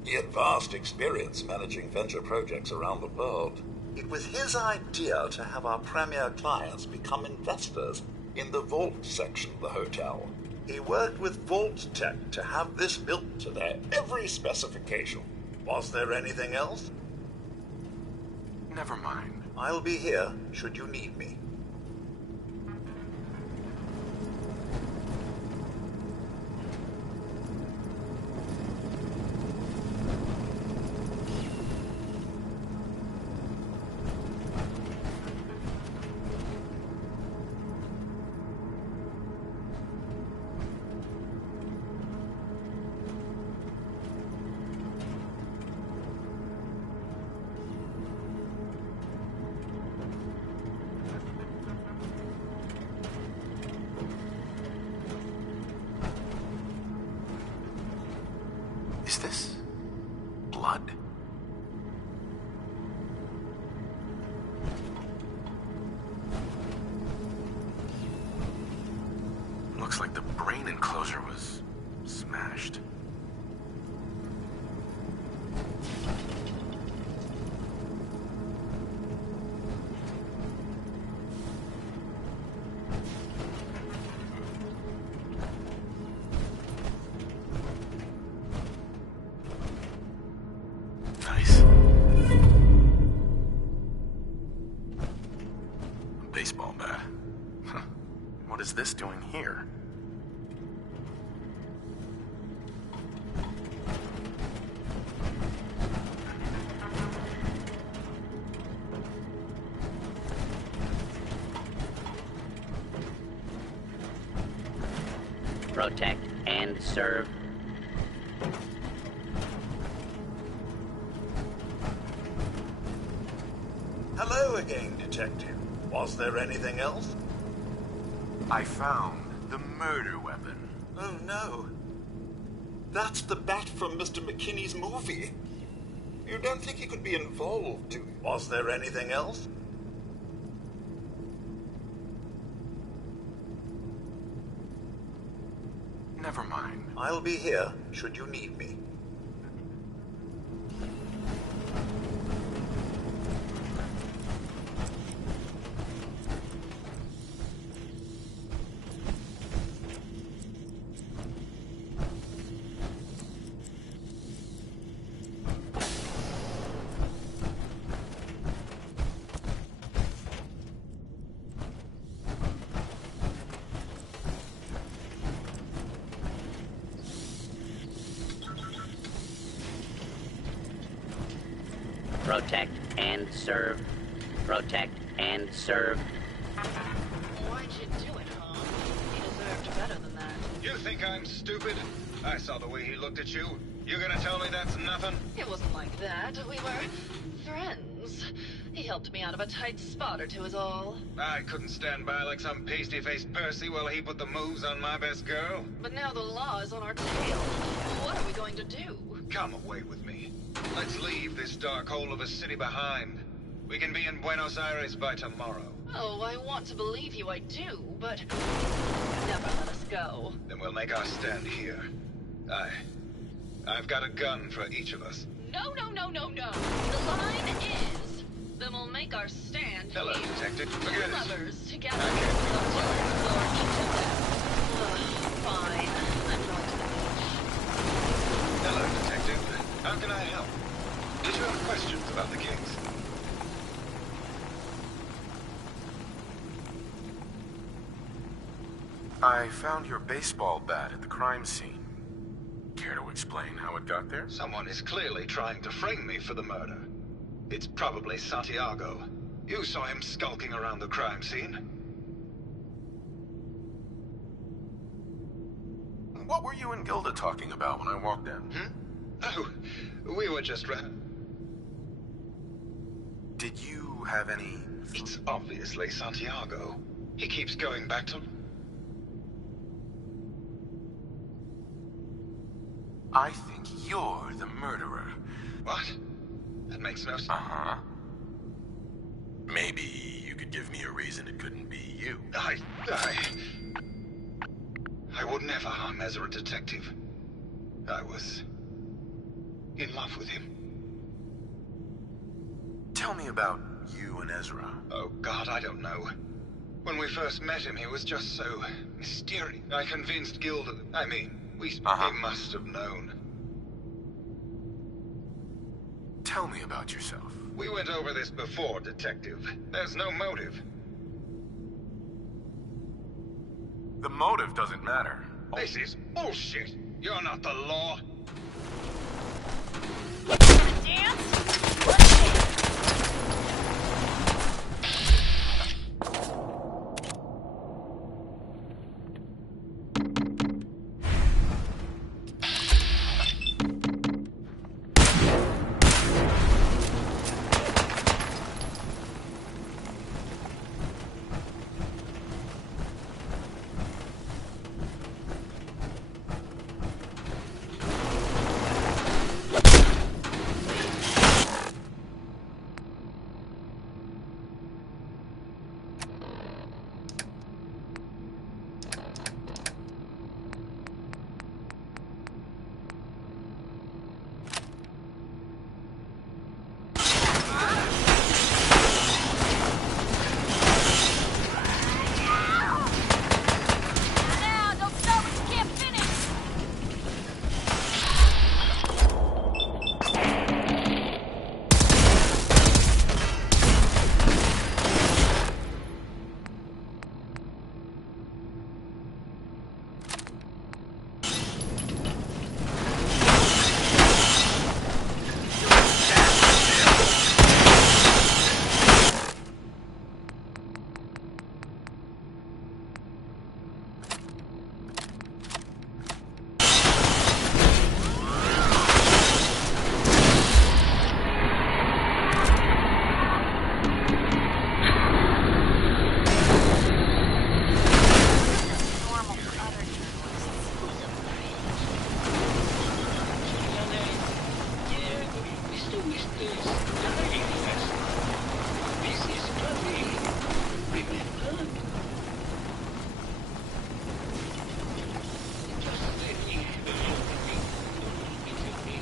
He had vast experience managing venture projects around the world. It was his idea to have our premier clients become investors in the vault section of the hotel. He worked with Vault Tech to have this built to their every specification. Was there anything else? Never mind. I'll be here should you need me. Is this blood? Looks like the brain enclosure was smashed. here. Protect and serve. Hello again, Detective. Was there anything else? I found the murder weapon. Oh no. That's the bat from Mr. McKinney's movie. You don't think he could be involved, do you? Was there anything else? Never mind. I'll be here, should you need me. Protect and serve. Protect and serve. Why'd you do it, huh? He deserved better than that. You think I'm stupid? I saw the way he looked at you. You gonna tell me that's nothing? It wasn't like that. We were friends. He helped me out of a tight spot or two is all. I couldn't stand by like some pasty-faced Percy while he put the moves on my best girl. But now the law is on our tail. What are we going to do? Come away with me. Let's leave this dark hole of a city behind. We can be in Buenos Aires by tomorrow. Oh, I want to believe you, I do, but never let us go. Then we'll make our stand here. I've got a gun for each of us. No, no, no, no, no. The line is, then we'll make our stand Hello, here. Detective. Forget it. Lovers together. Explore each of them. Fine. I'm going to the beach. Hello, Detective. How can I help? Did you have questions about the case? I found your baseball bat at the crime scene. Care to explain how it got there? Someone is clearly trying to frame me for the murder. It's probably Santiago. You saw him skulking around the crime scene. What were you and Gilda talking about when I walked in? Oh, we were just Did you have any... It's obviously Santiago. He keeps going back to... I think you're the murderer. What? That makes no sense. Uh-huh. Maybe you could give me a reason it couldn't be you. I would never harm Ezra, Detective. I was... in love with him. Tell me about you and Ezra. Oh, God, I don't know. When we first met him, he was just so mysterious. I convinced Gilda... he must have known. Tell me about yourself. We went over this before, Detective. There's no motive. The motive doesn't matter. This is bullshit. You're not the law.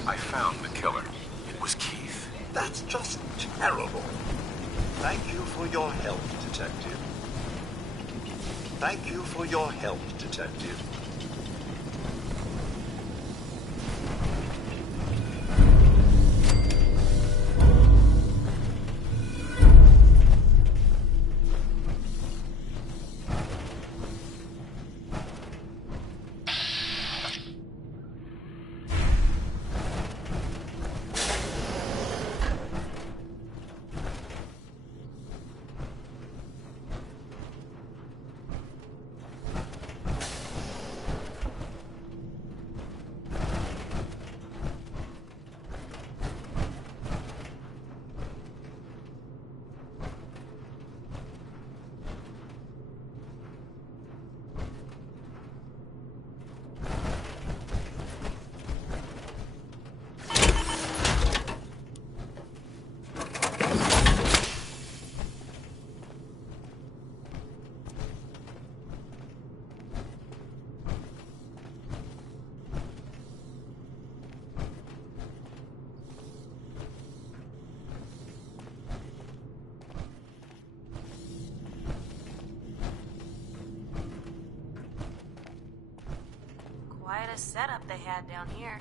I found the killer. It was Keith. That's just terrible. Thank you for your help, Detective. Thank you for your help, Detective. Quite a setup they had down here.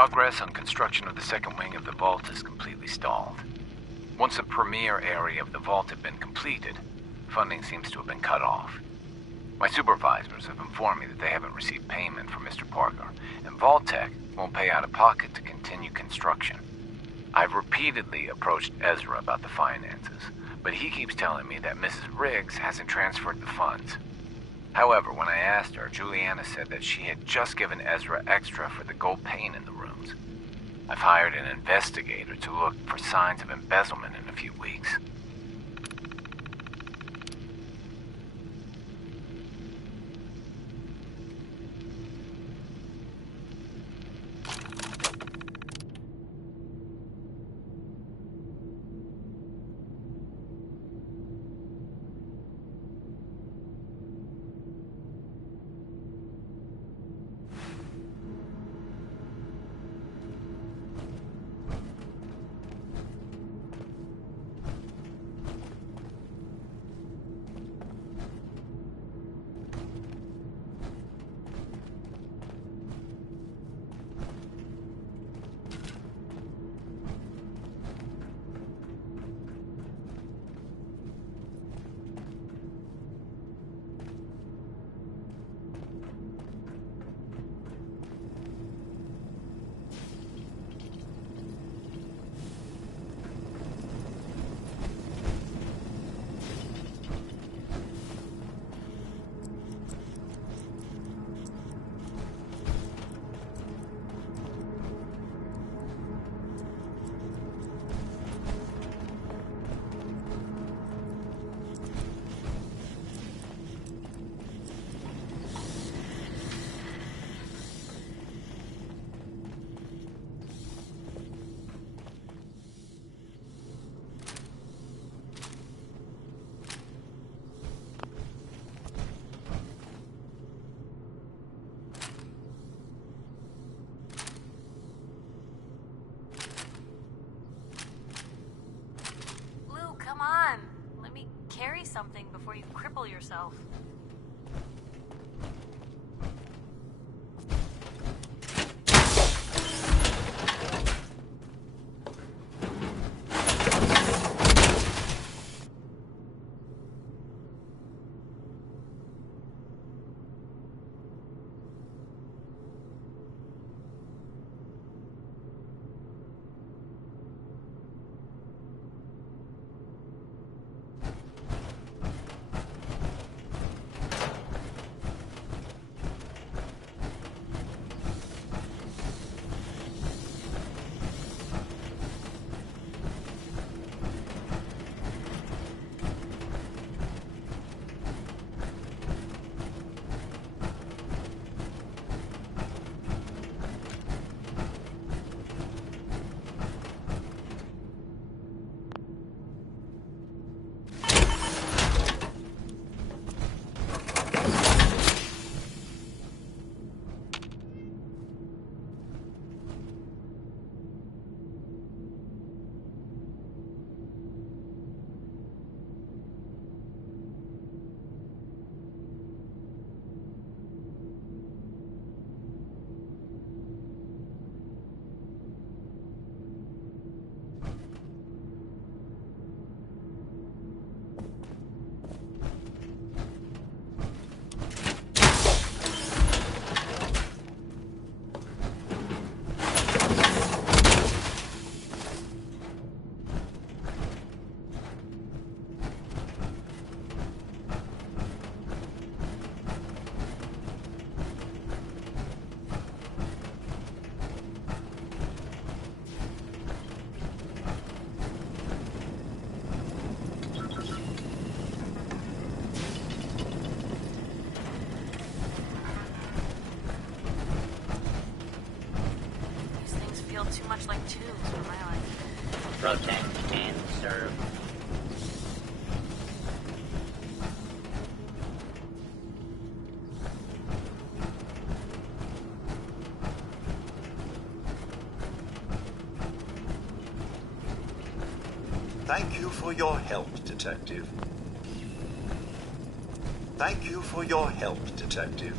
Progress on construction of the second wing of the vault is completely stalled. Once the premier area of the vault had been completed, funding seems to have been cut off. My supervisors have informed me that they haven't received payment from Mr. Parker, and Vault-Tec won't pay out of pocket to continue construction. I've repeatedly approached Ezra about the finances, but he keeps telling me that Mrs. Riggs hasn't transferred the funds. However, when I asked her, Juliana said that she had just given Ezra extra for the gold paint in the rooms. I've hired an investigator to look for signs of embezzlement in a few weeks. Come on. Let me carry something before you cripple yourself. Too much like tubes for my life. Protect and serve. Thank you for your help, Detective. Thank you for your help, Detective.